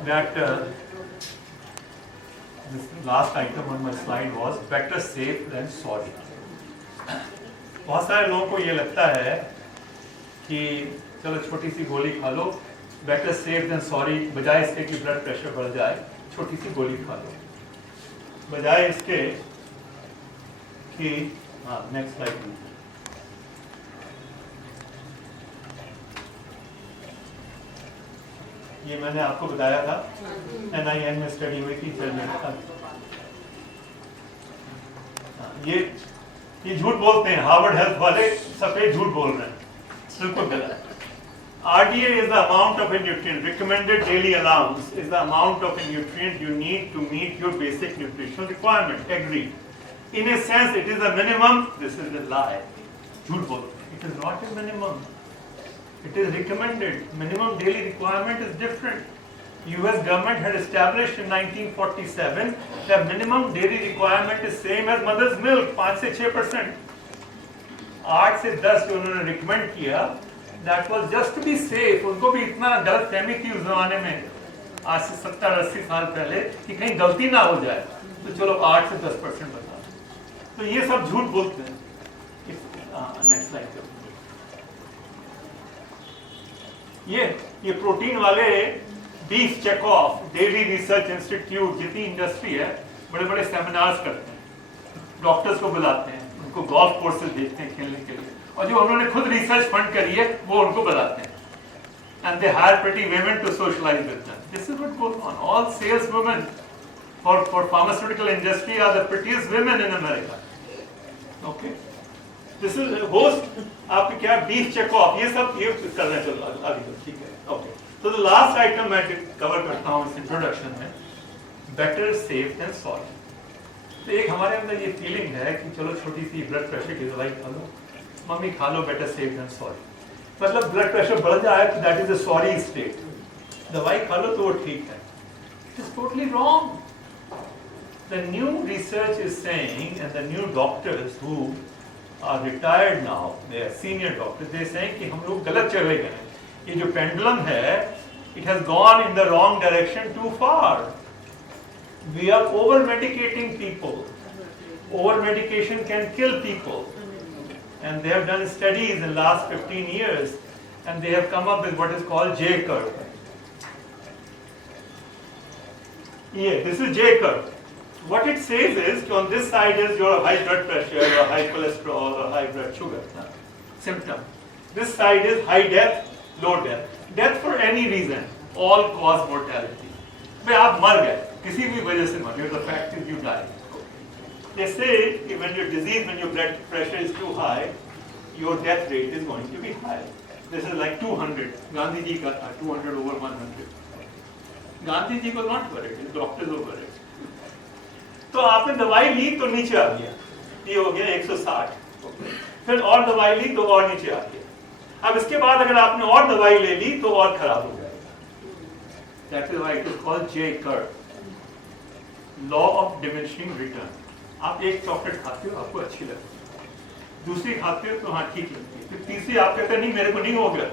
that this last item on my slide was better safe than sorry. बहुत सारे लोगों को ये लगता है कि चलो छोटी सी गोली खा लो, better safe than sorry, बजाय इसके कि ब्लड प्रेशर बढ़ जाए, छोटी सी गोली खा लो, बजाय इसके कि नेक्स्ट स्लाइड. ये मैंने आपको बताया था, NIN में स्टडी हुई थी. ये झूठ बोलते हैं हार्वर्ड हेल्थ वाले, सफेद झूठ बोल रहे हैं, बिल्कुल गलत. RDA is the amount of a nutrient, recommended daily allowance is the amount of a nutrient you need to meet your basic nutritional requirement. Agreed. In a sense, it is a minimum. This is a lie. झूठ बोलते हैं. It is not a minimum. It is recommended. Minimum daily requirement is different. US government had established in 1947 that minimum daily requirement is same as mother's milk, 5 से 6%. 8 से 10 जो उन्होंने recommend किया, that was just to be safe. उनको भी इतना गलत फहमी थी उस जमाने में, आज से 70-80 साल पहले, कि कहीं गलती ना हो जाए, तो चलो 8 से 10% बता. तो ये सब झूठ बोलते हैं. Next slide. ये प्रोटीन वाले beef Chaikoff, dairy research institute जितनी इंडस्ट्री है, बड़े बड़े सेमिनार्स करते हैं, डॉक्टर्स को बुलाते हैं, उनको गोल्फ कोर्सेज देते हैं खेलने के लिए, और जो उन्होंने खुद रिसर्च फंड करी है वो उनको बुलाते हैं. And they hire pretty women to socialise with them. This is what goes on. All sales women for pharmaceutical industry are the prettiest women in America. Okay, this is host आपके क्या beef Chaikoff, ये सब ये करना. चलो आगे, ठीक है. ओके, तो द लास्ट आइटम मैं कवर करता हूँ इस इंट्रोडक्शन में, बेटर सेफ देन सॉरी. तो एक हमारे अंदर ये फीलिंग है कि चलो छोटी सी ब्लड प्रेशर की दवाई खा लो, मम्मी खा लो, बेटर सेफ देन सॉरी. मतलब ब्लड प्रेशर बढ़ जाए तो that is a sorry state. दवाई खा लो तो वो ठीक है. It is totally wrong. The new research is saying, and the new doctors who are retired now, they are senior doctors, they are saying कि हम लोग गलत चले गए हैं. ये जो pendulum है, it has gone in the wrong direction too far. We are over medicating people. Over medication can kill people. And they have done studies in the last 15 years, and they have come up with what is called J curve. Yeah, this is J curve. What it says is that on this side is your high blood pressure, your high cholesterol, or high blood sugar symptom. This side is high death, low death. Death for any reason, all cause mortality. भाई आप मर गए, किसी भी वजह से मर गए. The fact is you die. They say when your disease, when your blood pressure is too high, your death rate is going to be high. This is like 200. Gandhi ji का था 200 over 100. गांधी जी को not worried, doctors were worried. तो आपने दवाई ली तो नीचे आ गया, ये हो गया 160. फिर और दवाई ली तो और नीचे आ गया. अब इसके बाद अगर आपने और दवाई ले ली तो और खराब हो जाएगा. That is why it is called J curve, law of diminishing return. आप एक चॉकलेट खाते हो, आपको अच्छी लगती है, दूसरी खाते हो तो हाँ ठीक लगती है, फिर तीसरी आप कहते हैं नहीं मेरे को नहीं हो गया,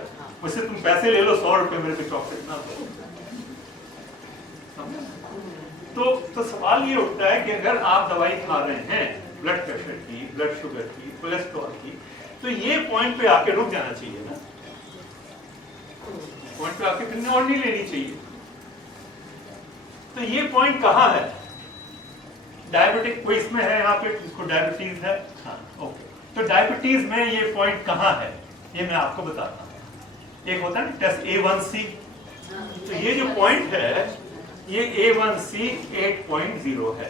मुझसे तुम पैसे ले लो 100 रुपए मेरे को चॉकलेट ना दो. तो सवाल ये उठता है कि अगर आप दवाई खा रहे हैं ब्लड प्रेशर की, ब्लड शुगर की, कोलेस्ट्रॉल की, तो ये पॉइंट पे आके रुक जाना चाहिए ना. पॉइंट पे आके फिर और नहीं लेनी चाहिए. तो ये पॉइंट कहाँ है? डायबिटिक कोई इसमें है यहाँ पे जिसको डायबिटीज है? हाँ, ओके. तो डायबिटीज में ये पॉइंट कहाँ है ये मैं आपको बताता हूँ. एक होता है ना टेस्ट A1C. तो ये जो पॉइंट है ये A1C 8.0 है.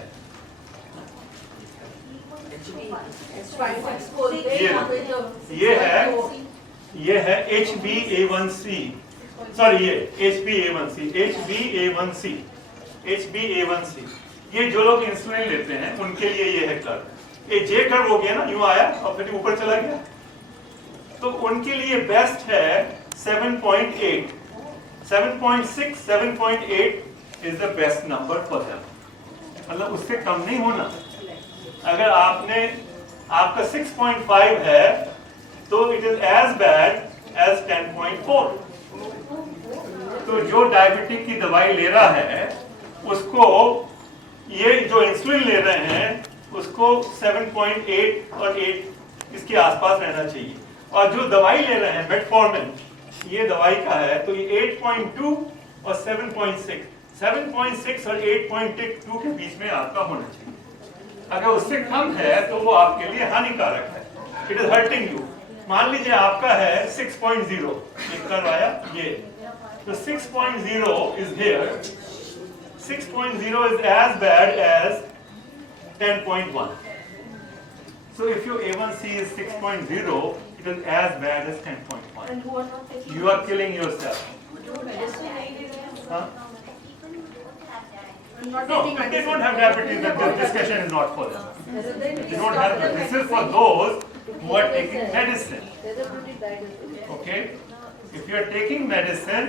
ये है HbA1c, सॉरी ये HbA1c. ये जो लोग इंसुलिन लेते हैं उनके लिए ये है कर्व. ये जे कर्व हो गया ना, यूं आया और फिर ऊपर चला गया. तो उनके लिए बेस्ट है 7.8, 7.6, 7.8 is the best number for them. मतलब उससे कम नहीं होना. अगर आपका 6.5 है तो it is as bad as 10.4. तो जो डायबिटिक की दवाई ले रहा है उसको, ये जो इंसुलिन ले रहे हैं उसको 7.8 और 8 इसके आसपास रहना चाहिए. और जो दवाई ले रहे हैं मेटफॉर्मिन, ये दवाई का है, तो ये 8.2 और 7.6 और 8.2 के बीच में आपका होना चाहिए. अगर उससे कम है तो वो आपके लिए हानिकारक है. It is hurting you. मान लीजिए आपका है 6.0, करवाया ये, तो 6.0 is here. 6.0 is as bad as 10.1. So if your A1C is 6.0, it is as bad as 10.1. And who are not taking You are killing yourself. Huh? not No, taking they don't have diabetes. This discussion is not for them. They don't have that. This is for those who are taking medicine. Okay? If you are taking medicine,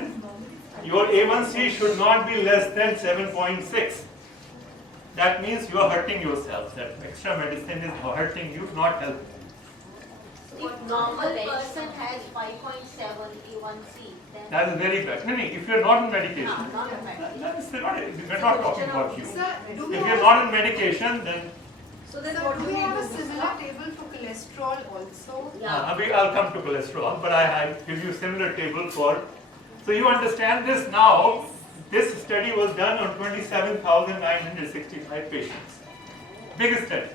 your A1C should not be less than 7.6. That means you are hurting yourself. That extra medicine is hurting you, not helping. If normal person has 5.7 A1C, then That is very bad. No, if you are not on medication, not a medication. we're not talking about you. Sir, do If we you are not on medication, then So then what do we have a similar table for cholesterol also? I'll come to cholesterol, but I give you similar table for. So you understand this now. This study was done on 27,965 patients. Big study.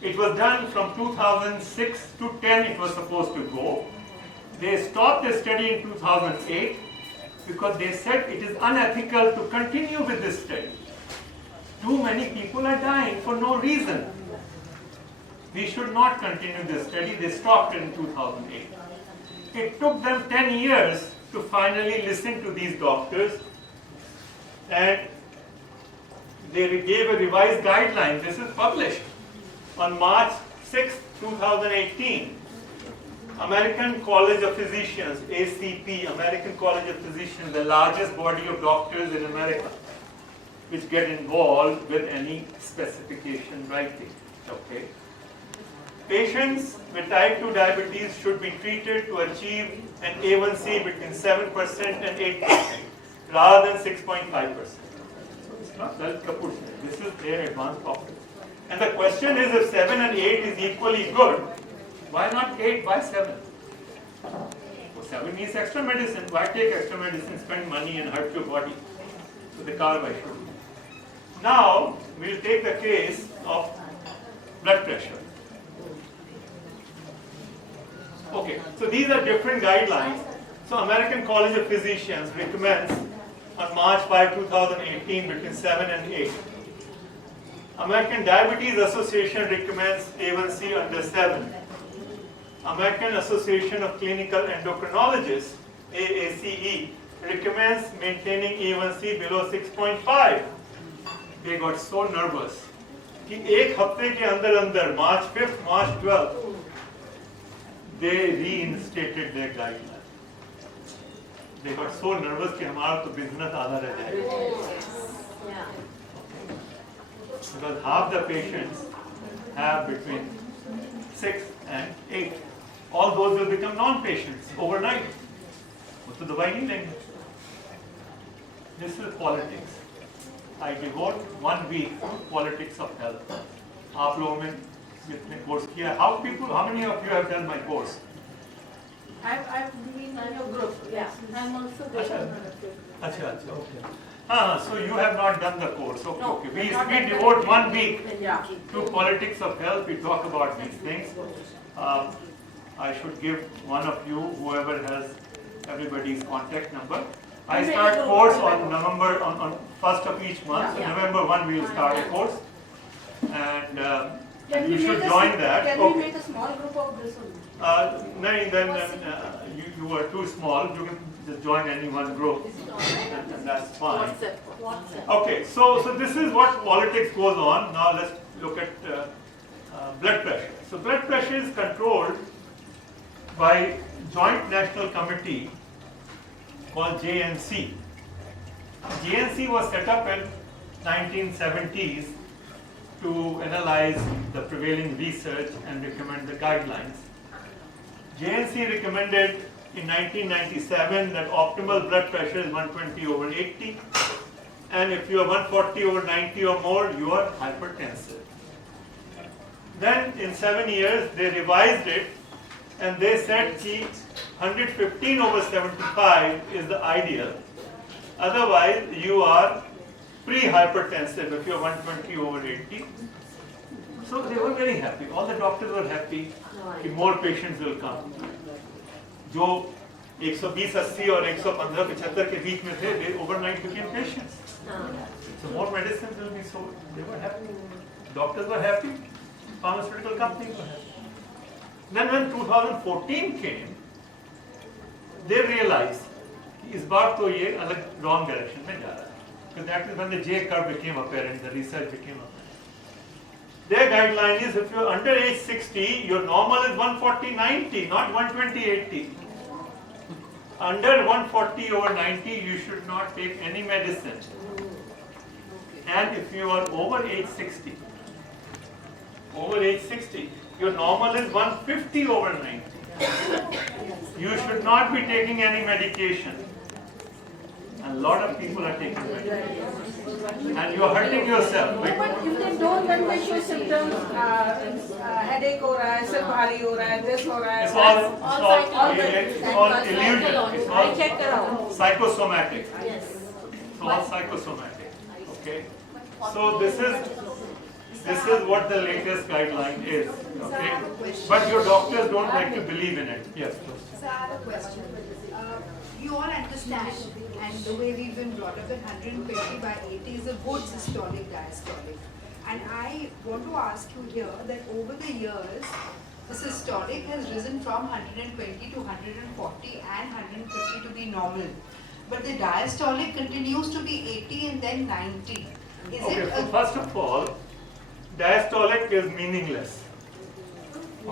It was done from 2006 to 10. It was supposed to go. They stopped the study in 2008 because they said it is unethical to continue with this study. Too many people are dying for no reason. We should not continue this study. They stopped it in 2008. It took them 10 years to finally listen to these doctors, and they gave a revised guideline. This is published on March 6, 2018. American College of Physicians, ACP, American College of Physicians, the largest body of doctors in America, which get involved with any specification writing. Okay. Patients with type 2 diabetes should be treated to achieve an A1C between 7% and 8%, rather than 6.5%. It's not self-proportional. This is their advanced population. And the question is, if 7 and 8 is equally good, why not 8 by 7? Well, 7 needs extra medicine. Why take extra medicine, spend money and hurt your body? So the carb I showed you. Now, we'll take the case of blood pressure. Okay, so these are different guidelines. So American College of Physicians recommends on March 5, 2018 between 7 and 8. American Diabetes Association recommends A1C under 7. American Association of Clinical Endocrinologists, AACE, recommends maintaining A1C below 6.5. They got so nervous कि एक हफ्ते के अंदर March 5th, March 12th, they reinstated their guidelines. They got so nervous कि हमारा तो business आधा रह जाएगा. Because half the patients have between 6 and 8. All those will become non-patients overnight. वो तो दवाई नहीं लेंगे. This is politics. I devote 1 week to politics of health. आप लोगों ने जितने कोर्स किया, how many of you have done my course? I've been in your group. Yeah, I'm also there. अच्छा, okay. So you have not done the course. Okay, No, okay. I've not We done devote the- 1 week Yeah. to politics of health. We talk about these things. I should give one of you, whoever has everybody's contact number. I start course on November, on 1st of each month. So Yeah. November 1 we will start a course. And Can you we should make join a, that. Can Okay. we make a small group of this one? No, then you are too small. You can just join any one group, and that's fine. WhatsApp. Okay, so this is what politics goes on. Now let's look at blood pressure. So blood pressure is controlled by Joint National Committee called JNC. JNC was set up in 1970s to analyze the prevailing research and recommend the guidelines. JNC recommended in 1997 that optimal blood pressure is 120/80, and if you are 140/90 or more, you are hypertensive. Then in 7 years they revised it, and they said that 115/75 is the ideal. Otherwise, you are pre-hypertensive if you are 120/80. So they were very happy. All the doctors were happy that more patients will come. जो 120/80 और 115/75 के बीच में थे, they overnight became patients. So more medicines will be sold. They were happy. Doctors were happy. Pharmaceutical companies were happy. Then when 2014 came, they realized कि इस बार तो ये अलग wrong direction में जा रहा है. So that is when the J curve became apparent, the research became apparent. Their guideline is if you're under age 60, your normal is 140/90, not 120/80. Under 140/90, you should not take any medicine. And if you are over age 60, your normal is 150/90. You should not be taking any medication. A lot of people are taking medication. And you are hurting yourself. No, but if they don't, then they show symptoms, headache हो रहा है, सिर भारी हो रहा है, this हो रहा है. It's all illusion. It's I all checked around. psychosomatic. Yes. It's all psychosomatic. Okay. So this is what the latest guideline is. Okay. But your doctors don't like to believe in it. Yes. Please. So I have a question. You all understand, and the way we've been brought up, that 120/80 is a good systolic diastolic. And I want to ask you here that over the years, the systolic has risen from 120 to 140 and 150 to be normal. But the diastolic continues to be 80 and then 90. Is Okay. it So first of all, diastolic is meaningless.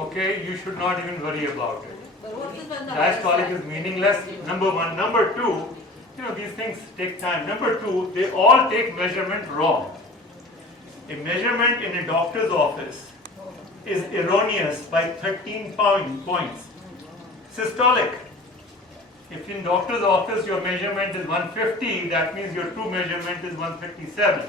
Okay. You should not even worry about it. But what is when the Diastolic is meaningless, number one. Number two, these things take time. Number two, they all take measurement wrong. A measurement in a doctor's office is erroneous by 13 points. Systolic. If in doctor's office your measurement is 150, that means your true measurement is 157.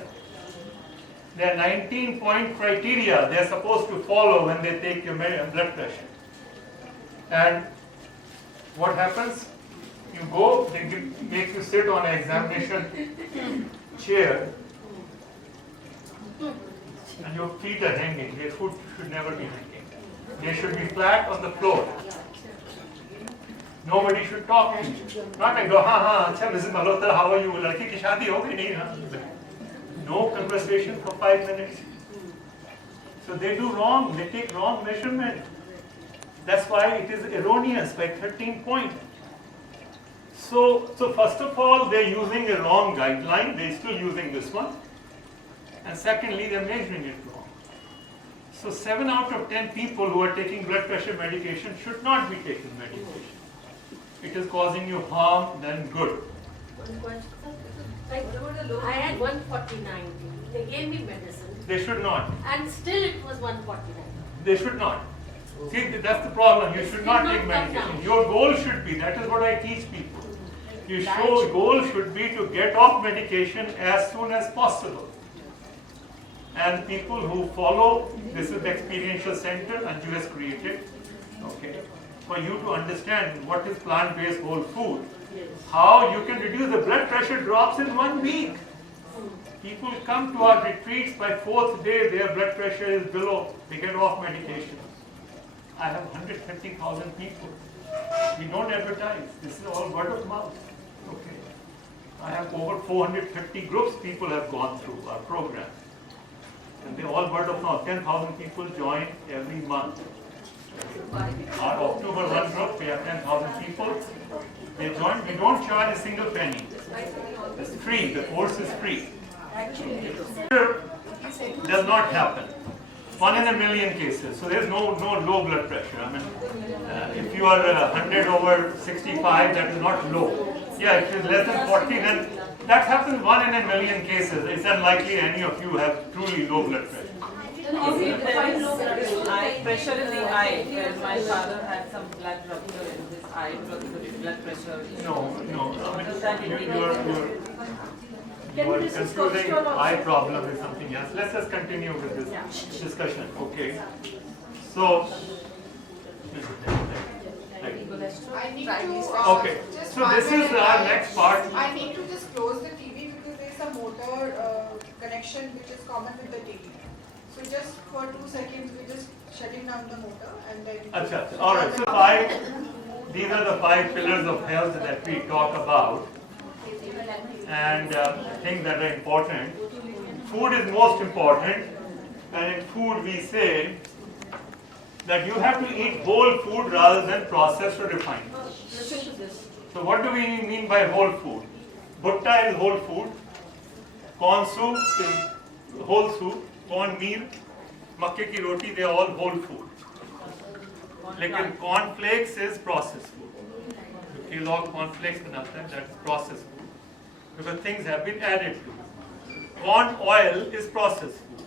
There are 19-point criteria they are supposed to follow when they take your blood pressure. And what happens? You go, they make you sit on an examination chair, and your feet are hanging. Your foot should never be hanging. They should be flat on the floor. Nobody should talk to you. Not like, अच्छा Mrs. Malhotra, how are you? लड़की की शादी हो गई नहीं ना? No conversation for 5 minutes. So they do wrong. They take wrong measurement. That's why it is erroneous by 13 points. So first of all, they're using a wrong guideline. They're still using this one. And secondly, they're measuring it wrong. So 7 out of 10 people who are taking blood pressure medication should not be taking medication. It is causing you harm than good. One question. I had 149. They gave me medicine, They should not. and still it was 149. They should not. See, that's the problem. You should not take It will not come medication. down. Your goal should be, that is what I teach people. Your goal should be to get off medication as soon as possible. And people who follow, this is the experiential center Anju has created, okay, for you to understand what is plant-based whole food, how you can reduce the blood pressure drops in 1 week. People come to our retreats, by 4th day their blood pressure is below, they get off medication. I have 130,000 people. We don't advertise, this is all word of mouth. Okay. I have over 450 groups people have gone through our program. And they all word of mouth. 10,000 people join every month. Our October 1 group, we have 10,000 people. They join, we don't charge a single penny. It's free, the course is free. Does not happen. 1 in a million cases. So there's no low blood pressure. I mean, if you are 100 over 65, that is not low. Yeah, if it's less than 40, then that happens 1 in a million cases. It's unlikely any of you have truly low blood pressure. Eye pressure in the eye, where my father had some blood rupture in his eye because of the blood pressure. No. I mean, you are confusing eye problem with something else. Let's just continue with this discussion. Okay. So. I need to, Okay. just So 1 this is minute, our next part. I need to just close the TV because there is a motor connection which is common with the TV. So just for 2 seconds, we're just shutting down the motor and then. Acha. All right. So these are the 5 pillars of health that we talk about, and things that are important. Food is most important, and in food we say that you have to eat whole food rather than processed or refined. So what do we mean by whole food? Bhutta is whole food, corn soup is whole soup, corn meal, makke ki roti, they are all whole food. Lekin corn flakes is processed food. Kellogg corn flakes banata hai, that's processed food. Because things have been added to it. Corn oil is processed food.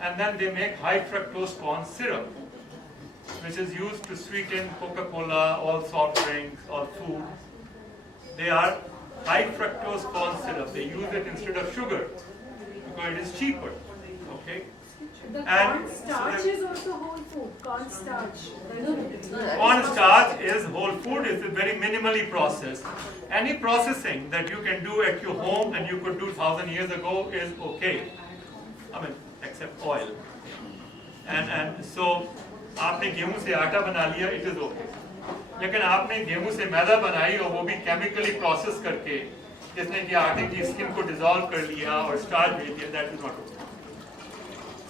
And then they make high fructose corn syrup, which is used to sweeten Coca-Cola, all soft drinks, all food. They are high fructose corn syrup. They use it instead of sugar because it is cheaper. Okay. The And corn starch is also whole food. Corn starch. Corn starch is whole food. It's very minimally processed. Any processing that you can do at your home and you could do 1,000 years ago is okay. I mean, except oil. And so, आपने गेहूं से आटा बना लिया, it is okay. लेकिन आपने गेहूं से मैदा बनाई और वो भी केमिकली प्रोसेस करके, जिसने कि आटे की स्किन को डिसॉल्व कर लिया और स्टार्च भेज दिया, that is not okay.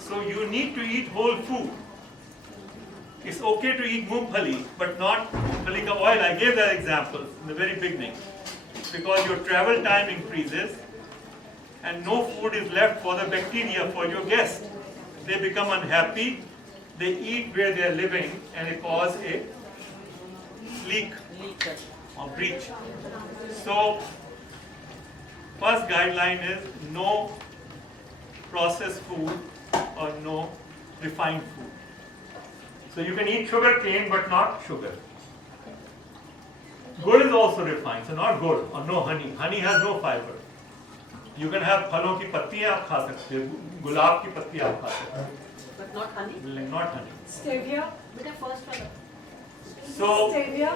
So you need to eat whole food. It's okay to eat मूंगफली, but not मूंगफली का oil. I gave that example in the very beginning, because your travel time increases, and no food is left for the bacteria, for your guests. They become unhappy. They eat where they are living, and it causes a leak or breach. So, first guideline is no processed food or no refined food. So you can eat sugar cane but not sugar. Good is also refined, so not good or no honey. Honey has no fiber. You can have फलों की पत्तियां आप खा सकते हो, गुलाब की पत्ती आप खा सकते हो. But not honey. Not honey. Stevia. But the first one. So, Stevia.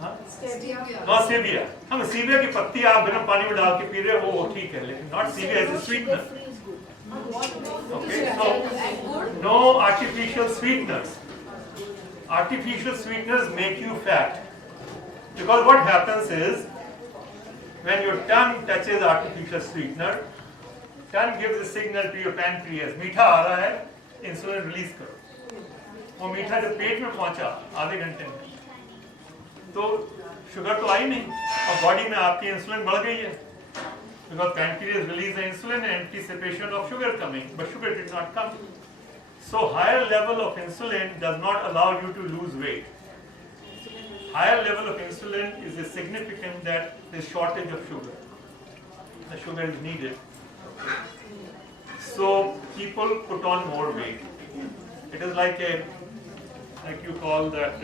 हाँ? Stevia. हाँ सेविया. हम सेविया की पत्ती आप गर्म पानी में डाल के पी रहे हो वो ठीक है, लेकिन not सेविया as a sweetener. Okay, so no artificial sweeteners. Artificial sweeteners make you fat. Because what happens is, when your tongue touches artificial sweetener, tongue gives a signal to your pancreas, मीठा आ रहा है, insulin release करो. वो मीठा जब पेट में पहुंचा आधे घंटे में, तो शुगर तो आई नहीं, और बॉडी में आपकी इंसुलिन बढ़ गई है, because pancreas release the insulin in anticipation of sugar coming, but sugar did not come. So higher level of insulin does not allow you to lose weight. Higher level of insulin is a significant that there is shortage of sugar. The sugar is needed. So people put on more weight. It is like you call that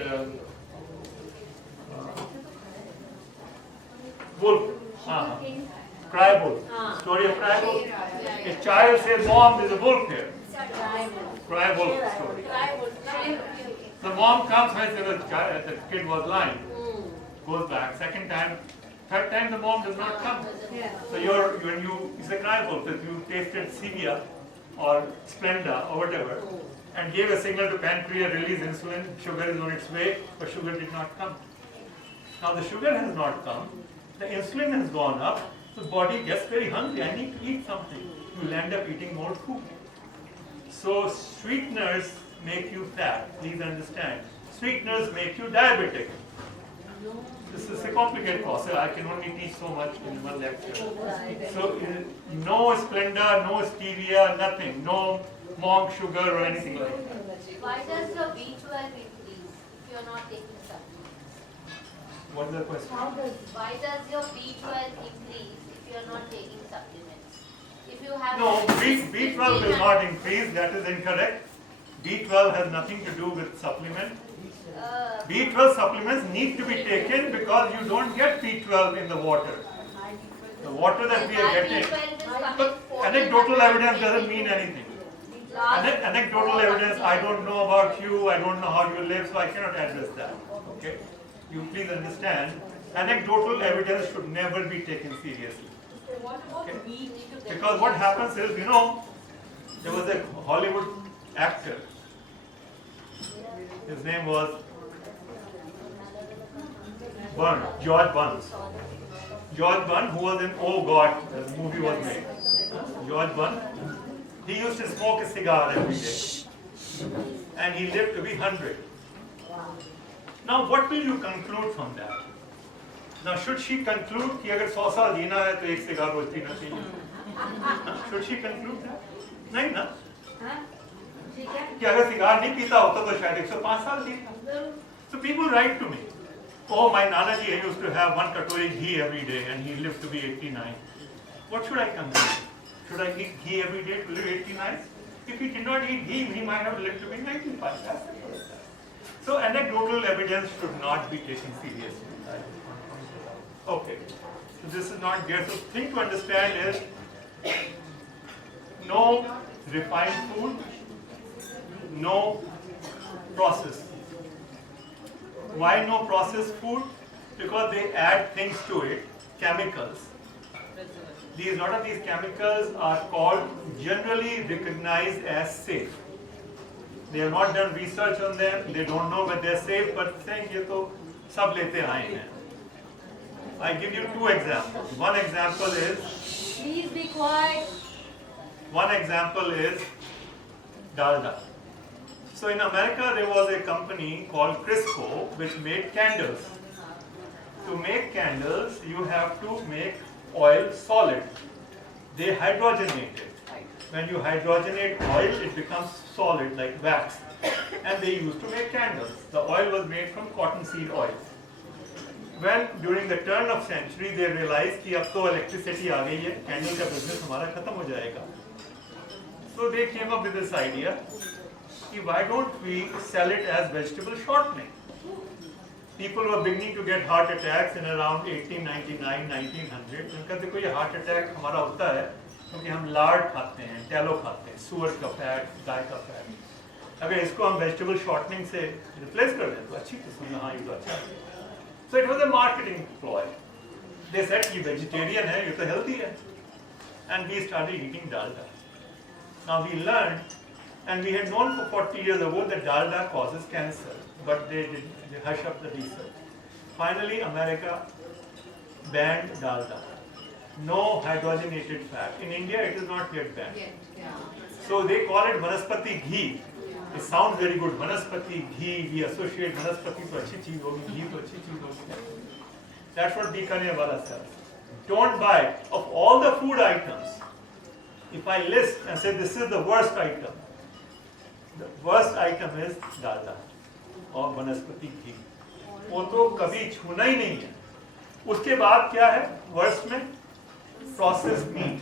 wolf. Cry wolf. Story of cry wolf. A child says, "Mom, there's a wolf here." Cry wolf story. The mom comes when the kid was lying, goes back. Second time, third time the mom does not come. So it's a cry wolf. If you tasted Stevia or Splenda or whatever, and gave a signal to pancreas, release insulin, sugar is on its way, but sugar did not come. Now the sugar has not come, the insulin has gone up, so the body gets very hungry. I need to eat something. You will end up eating more food. So sweeteners make you fat. Please understand. Sweeteners make you diabetic. This is a complicated process. I can only teach so much in one lecture. So no Splenda, no Stevia, nothing. No monk sugar or anything like that. Why does your B12 increase if you are not taking supplements? What is the question? Why does your B12 increase if you are not taking supplements? If you have No, B12 will not increase. That is incorrect. B12 has nothing to do with supplement. B12 supplements need to be taken because you don't get B12 in the water. The water that we are getting. But anecdotal evidence doesn't mean anything. Anecdotal evidence, I don't know about you, I don't know how you live, so I cannot address that. Okay? You please understand, anecdotal evidence should never be taken seriously. Okay? Because what happens is, there was a Hollywood actor. His name was George Burns. George Burns, who was in Oh God, this movie was made. George Burns, he used to smoke a cigar every day. And he lived to be 100. Now what will you conclude from that? Now should she conclude कि अगर 100 साल जीना है तो एक सिगार रोज पीना चाहिए? Should she conclude that? नहीं ना? कि अगर सिगार नहीं पीता होता तो शायद 105 साल जीता. So people write to me, oh my Nanaji used to have 1 katori ghee every day and he lived to be 89. What should I conclude? Should I eat ghee every day to live 89? If he did not eat ghee, he might have lived to be 95. So anecdotal evidence should not be taken seriously. Okay, so this is not good. So thing to understand is no refined food, no processed. Why no processed food? Because they add things to it, chemicals. A lot of these chemicals are called, generally recognized as safe. They have not done research on them, they don't know whether they're safe, but saying ye to sab lete aaye hain. I give you 2 examples. One example is, Please be quiet. One example is dalda. So in America there was a company called Crisco which made candles. To make candles you have to make oil solid. They hydrogenate it. When you hydrogenate oil it becomes solid like wax. And they used to make candles. The oil was made from cottonseed oil. When during the turn of century they realized कि अब तो electricity आ गई है, candle का business हमारा खत्म हो जाएगा. So they came up with this idea कि why don't we sell it as vegetable shortening? People were beginning to get heart attacks in around 1899, 1900. उनका देखो ये heart attack हमारा होता है क्योंकि हम lard खाते हैं, tallow खाते हैं, सुअर का fat, गाय का fat. अगर इसको हम vegetable shortening से replace कर दें तो अच्छी किस्म में हाँ ये तो अच्छा है. So it was a marketing ploy. They said कि vegetarian है, ये तो healthy है. And we started eating dalda. Now we learned, and we had known for 40 years ago that dalda causes cancer, but they hush up the research. Finally, America banned dalda. No hydrogenated fat. In India, it is not yet banned. So they call it vanaspati ghee. It sounds very good. Vanaspati, ghee, we associate Vanaspati to अच्छी चीज होगी, ghee to अच्छी चीज होगी. That's what Bikaner wala says. Don't buy. Of all the food items, if I list and say this is the worst item, the worst item is dalda और वनस्पति घी. वो तो कभी छूना ही नहीं है. उसके बाद क्या है वर्स्ट में? Processed meat,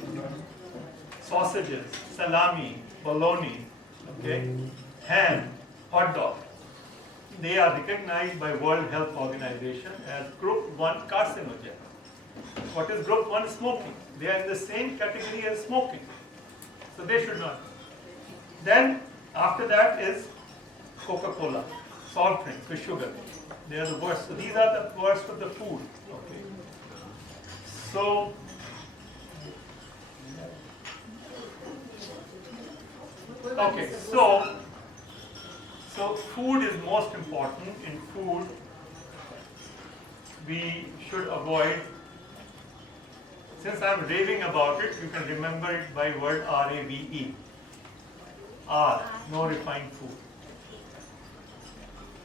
sausages, salami, bologna, okay, ham, hot dog. They are recognized by World Health Organization as Group 1 carcinogen. What is Group 1? Smoking. They are in the same category as smoking. So they should not. Then after that is Coca-Cola, soft drinks with sugar. They are the worst. So these are the worst of the food. Okay. So okay, so food is most important. In food, we should avoid. Since I'm raving about it, you can remember it by word R-A-V-E. R, no refined food.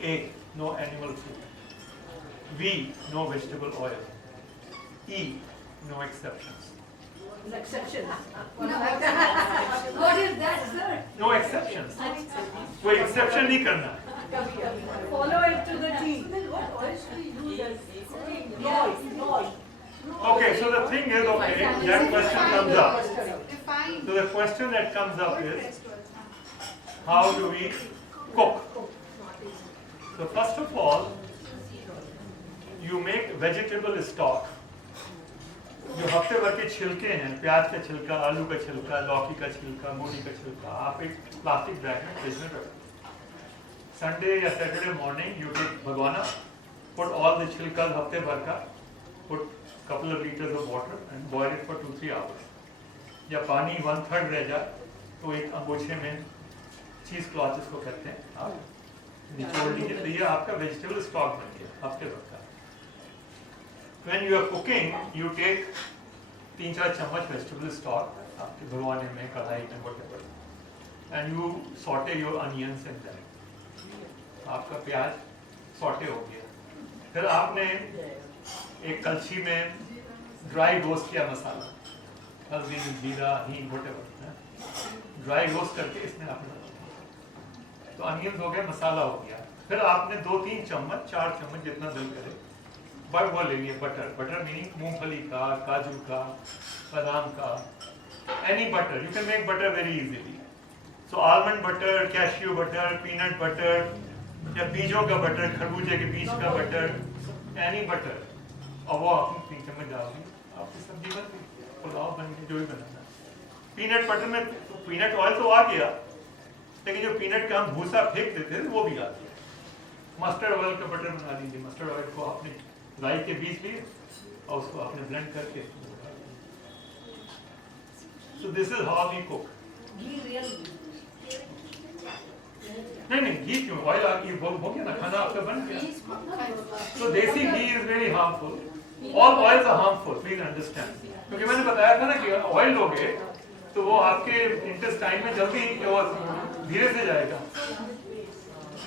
A, no animal food. V, no vegetable oil. E, no exceptions. Exceptions. What is that, sir? No exceptions. कोई exception नहीं करना. Follow it to the T. Then what oil should we use as cooking? No. Okay, so the thing is, okay, that question comes up. Define. So the question that comes up is, how do we cook? So first of all, you make vegetable stock. जो हफ्ते भर के छिलके हैं, प्याज का छिलका, आलू का छिलका, लौकी का छिलका, मूली का छिलका, आप एक प्लास्टिक बैग में फ्रिज में रखो. संडे या सैटरडे मॉर्निंग यू टेक भगवाना, put all the छिलका हफ्ते भर का, put couple of liters of water and boil it for 2-3 hours. या पानी 1/3 रह जाए तो एक अंगोछे में चीज क्लॉथ इसको कहते हैं, आप निचोड़ लीजिए. तो ये आपका वेजिटेबल स्टॉक बन गया हफ्ते भर का. When you are cooking, you take 3-4 चम्मच vegetable stock, आपके भगवाने में, कढ़ाई में, whatever, and you saute your onions in that. आपका प्याज सॉटे हो गया. फिर आपने एक कलछी में ड्राई रोस्ट किया मसाला, हल्दी, जीरा, हींग, whatever, ड्राई रोस्ट करके इसमें आपने तो अनियन हो गया, मसाला हो गया. फिर आपने 2-3 चम्मच, 4 चम्मच जितना दिल करे बट वो ले लिए बटर. बटर मीनिंग मूंगफली का, काजू का, बादाम का, any butter. You can make butter very easily. So almond butter, cashew butter, peanut butter, या बीजों का बटर, खरबूजे के बीज का बटर, एनी बटर. और वो आप 3 चम्मच डाल दी, आपकी सब्जी बन गई, पुलाव बन गया, जो भी बनाना. पीनट बटर में पीनट ऑयल तो आ गया, लेकिन जो पीनट का हम भूसा फेंक देते थे वो भी आ गया. मस्टर्ड ऑयल का बटर बना लीजिए. मस्टर्ड ऑयल को आपने राई के बीज लिए और उसको आपने ब्लेंड करके. So this is how we cook. नहीं घी क्यों? ऑयल आपकी हो गया ना, खाना आपका बन गया. So देसी घी is very harmful. All oils are harmful. Please understand. क्योंकि मैंने बताया था ना कि ऑयल लोगे तो वो आपके इंटेस्टाइन में जल्दी और धीरे से जाएगा.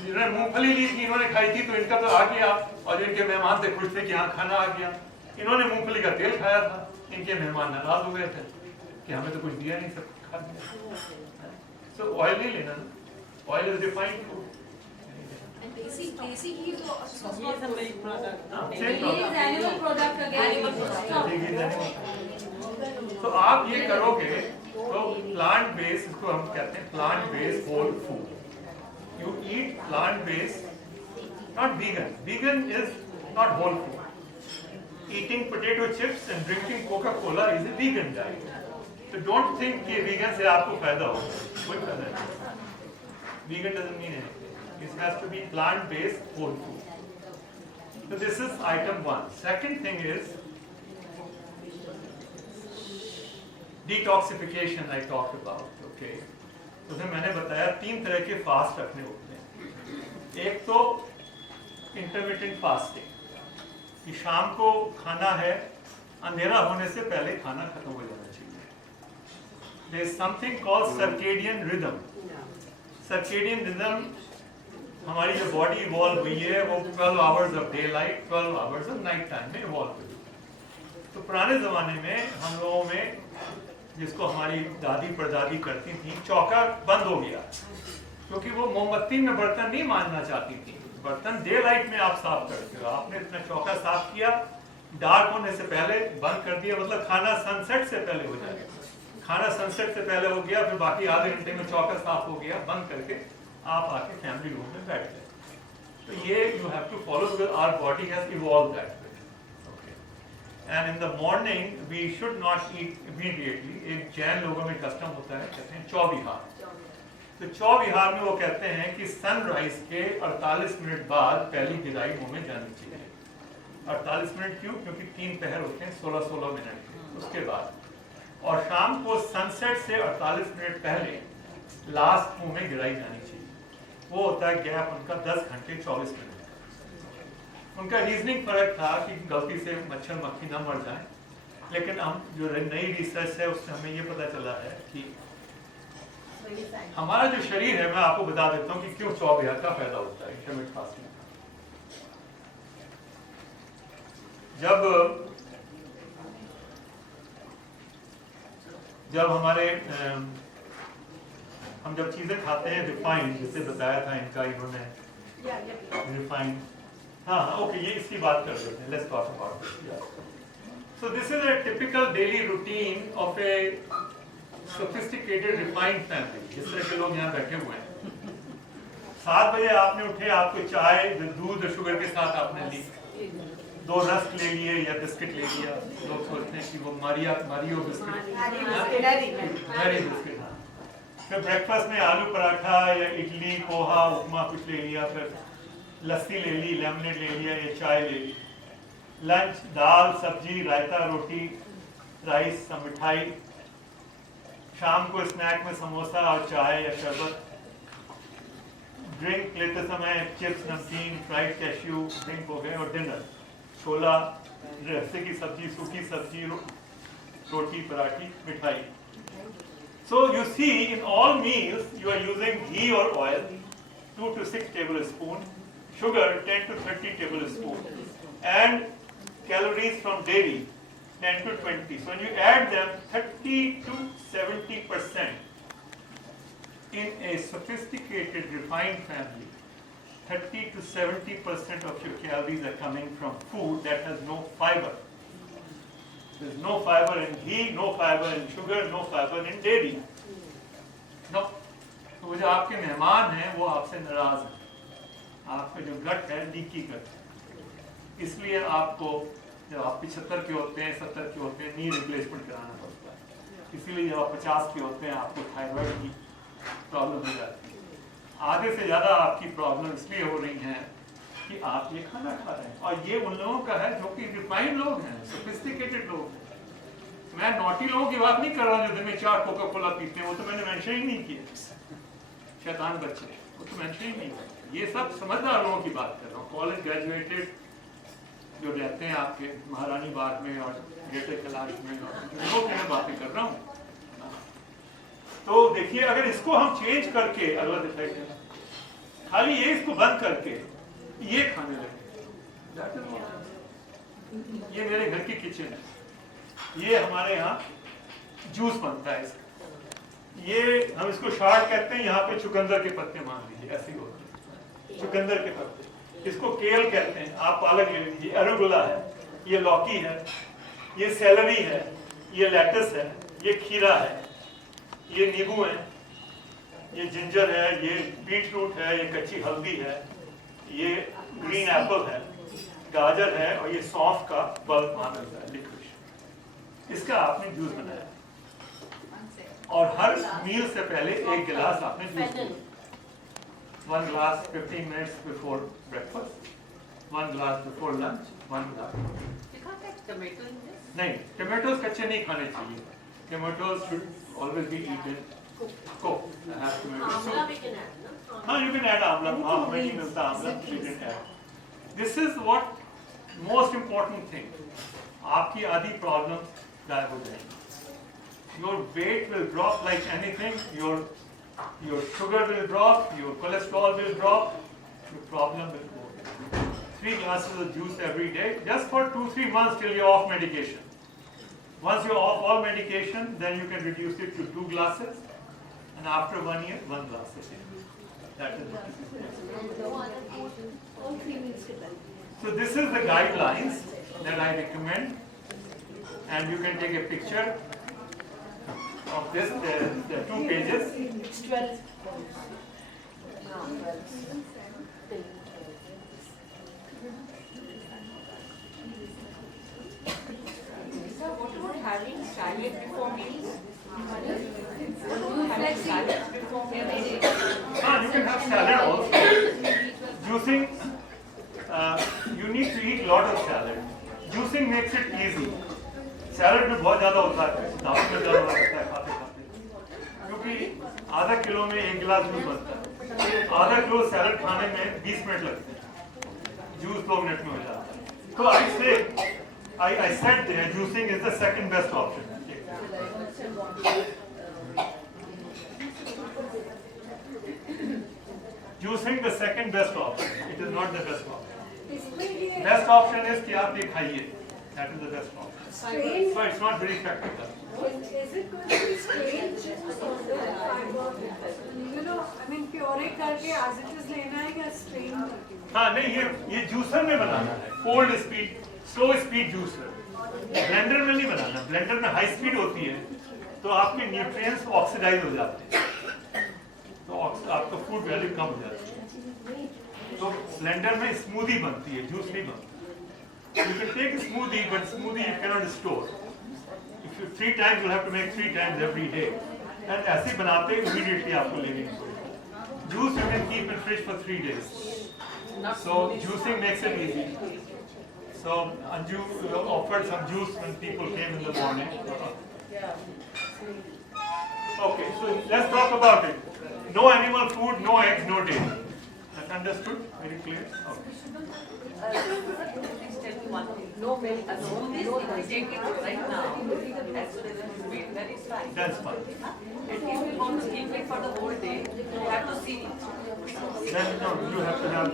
जिन्होंने मूंगफली ली थी, इन्होंने खाई थी तो इनका तो आ गया, और जो इनके मेहमान थे खुश थे कि यहाँ खाना आ गया. इन्होंने मूंगफली का तेल खाया था, इनके मेहमान नाराज हो गए थे कि हमें तो कुछ दिया नहीं, सब खा दिया. So ऑयल नहीं लेना. Oil is refined food. Basic ghee तो Animal product again. तो आप ये करोगे तो प्लांट बेस्ड, इसको हम कहते हैं plant based whole food. You eat plant-based, not vegan. Vegan is not whole food. Eating potato chips and drinking Coca-Cola is a vegan diet. So don't think कि vegan से आपको फायदा होगा. कोई फायदा नहीं. Vegan doesn't mean anything. It has to be plant-based whole food. So this is item 1. Second thing is detoxification. I talked about. Okay. उसमें मैंने बताया 3 तरह के फास्ट रखने होते हैं. एक तो इंटरमिटेंट फास्टिंग, कि शाम को खाना है, अंधेरा होने से पहले खाना खत्म हो जाना चाहिए. There is something called circadian rhythm. Circadian rhythm हमारी जो बॉडी इवॉल्व हुई है वो 12 hours of daylight, 12 hours of night time में इवॉल्व हुई। तो पुराने ज़माने में हम लोगों में, जिसको हमारी दादी परदादी करती थी, चौका बंद हो गया क्योंकि वो मोमबत्ती में बर्तन नहीं मांजना चाहती थी। बर्तन डे लाइट में आप साफ करते हो, आपने इतना चौका साफ किया, डार्क होने से पहले बंद कर दिया, मतलब खाना सनसेट से पहले हो जाएगा। खाना सनसेट से पहले हो गया, फिर बाकी आधे घंटे में चौका साफ हो गया, बंद करके आप आके फैमिली रूम में बैठ गए। तो ये you have to follow because our body has evolve that way. Okay, and in the morning we should not eat immediately. एक जैन लोगों में कस्टम होता है, कहते हैं चौविहार। तो चौविहार में वो कहते हैं कि सनराइज के 48 मिनट बाद पहली गिराई मुंह में जानी चाहिए। 48 मिनट क्यों? क्योंकि 3 पहर होते हैं 16-16 मिनट के, उसके बाद। और शाम को सनसेट से 48 मिनट पहले लास्ट मुंह में गिराई जानी चाहिए। वो होता है गैप उनका 10 घंटे 24 मिनट। उनका रीजनिंग फर्क था कि गलती से मच्छर मक्खी ना मर जाए, लेकिन हम जो नई रिसर्च है उससे हमें ये पता चला है कि हमारा जो शरीर है, मैं आपको बता देता हूँ कि क्यों चौविहार का फायदा होता है इंटरमिटेंट फास्टिंग। जब हमारे हम जब चीजें खाते हैं रिफाइंड, जैसे बताया था इनका इन्होंने रिफाइंड, हाँ ओके, ये इसकी बात कर लेते हैं। Let's talk about this. So this is a typical daily routine of A sophisticated refined family, जिस तरह के लोग यहाँ बैठे हुए हैं। 7 बजे आपने उठे, आपको चाय दूध और शुगर के साथ आपने ली, 2 रस्क ले लिए या बिस्किट ले लिया। लोग सोचते हैं कि वो मारियो बिस्किट, मैरी बिस्किट। फिर ब्रेकफास्ट में आलू पराठा या इडली पोहा उपमा कुछ ले लिया, फिर लस्सी ले ली, लेमनेड ले लिया या चाय ले ली। लंच दाल सब्जी रायता रोटी राइस सब मिठाई। शाम को स्नैक में समोसा और चाय या शरबत। ड्रिंक लेते समय चिप्स नमकीन फ्राइड कैश्यू ड्रिंक हो गए। और डिनर छोला रस्से की सब्जी सूखी सब्जी रोटी पराठी मिठाई। So you see in all meals you are using ghee or oil 2 to 6 tablespoon, sugar 10 to 30 tablespoon, and calories from dairy 10 to 20. So when you add them 30 to 70% in a sophisticated refined family, 30 to 70% of your calories are coming from food that has no fiber. There is no fiber in ghee, no fiber in sugar, no fiber in dairy. No. तो वो जो आपके मेहमान हैं वो आपसे नाराज हैं। आपका जो गट है लीकी गट, इसलिए आपको जब आप 75 के होते हैं 70 के होते हैं नी रिप्लेसमेंट कराना पड़ता है। इसीलिए जब आप 50 के होते हैं आपको थायराइड की प्रॉब्लम हो जाती है। आधे से ज़्यादा आपकी प्रॉब्लम इसलिए हो रही हैं कि आप ये खाना खा रहे हैं। और ये उन लोगों का है जो कि रिफाइंड लोग हैं, सोफिस्टिकेटेड लोग हैं। मैं नॉटी लोगों की बात नहीं कर रहा हूँ जो दिन में 4 कोका कोला पीते हैं, वो तो मैंने मेंशन ही नहीं किया। शैतान बच्चे, वो तो मेंशन ही नहीं किया। ये सब समझदार लोगों की बात कर रहा हूँ, कॉलेज ग्रेजुएटेड जो रहते हैं आपके महारानी बाग में और ग्रेटर कैलाश में, लोग मैं बातें कर रहा हूँ। तो देखिए अगर इसको हम चेंज करके अगला दिखाई खाली ये इसको बंद करके ये खाने लगे। ये मेरे घर की किचन है, ये हमारे यहाँ जूस बनता है इसका। ये हम इसको शार्ट कहते हैं, यहाँ पे चुकंदर के पत्ते मान लीजिए, ऐसे ही होते हैं चुकंदर के पत्ते। इसको केल कहते हैं, आप पालक ले लीजिए, एरोगुला है, ये लौकी है, ये सैलरी है, ये लेटस है, ये खीरा है, ये नींबू है, ये जिंजर है, ये बीट रूट है, ये कच्ची हल्दी है, ये ग्रीन एप्पल है, गाजर है और ये सौंफ का बल्ब वहां मिलता है लिक्विड। इसका आपने जूस बनाया और हर मील से पहले 1 गिलास आपने जूस पिया। 1 glass 15 minutes before breakfast, 1 glass before lunch, 1 glass. You can't take tomato in this? नहीं, टमाटोज कच्चे नहीं खाने चाहिए। Tomatoes should always be eaten cooked. Have tomato Amla soup. we can add, no? हाँ, you can add आंवला, हाँ हमें नहीं मिलता आंवला, you can add. This is what most important thing. आपकी आधी प्रॉब्लम गायब हो जाएगी। Your weight will drop like anything. Your your sugar will drop, your cholesterol will drop, your problem will go. 3 glasses of juice every day, just for 2-3 months till you're off medication. Once you're off all medication, then you can reduce it to 2 glasses, and after 1 year, 1 glass a day. That is it. So this is the guidelines that I recommend, and you can take a picture of this. There are 2 pages. It's 12. Sir, what about having salad before meals? What about having salad before meals? You can have salad also. Juicing, you need to eat lot of salad. Juicing makes it easy. Salad में बहुत ज़्यादा होता है, दांत में दर्द हो सकता है खाते खाते, क्योंकि आधा किलो में 1 गिलास जूस बनता है, आधा किलो सैलड खाने में 20 मिनट लगते हैं, जूस 2 मिनट में हो जाता है. तो I said there, juicing is the second best option. Juicing the second best option. It is not the best option. Best option is कि आप ये खाइए. That is the best option. Strain? So it's not very practical. Is it going to be strange? You know, I mean, puree करके as it is लेना है या strain करके? हाँ नहीं, ये जूसर में बनाना है. Cold speed, slow speed juicer. Blender में नहीं बनाना. ब्लेंडर में हाई स्पीड होती है, तो आपके न्यूट्रिएंट्स ऑक्सीडाइज हो जाते हैं, तो आपका फूड वैल्यू कम हो जाती है. तो ब्लेंडर में स्मूदी बनती है, जूस नहीं बनती. You can take a smoothie, but smoothie you cannot store. If you 3 times, you'll have to make 3 times every day. And ऐसे बनाते immediately आपको लेनी पड़ेगी. Juice you can keep in fridge for 3 days. So juicing makes it easy. So Anju offered some juice when people came in the morning. Okay, so let's talk about it. No animal food, no eggs, no dairy. That's understood? Very clear? Okay. Please tell me one thing. No milk. No this, if we take it right now, as soon as it's made, that is fine. That's fine. And if we want to keep it for the whole day, you have to see it. Then no, you have to have,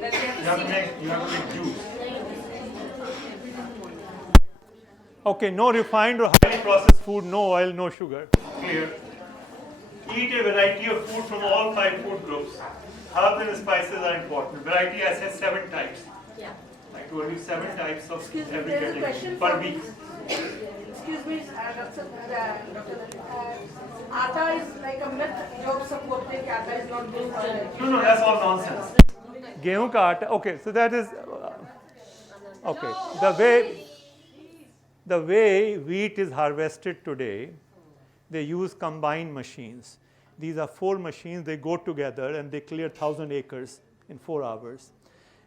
Then we you have have to to see it. make juice. Okay, no refined or highly processed food, no oil, no sugar. Clear. Eat a variety of food from all 5 food groups. Herbs and spices are important. Variety, I said 7 types. Yeah. I told you 7 types of Excuse me, every there is a category question per for week. Excuse me, Atta is like a myth. Joke supporte कि atta is not good for health. No, that's all nonsense. गेहूं का आटा. Okay, so that is okay. The way wheat is harvested today, they use combined machines. These are 4 machines. They go together and they clear 1,000 acres in 4 hours.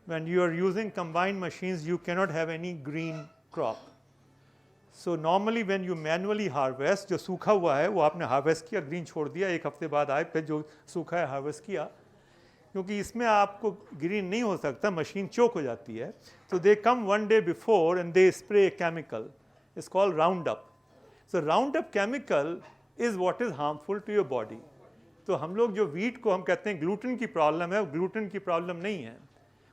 When you are using combined machines, you cannot have any green crop. So normally when you manually harvest, जो सूखा हुआ है वो आपने harvest किया, green छोड़ दिया, 1 हफ्ते बाद आए, फिर जो सूखा है harvest किया, क्योंकि इसमें आपको green नहीं हो सकता, machine choke हो जाती है. So they come 1 day before and they spray a chemical. It's called Roundup. So Roundup chemical is what is harmful to your body. तो हम लोग जो wheat को हम कहते हैं gluten की problem है, वो gluten की problem नहीं है.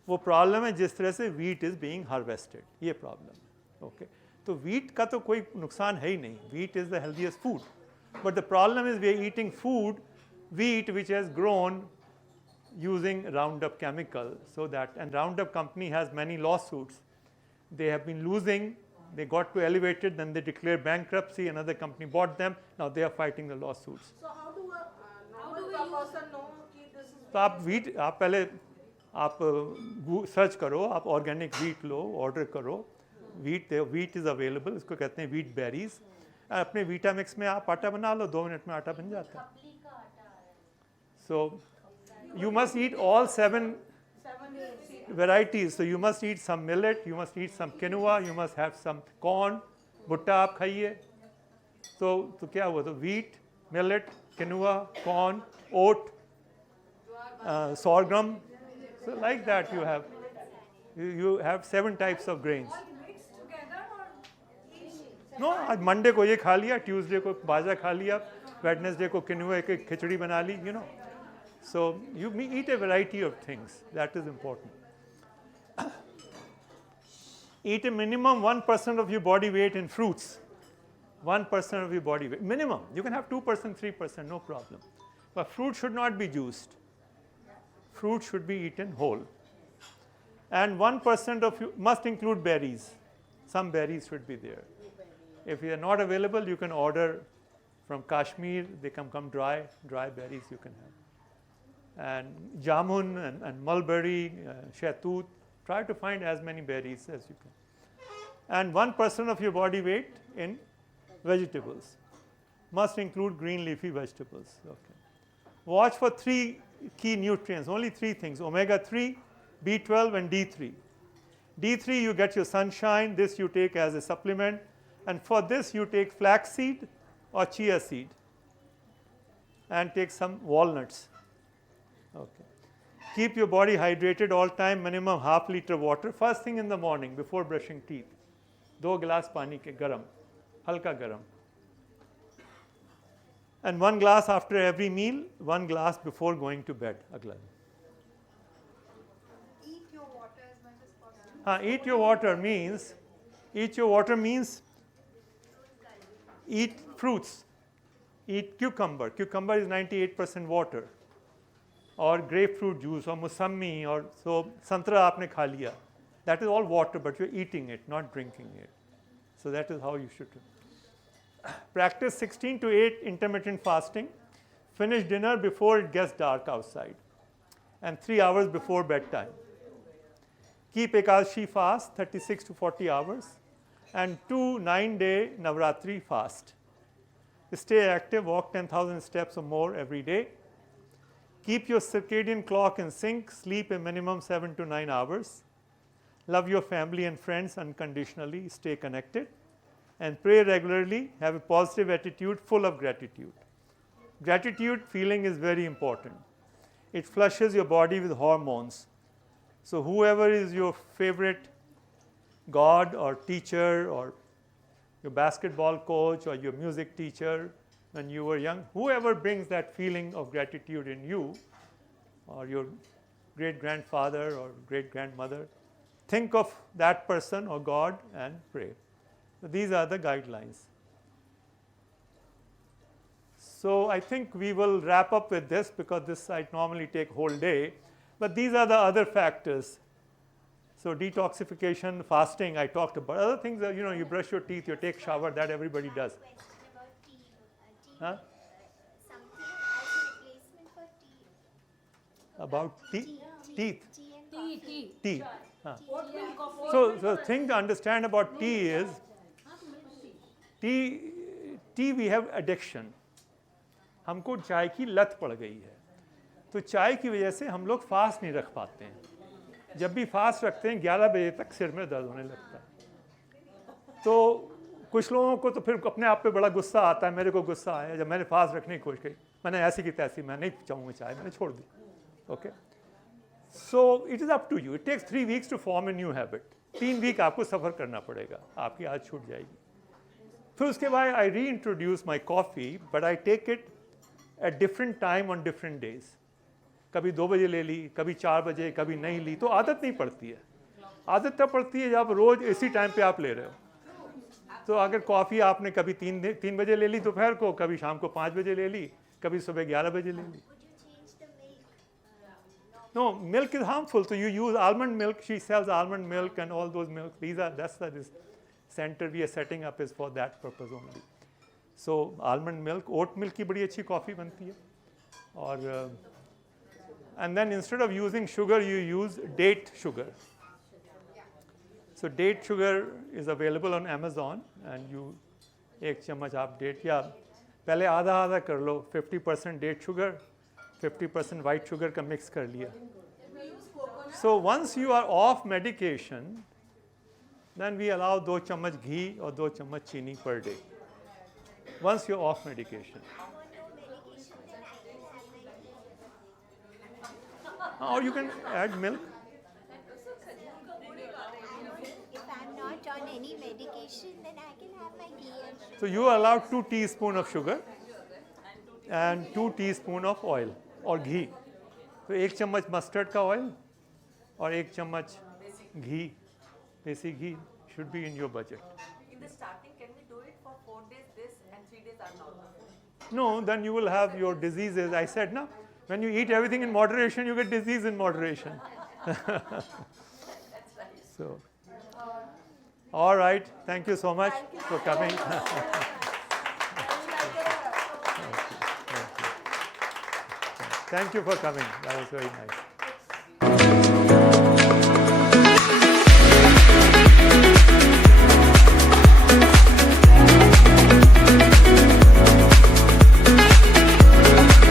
वो problem है जिस तरह से wheat is being harvested. ये problem. Okay. तो wheat का तो कोई नुकसान है ही नहीं. Wheat is the healthiest food. But the problem is we are eating wheat which has grown using Roundup chemical. So that, and Roundup company has many lawsuits. They have been losing. They got to elevated, then they declared bankruptcy. Another company bought them. Now they are fighting the lawsuits. So how do a normal person know कि this is? तो आप wheat, आप पहले आप सर्च करो, आप organic wheat लो, ऑर्डर करो. wheat is available, इसको कहते हैं wheat berries. अपने Vitamix में आप आटा बना लो, 2 मिनट में आटा बन जाता है. So you must eat all 7 varieties. So you must eat some millet, you must eat some quinoa, you must have some corn, भुट्टा आप खाइए. तो क्या हुआ? तो wheat, millet, quinoa, corn, oat, sorghum. So like that you have 7 types of grains. Mixed together or each? No, आज मंडे को ये खा लिया, ट्यूसडे को बाजरा खा लिया, Wednesday को किनुए की खिचड़ी बना ली, you know. So you eat a variety of things. That is important. Eat a minimum 1% of your body weight in fruits. 1% of your body weight. Minimum. You can have 2%, 3%, no problem. But fruit should not be juiced. Fruit should be eaten whole. And 1% of you must include berries. Some berries should be there. If they are not available, you can order from Kashmir. They come dry berries you can have. And jamun and mulberry, shaitut. Try to find as many berries as you can. And 1% of your body weight in vegetables. Must include green leafy vegetables. Okay. Watch for 3 key nutrients, only 3 things: omega-3, B12 and D3. D3 you get your sunshine, this you take as a supplement, and for this you take flaxseed or chia seed and take some walnuts. Okay. Keep your body hydrated all time, minimum half liter water first thing in the morning before brushing teeth. 2 glass pani ke garam, halka garam. And 1 glass after every meal, 1 glass before going to bed. Agla. Eat your water as much as possible. Eat your water means eat fruits. Eat cucumber. Cucumber is 98% water. Or grapefruit juice or musammi or so santra aapne kha liya. That is all water, but you're eating it, not drinking it. So that is how you should do. Practice 16 to 8 intermittent fasting. Finish dinner before it gets dark outside and 3 hours before bedtime. Keep Ekadashi fast 36 to 40 hours and 2 9-day Navratri fast. Stay active, walk 10,000 steps or more every day. Keep your circadian clock in sync, sleep a minimum 7 to 9 hours. Love your family and friends unconditionally, stay connected. And pray regularly, have a positive attitude full of gratitude. Gratitude feeling is very important. It flushes your body with hormones. So whoever is your favorite god or teacher or your basketball coach or your music teacher when you were young, whoever brings that feeling of gratitude in you, or your great-grandfather or great-grandmother, think of that person or God and pray. So these are the guidelines. So I think we will wrap up with this because this I normally take whole day. But these are the other factors. So detoxification, fasting, I talked about. Other things are, you brush your teeth, you take shower, that everybody does. Huh? Something as a replacement for tea. About teeth? Tea. Huh. Oat milk of oat So milk the thing to understand about tea is, tea we have addiction. हमको चाय की लत पड़ गई है. तो चाय की वजह से हम लोग फास्ट नहीं रख पाते हैं. जब भी फास्ट रखते हैं 11 बजे तक सिर में दर्द होने लगता है. तो कुछ लोगों को तो फिर अपने आप पे बड़ा गुस्सा आता है. मेरे को गुस्सा आया जब मैंने फास्ट रखने की कोशिश की. मैंने ऐसी की तैसी, मैं नहीं चाहूँगा चाय, मैंने छोड़ दी. Okay. So it is up to you. It takes 3 weeks to form a new habit. 3 वीक आपको सफ़र करना पड़ेगा, आपकी आदत छूट जाएगी. फिर उसके बाद I reintroduce my coffee, but I take it at different time on different days. कभी 2 बजे ले ली, कभी 4 बजे, कभी नहीं ली, तो आदत नहीं पड़ती है. आदत तब पड़ती है जब रोज़ इसी टाइम पे आप ले रहे हो. तो अगर कॉफ़ी आपने कभी 3 बजे ले ली दोपहर को, कभी शाम को 5 बजे ले ली, कभी सुबह 11 बजे ले ली. No, milk is harmful. So you use almond milk. She sells almond milk and all those milk. That's this center we are setting up is for that purpose only. So almond milk, oat milk की बड़ी अच्छी कॉफ़ी बनती है. और and then instead of using sugar, you use date sugar. So date sugar is available on Amazon, and you 1 चम्मच आप date या पहले आधा कर लो. 50% date sugar, 50% white sugar का mix कर लिया. So once you are off medication, then we allow 2 चम्मच घी और 2 चम्मच चीनी per day. Once you're off medication. Or you can add milk. If I'm not on any medication, then I can have my tea and sugar. So you are allowed 2 teaspoons of sugar. and 2 teaspoon of oil or ghee. तो 1 चम्मच मस्टर्ड का ऑयल और 1 चम्मच घी, देसी घी should be in your budget. In the starting, can we do it for 4 days this and 3 days are normal? No, then you will have your diseases. I said, no, when you eat everything in moderation, you get disease in moderation. That's right. So, all right. Thank you so much for coming. Thank you for coming. That was very nice.